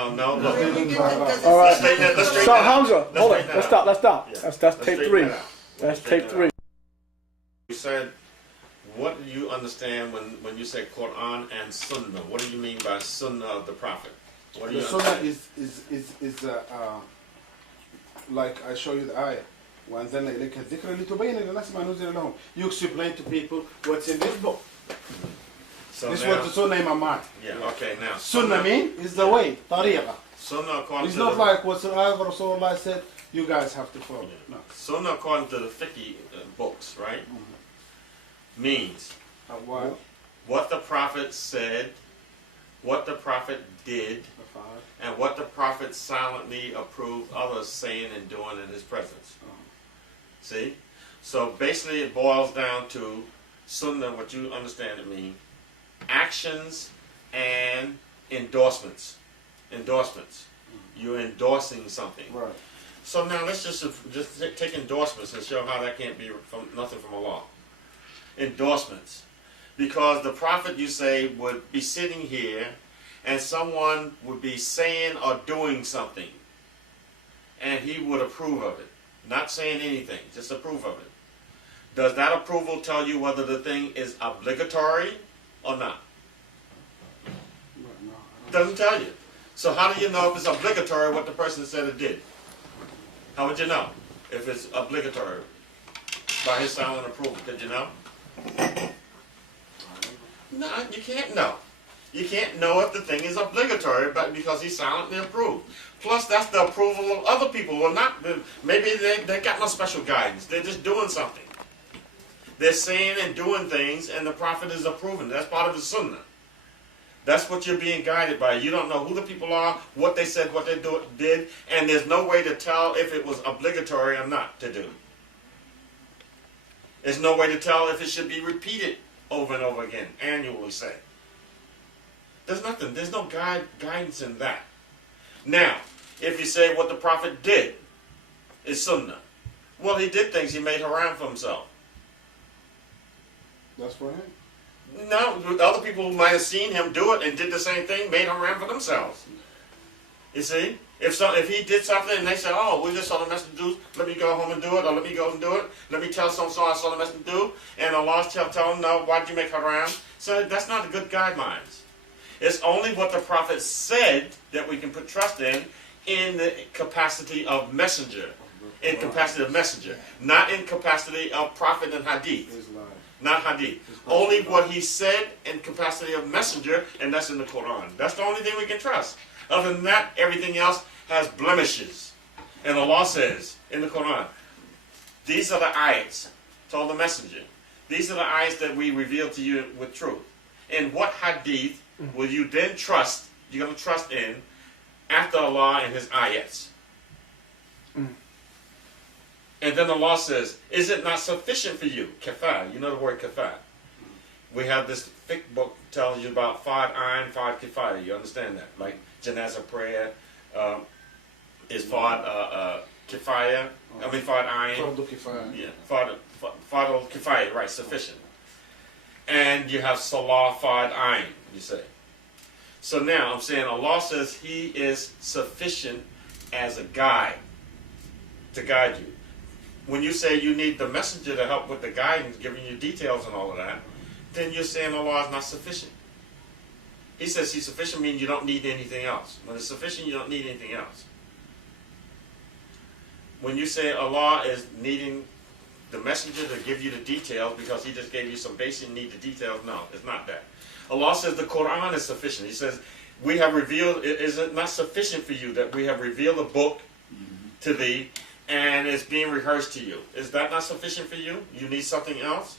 All right. So Hamza, hold on. Let's stop. Yeah. That's tape 3. That's tape 3. You said, what do you understand when you say Quran and Sunnah? What do you mean by Sunnah of the Prophet? What do you The Sunnah understand? is like I show you the ayah. وأنزلنا إليك الذكر لتبين للناس ما نزل لهم. You explain to people what's in this book. So this now, was the Sunnah in my mind. Yeah, okay, now. Sunnah mean is the way, tariqah. Sunnah according It's to not the, like what Rasulullah said, you guys have to follow. No. Sunnah according to the fiqh books, right? Means What? what the Prophet said, what the Prophet did, and what the Prophet silently approved others saying and doing in his presence. See? So basically it boils down to Sunnah, what you understand it means, actions and endorsements. Endorsements. You're endorsing something. Right. So now let's just take endorsements and show how that can't be nothing from Allah. Endorsements. Because the Prophet, you say, would be sitting here and someone would be saying or doing something and he would approve of it. Not saying anything, just approve of it. Does that approval tell you whether the thing is obligatory or not? Doesn't tell you. So how do you know if it's obligatory what the person said or did? How would you know if it's obligatory? By his silent approval. Did you know? No, you can't know. You can't know if the thing is obligatory but because he silently approved. Plus, that's the approval of other people. Well, not maybe they got no special guidance. They're just doing something. They're saying and doing things, and the Prophet is approving. That's part of the Sunnah. That's what you're being guided by. You don't know who the people are, what they said, what they did, and there's no way to tell if it was obligatory or not to do. There's no way to tell if it should be repeated over and over again, annually, say. There's nothing. There's no guidance in that. Now, if you say what the Prophet did is Sunnah, well, he did things. He made haram for himself. That's for him? No, other people who might have seen him do it and did the same thing made haram for themselves. You see? If he did something and they said, oh, we just saw the message do, let me go home and do it, or let me go and do it, let me tell so I saw the message do, and Allah's tell him, no, why did you make haram? So that's not a good guidelines. It's only what the Prophet said that we can put trust in the capacity of messenger. In capacity of messenger. Not in capacity of prophet and hadith. Not hadith. Only what he said in capacity of messenger, and that's in the Quran. That's the only thing we can trust. Other than that, everything else has blemishes. And Allah says in the Quran, these are the ayats, told the messenger. These are the ayats that we reveal to you with truth. In what hadith will you then trust, you're going to trust in, after Allah and His ayats? And then Allah says, is it not sufficient for you? Kafah, you know the word kafah. We have this fiqh book telling you about 5 ayn, 5 kifaya. You understand that? Like janazah prayer is 5 kifaya. I mean 5 ayn. Fardu kifaya. Yeah, 5 kifaya, right, sufficient. And you have salah 5 ayn, you say. So now I'm saying Allah says He is sufficient as a guide, to guide you. When you say you need the messenger to help with the guidance, giving you details and all of that, then you're saying Allah is not sufficient. He says He's sufficient means you don't need anything else. When it's sufficient, you don't need anything else. When you say Allah is needing the messenger to give you the details because He just gave you some basic need the details, no, it's not that. Allah says the Quran is sufficient. He says, we have revealed, is it not sufficient for you that we have revealed a book to thee and it's being rehearsed to you? Is that not sufficient for you? You need something else?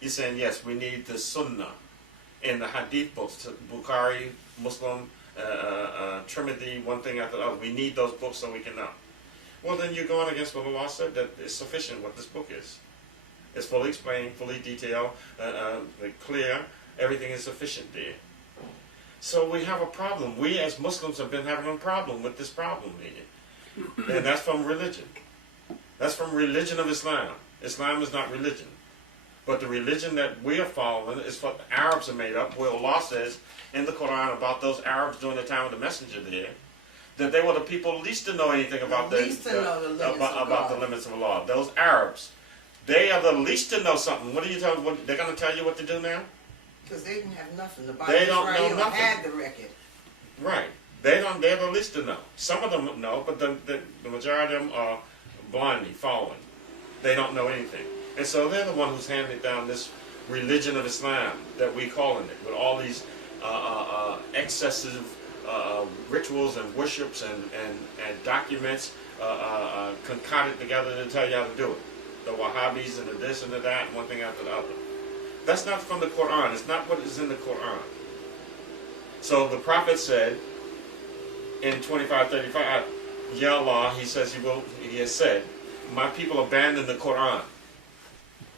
He's saying, yes, we need the Sunnah in the Hadith books, Bukhari, Muslim, Trimidi, one thing after the other. We need those books so we can know. Well, then you're going against what Allah said, that it's sufficient what this book is. It's fully explained, fully detailed, clear. Everything is sufficient there. So we have a problem. We as Muslims have been having a problem with this problem here. And that's from religion. That's from religion of Islam. Islam is not religion. But the religion that we are following is what the Arabs are made up, where Allah says in the Quran about those Arabs during the time of the messenger there, that they were the people least to know anything about the limits of Allah. Those Arabs, they are the least to know something. What are you telling? They're going to tell you what to do now? Because they didn't have nothing. The Bible They don't know nothing. had the record. Right. They don't. They're the least to know. Some of them know, but the majority of them are blindly following. They don't know anything, and so they're the one who's handed down this religion of Islam that we calling it, with all these excessive rituals and worships and documents concocted together to tell you how to do it. The Wahhabis and the this and the that, and one thing after the other. That's not from the Quran. It's not what is in the Quran. So the Prophet said in 25:35, Ya Allah, he says he has said, my people abandoned the Quran.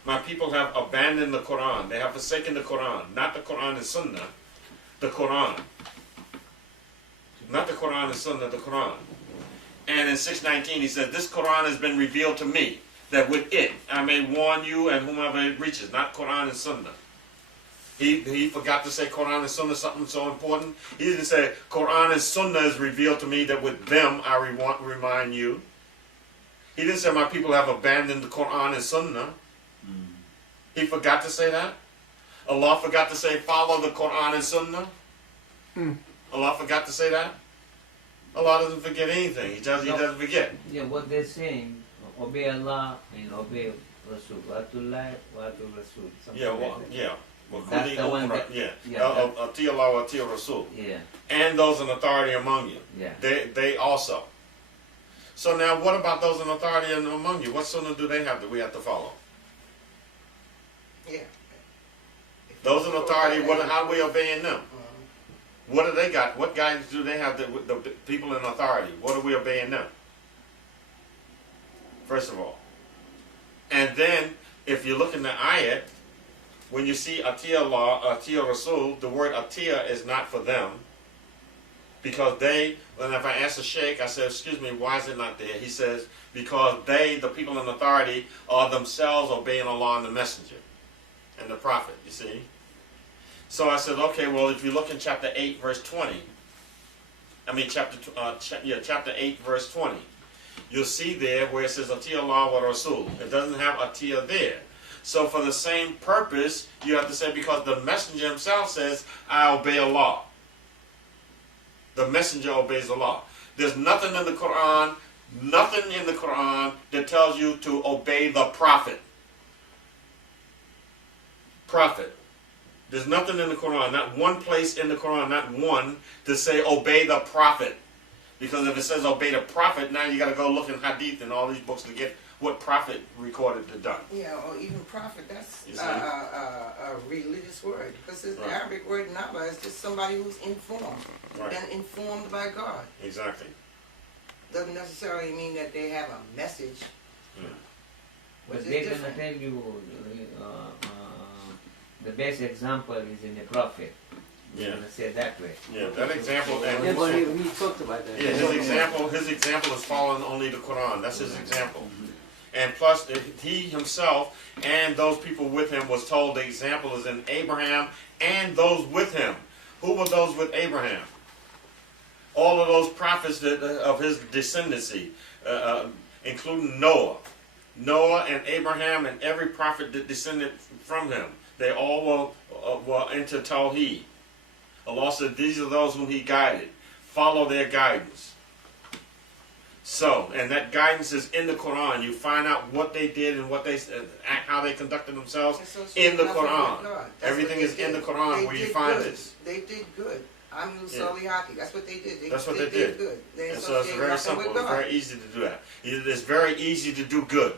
My people have abandoned the Quran. They have forsaken the Quran. Not the Quran and Sunnah, the Quran. Not the Quran and Sunnah, the Quran. And in 6:19 he said, this Quran has been revealed to me, that with it I may warn you and whomever it reaches, not Quran and Sunnah. He forgot to say Quran and Sunnah, something so important. He didn't say Quran and Sunnah is revealed to me, that with them I remind you. He didn't say my people have abandoned the Quran and Sunnah. He forgot to say that. Allah forgot to say follow the Quran and Sunnah. Allah forgot to say that. Allah doesn't forget anything. He doesn't forget. Yeah, what they're saying, obey Allah and obey Rasul. Watullah, watul Rasul. Yeah, well, yeah. That's the one that, Ati Allah, Ati Rasul. Yeah. And those in authority among you. Yeah. They also. So now, what about those in authority among you? What sunnah do they have that we have to follow? Yeah. Those in authority, how are we obeying them? What do they got? What guidance do they have that the people in authority? What are we obeying them? First of all. And then, if you look in the ayat, when you see Atiya Allah, Atiya Rasul, the word Atiya is not for them. Because and if I ask the sheikh, I said, excuse me, why is it not there? He says, because the people in authority, are themselves obeying Allah and the messenger and the prophet, you see. So I said, okay, well, if you look in chapter 8, verse 20, chapter 8, verse 20, you'll see there where it says Atiya Allah wa Rasul. It doesn't have Atiya there. So for the same purpose, you have to say, because the messenger himself says, I obey Allah. The messenger obeys Allah. There's nothing in the Quran that tells you to obey the prophet. Prophet. There's nothing in the Quran, not one place in the Quran, not one, to say obey the prophet. Because if it says obey the prophet, now you got to go look in Hadith and all these books to get what prophet recorded to done. Yeah, or even prophet, that's a religious word. Because the Arabic word Naba is just somebody who's informed. Right. And informed by God. Exactly. Doesn't necessarily mean that they have a message. But they're going to tell you the best example is in the prophet. You're going to say it that way. Yeah, that example. And we talked about that. yeah, his example is following only the Quran. That's his example. And plus, he himself and those people with him was told the example is in Abraham and those with him. Who were those with Abraham? All of those prophets of his descendancy, including Noah. Noah and Abraham and every prophet that descended from him. They all were into Tawheed. Allah said, these are those whom he guided. Follow their guidance. So, and that guidance is in the Quran. You find out what they did and how they conducted themselves in the Quran. Everything is in the Quran where you find this. They did good. Amir Salihaki. That's what they did. That's what they did. Good. And so it's very simple. It's very easy to do that. It's very easy to do good.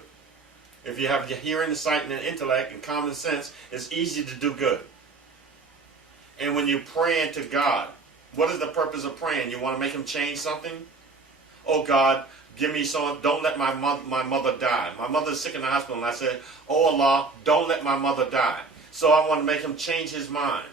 If you have your hearing, sight, and intellect and common sense, it's easy to do good. And when you're praying to God, what is the purpose of praying? You want to make him change something? Oh God, give me some, don't let my mother die. My mother's sick in the hospital, and I said, oh Allah, don't let my mother die. So I want to make him change his mind.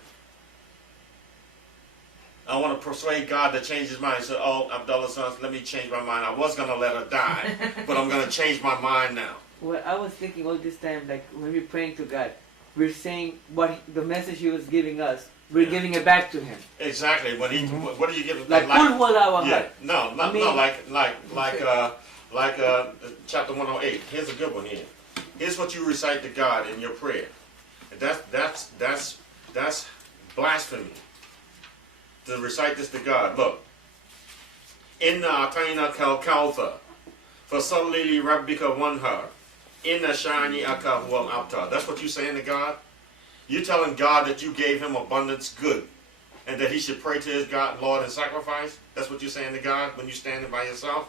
I want to persuade God to change his mind. He said, oh, Abdullah, son, let me change my mind. I was going to let her die, but I'm going to change my mind now. Well, I was thinking all this time, like when we're praying to God, we're saying what the message He was giving us, we're giving it back to Him. Exactly. When he, what do you give? Like our yeah. heart. No, I mean, like chapter 108. Here's a good one here. Here's what you recite to God in your prayer. That's blasphemy. To recite this to God. Look. Inna atayna kal kawthar. Fasalli li rabbika wanhar. Inna shani'aka huwal abtar. That's what you're saying to God? You're telling God that you gave him abundance good and that he should pray to his God, Lord, and sacrifice? That's what you're saying to God when you're standing by yourself?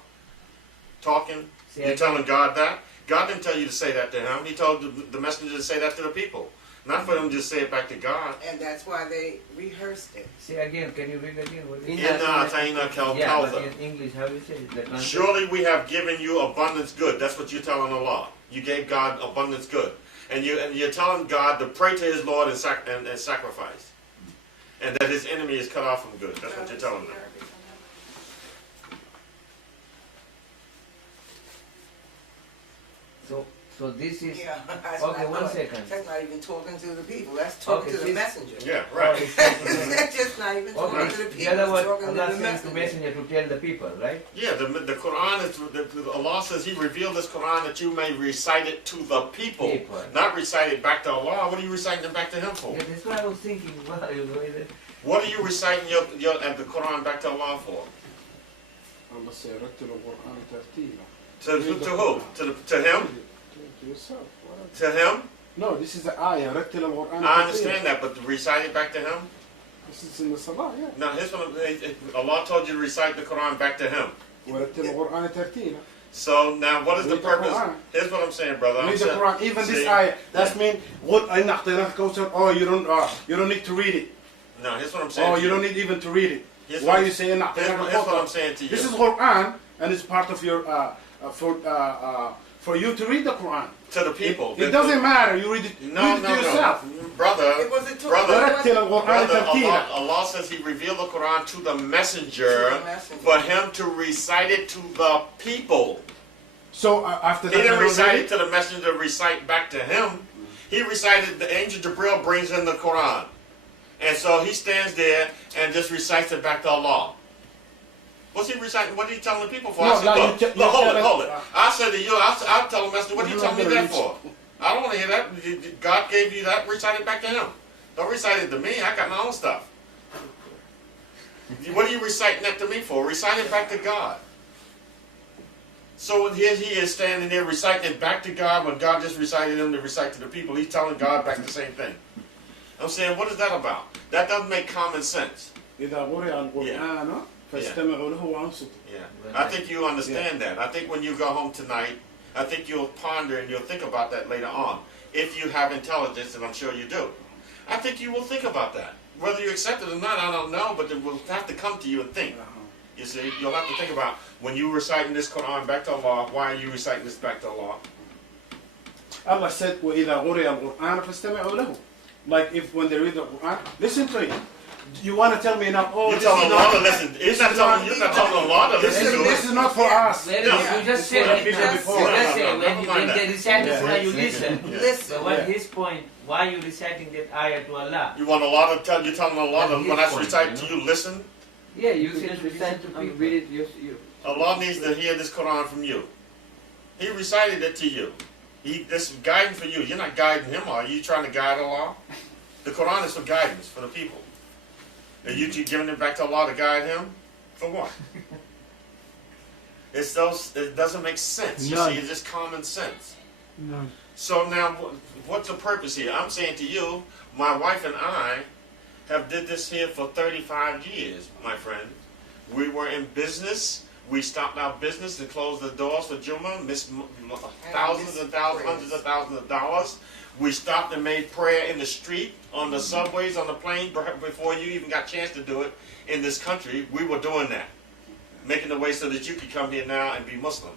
Talking? You're telling God that? God didn't tell you to say that to him. He told the messenger to say that to the people. Not for them to just say it back to God. And that's why they rehearsed it. Say again, can you read again? What is it? Inna atayna kal Yeah, but kawthar. in English, how you say it? The translation. Surely we have given you abundance good. That's what you're telling Allah. You gave God abundance good. And you're telling God to pray to his Lord and sacrifice. And that his enemy is cut off from good. That's what you're telling them. So this is... Yeah, that's Okay, not 1 good. second. That's not even talking to the people. That's talking Okay, to the this- messenger. Yeah, right. That's just not even talking to the Okay, people. the other It's word, talking to Allah the sends the messenger. messenger to tell the people, right? Yeah, the Quran is, Allah says he revealed this Quran that you may recite it to the people. Not recite it back to Allah. What are you reciting it back to him for? Yeah, that's what I was thinking. Wow, you know, What are you reciting the Quran back to Allah for? Allah said, "رتل القرآن ترتيلا." To who? To him? To yourself. To him? No, this is the ayah. رتل القرآن I understand that, but to recite it back to him? This is in the salah, yeah. Now, here's what Allah told you to recite the Quran back to him. ورتل القرآن ترتيلا. So now, what is the Read the purpose? Quran. Here's what I'm saying, brother. Read the Quran. Even this ayah. That's mean what إن أعطيناك كوثر. Oh, you don't need to read it. No, here's what I'm saying. Oh, to you don't need even to read it. Here's Why what- you say إن أعطيناك Here's what I'm كوثر? saying to you. This is Quran, and it's part of your for you to read the Quran. To the people. It doesn't matter. You read it, No, read it no, to yourself. no. Brother, It was a tool. brother, ورتل القرآن ترتيلا. Allah says he revealed the Quran to the messenger To the messenger. for him to recite it to the people. So after He that, didn't I don't recite read it to the messenger to recite back to him. He recited, the angel Jibril brings in the Quran. And so he stands there and just recites it back to Allah. What's he reciting? What are you telling the people for? No, I said, no, look, you look, hold it, tell hold it. I said to you, I'll tell the messenger, what are you You're telling me not gonna that for? I don't want to hear that. God gave you that, recite it back to him. Don't recite it to me, I got my own stuff. What are you reciting that to me for? Recite it back to God. So here he is standing there reciting it back to God when God just recited him to recite to the people. He's telling God back the same thing. I'm saying, what is that about? That doesn't make common sense. إذا قرئ القرآن فاستمعوا له وأنصتوا. Yeah, I think you understand that. I think when you go home tonight, I think you'll ponder and you'll think about that later on. If you have intelligence, and I'm sure you do. I think you will think about that. Whether you accept it or not, I don't know, but it will have to come to you and think. You see, you'll have to think about, when you reciting this Quran back to Allah, why are you reciting this back to Allah? Allah said, وإذا قرئ القرآن فاستمعوا له. Like if when they read the Quran, listen to it. You want to tell me now? Oh, You're this telling is Allah not, to listen. You're not telling Allah to this listen to this it. is not for us. Very No. good. You just It's said for the it. people Just before. No, say no, when never mind they that. recite the Yeah. Quran, you listen. Listen. But what Yeah. his point? Why are you reciting that ayah to Allah? You want Allah to tell, you're telling Allah That's to, when I his point, recite you to know? you, listen? Yeah, you You can just recite listen to to people, people. read it. You. Allah needs to hear this Quran from you. He recited it to you. This is guiding for you. You're not guiding him, are you? You trying to guide Allah? The Quran is for guidance, for the people. Are you giving it back to Allah to guide him? For what? It doesn't make sense. You None. see, it's just common sense. No. So now, what's the purpose here? I'm saying to you, my wife and I have did this here for 35 years, my friend. We were in business. We stopped our business and closed the doors for Juma, missed thousands and thousands, hundreds of thousands of dollars. We stopped and made prayer in the street, on the subways, on the plane, before you even got a chance to do it in this country. We were doing that, making the way so that you could come here now and be Muslim.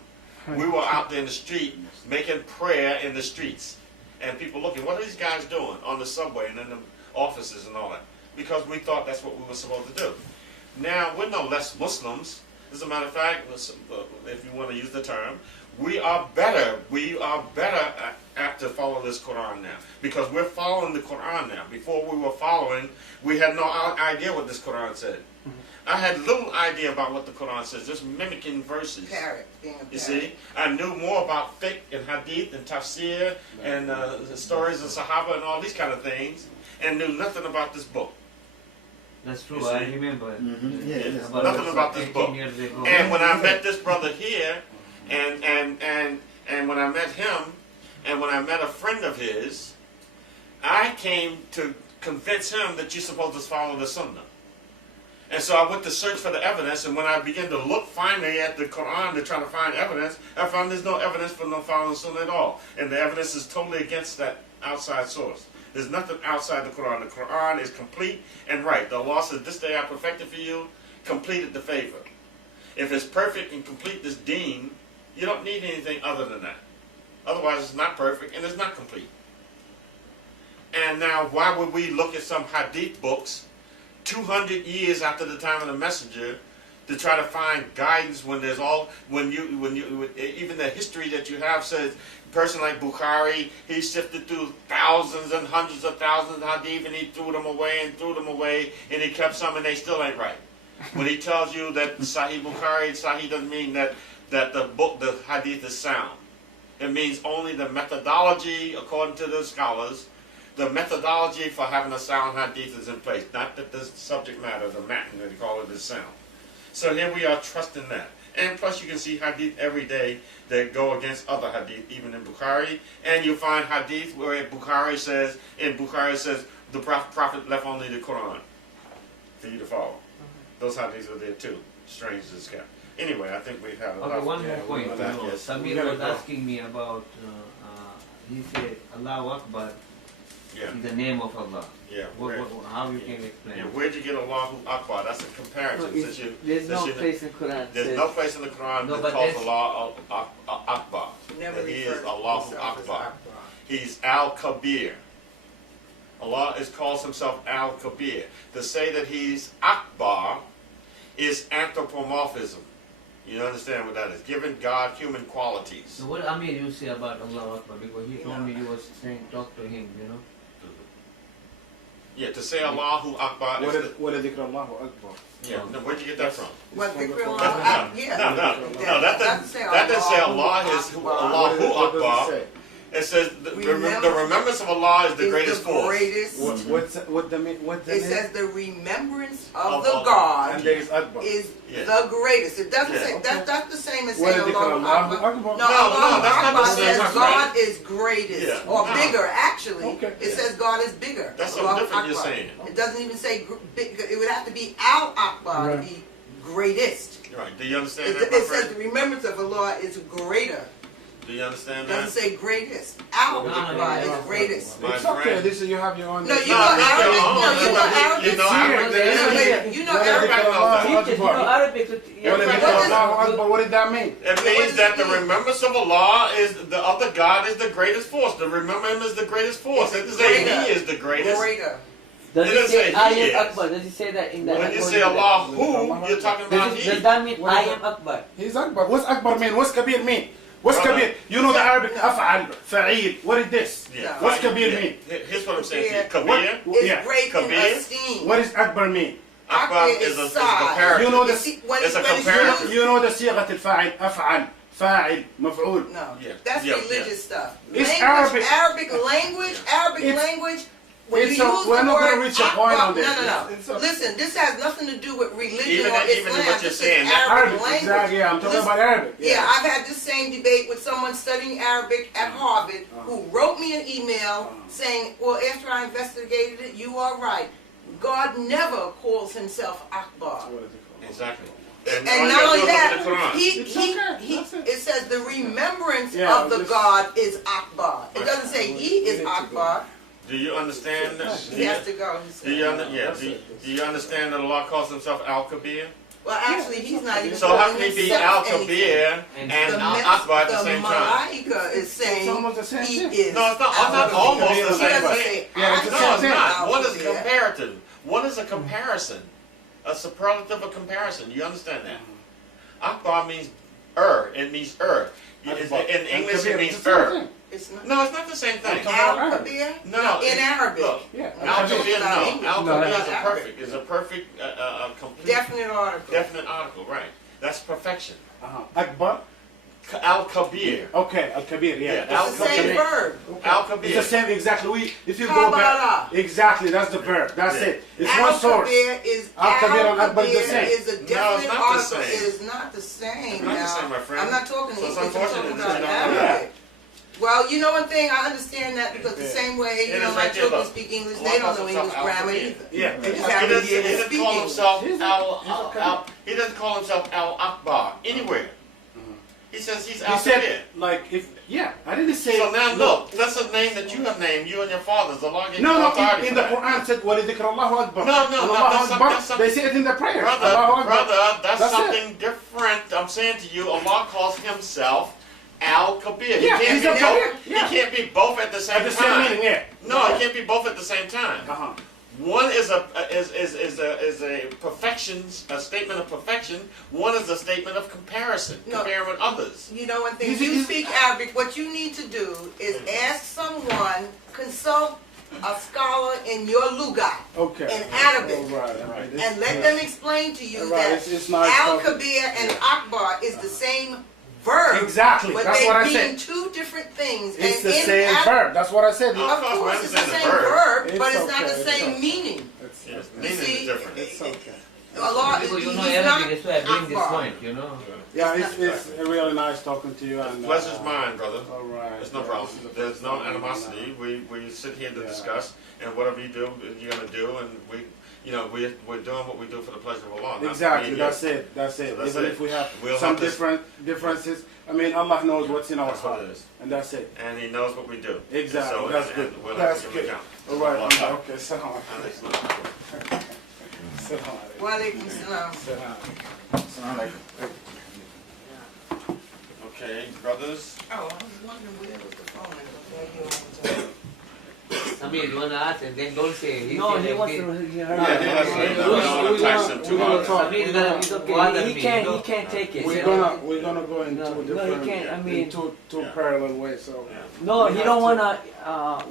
We were out there in the street making prayer in the streets, and people looking, what are these guys doing on the subway and in the offices and all that? Because we thought that's what we were supposed to do. Now, we're no less Muslims. As a matter of fact, if you want to use the term, we are better. We are better at to follow this Quran now, because we're following the Quran now. Before we were following, we had no idea what this Quran said. I had little idea about what the Quran says, just mimicking verses. Parrot, being a parrot. You see, I knew more about fiqh and hadith and tafsir and the stories of Sahaba and all these kind of things, and knew nothing about this book. That's true. You I see? remember. Yes. Nothing about this book. And when I met this brother here, and when I met him, and when I met a friend of his, I came to convince him that you're supposed to follow the Sunnah. And so I went to search for the evidence, and when I began to look finally at the Quran to try to find evidence, I found there's no evidence for no following the Sunnah at all. And the evidence is totally against that outside source. There's nothing outside the Quran. The Quran is complete and right. The Allah says, this day I perfected for you, completed the favor. If it's perfect and complete, this deen, you don't need anything other than that. Otherwise, it's not perfect and it's not complete. And now, why would we look at some hadith books 200 years after the time of the messenger to try to find guidance when there's all, when you even the history that you have says, a person like Bukhari, he sifted through thousands and hundreds of thousands of hadith and he threw them away and he kept some and they still ain't right. When he tells you that Sahih Bukhari, Sahih doesn't mean that the hadith is sound. It means only the methodology, according to the scholars, the methodology for having a sound hadith is in place. Not that the subject matter, the matan, they call it, is sound. So here we are trusting that. And plus you can see hadith every day that go against other hadith, even in Bukhari. And you find hadith where Bukhari says, the Prophet left only the Quran for you to follow. Those hadiths are there too, strange as kept. Anyway, I think we've had enough. Okay, one more point. Yes. Samir was asking me about, he said, Allahu Akbar is the name of Allah. Yeah. How you can explain? Yeah, where'd you get Allahu Akbar? That's a comparison. No, there's no place in Quran. There's no place in the Quran that calls Allah Akbar. Never He referred is to Allahu himself as Akbar. He's Al-Kabir. Allah calls himself Al-Kabir. To say that he's Akbar is anthropomorphism. You understand what that is? Giving God human qualities. So what Amir you say about Allah Akbar? Because he told me you was saying talk to him, you know. Yeah, to say Allahu Akbar is What is Allahu Akbar? yeah. No, where'd you get that from? What the No, yeah. that doesn't say Allah is Allahu Akbar. It says the remembrance of Allah is the greatest force. What the mean? It says the remembrance of the God And there is Akbar. is Yeah. the greatest. It doesn't Yeah. say that's the same as What saying is Allahu Allahu Akbar? Akbar. No, Allahu that's not the Akbar same. says That's God right. is greatest Yeah. or No. bigger. Actually, Okay. it says God is bigger. That's something Allahu different you're Akbar. saying. It doesn't even say big. It would have to be Al Akbar to Right. be greatest. Right. Do you understand It, that, my it says friend? the remembrance of Allah is greater. Do you understand It doesn't that? say greatest. Al No, Akbar no, no. is greatest. My It's okay. friend. This is you have your own. No, you No, know it's Arabic. your own. No, you know Arabic. You know Arabic. You know Arabic. Everybody knows that. Teachers, you know Arabic. What is Allahu Akbar? What did that mean? It means that the remembrance of Allah is the other God is the greatest force. To remember Him is the greatest force. It doesn't say He is the greatest. Greater. Does It it doesn't say say I he am is. Akbar? Does it say that in that? When you according say to that? Allahu, you're talking about Does He. that mean What I is am Akbar? He's Akbar. What's Akbar mean? What's Kabir mean? What's Brother. Kabir? You know the Arabic No. Af'al, Fa'il. What is this? Yeah. What's Kabir Yeah. mean? Here's what I'm saying to you. Kabir. Kabir, Is Yeah. great in Kabir. esteem. What does Akbar mean? Akbar Akbar is a size. comparative. You know You the see, when It's a when comparative. used- You know the صيغة الفاعل أفعل فاعل مفعول. No, Yeah. that's Yeah, religious stuff. It's Language, Arabic. Arabic It's- language. When it's you a- use we're the not gonna word reach a point Akbar, on this. no. It's a- Listen, this has nothing to do with religion Even or that- even Islam. what you're This saying, is that Arabic Arabic, language. exactly. Yeah, I'm talking Listen, about Arabic. Yeah, I've had this same debate with someone studying Arabic at Harvard who wrote me an email saying, well, after I investigated it, you are right. God never calls himself Akbar. What is it called? Exactly. And, And all you not gotta only do is look that, at the Quran. It's okay. That's it. it says the remembrance Yeah, of the just- God is Akbar. It doesn't say he is need to go. Akbar. Do you understand? He has to go. He said. Do you understand that Allah calls himself Al-Kabir? Well, actually, he's not even So how calling can he be himself Al-Kabir anything. and The Al-Akbar at the the same time? Malaika is saying It's almost the same he thing. is. No, it's not Al-Kabir. almost the He same doesn't thing. say, Yeah, it's the I No, same it's thing. not. One is Al-Kabir. comparative. One is a comparison. A superlative of comparison. You understand that? Akbar means It means In English, it means It's not. No, it's not the same thing. Al-Kabir? No, In Arabic. Look, Yeah. Al-Kabir, Al-Kabir, no. Al-Kabir no. is a perfect, complete, Definite article. definite article, right? That's perfection. Akbar. Al-Kabir. Okay, Al-Kabir, yeah. Yeah, It's the same verb. Al-Kabir. It's the same, exactly. If you go back, Kabbalah. exactly, that's the verb. That's Yeah. it. It's one source. Al-Kabir and Akbar is the same. is a No, it's definite not the article. same. It is not the same. It's not the now. same, my friend. I'm not talking So it's English. I'm unfortunate talking that you about don't know Arabic. Well, you know one thing, I understand that because the Yeah. same way, It you know, is my right there, children look. speak English, Allah they don't calls know himself English grammar Al-Kabir. either. Yeah. They just He happen to doesn't, be able he to doesn't speak call English. himself he doesn't call himself Al-Akbar anywhere. He says he's He Al-Kabir. said, like, if, yeah, I didn't say. So now look, that's a name that you have named, you and your fathers. The law gave you No, authority in for the that. Quran said, وَلِذِكْرَ اللَّهُ أَكْبَرُ. No, Allahu that's Akbar. something- They say it in the prayer. Brother, Allahu Akbar. that's That's it. something different. I'm saying to you, Allah calls himself Al-Kabir. Yeah, he's a Kabir, yeah. He can't be both at the same At the same time. meaning, yeah. No, he can't be both at the same time. Uh-huh. One is a perfection, a statement of perfection. One is a statement of comparison, No. comparing with others. You know one thing, Is if it- you speak Arabic, what you need to do is ask someone, consult a scholar in your lugat, Okay. in Arabic, Oh, right. and let them explain to you Right, that it's nice Al-Kabir and Akbar is the same verb. Exactly, But that's they what I mean said. two different things. It's and the in same verb. That's what I said. Oh. Of course, we course, it's the understand same the verb. verb, but It's it's not the okay, it's same okay. meaning. Yes, You meaning see, is different. It's okay. Allah, Because you he's know not Arabic, that's why I bring this Akbar. point, you know. Yeah, it's really nice talking to you. And, Pleasure's mine, brother. All right. There's no Yeah, problem. this is a There's no first time, animosity. We sit here to Yeah. discuss, and whatever you do, you're gonna do, and we're doing what we do for the pleasure of Allah. not for Exactly, me. that's it. That's it. That's Even it. if we have We'll some have to- differences, I mean, Allah knows what's in our That's what heart, it is. and that's it. And He knows what we do. Exactly, So, that's and good. We'll That's have to give good. account. All right, Allah. Hamza, okay, salam And it's not- alaikum. Salam alaikum. Wa alaikum salam. Salam alaikum. Okay, brothers. Oh, I was wondering where was the phone? Okay, you on time. Amir, you wanna ask and then don't say. No, say he like wants this. to hear Yeah, he has to read that. I don't want to tax him too much. Amir, you gotta, It's bother okay. He me, can't. you know. He can't take it. We're gonna go in No, two no, he different, can't. I in mean, two Yeah. parallel ways. So no, we he have don't to- wanna.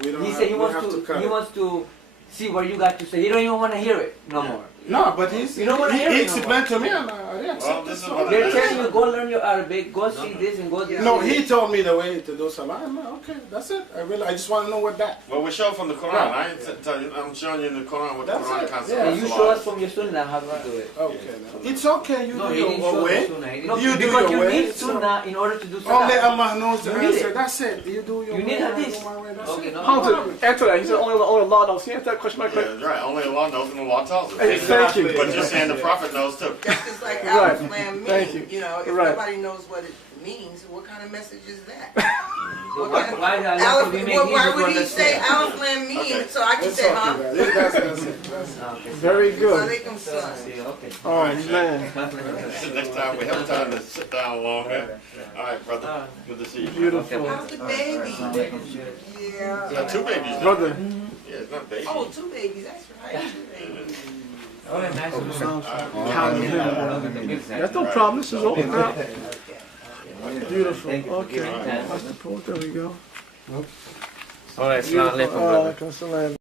we don't He have- said he we wants have to to. cut He it. wants to see what you got to say. He don't even want to hear it no more. no, but he's You don't wanna hear he it no explained to me, and I Well, accepted. this is So- what They're it telling you go learn your Arabic, go see this and go this. No, he told me the way to do salam. Okay, that's it. I just want to know what that. Well, we show from the Quran. Right. I ain't tell you. I'm showing you in the Quran what the That's Quran it. concept Yeah, And is. you show us from your sunnah how to do it. Okay, now. It's okay. You No, do he didn't your show way. the sunnah. He No, didn't. You do because your you way, need so- sunnah in order to do Only salah. Allah knows the You need answer. it. That's it. You do your You way. need I do hadith. my way. That's Okay, it. no. How to answer that? He said only Allah knows. He answered that question right quick. Yeah, right. Only Allah knows and Allah tells us. Hey, thank you. But you're saying the Prophet knows too. That's just like Right. Alif Lam Thank Mim. you. You know, if Right. nobody knows what it means, what kind of message is that? So why the Allah Aleph, we make well, why easy to would he say understand? Alif Lam Mim? Okay. So I can It's say, okay, huh? guys. That's it. That's it. Okay, so- Very good. Walaikum salam. Okay. Oh man, Next time we have time to sit down longer. All right, brother. Good to see you. beautiful, How's the baby? Yeah. Got two babies now. brother. Yeah, it's not baby. Oh, two babies. That's right. Two babies. All right, nice to meet you. Counting him. That's no problem. This is open now. Beautiful. Thank you for Okay. giving time. That's the point. There we go. All right, Beautiful. Alaikum salam.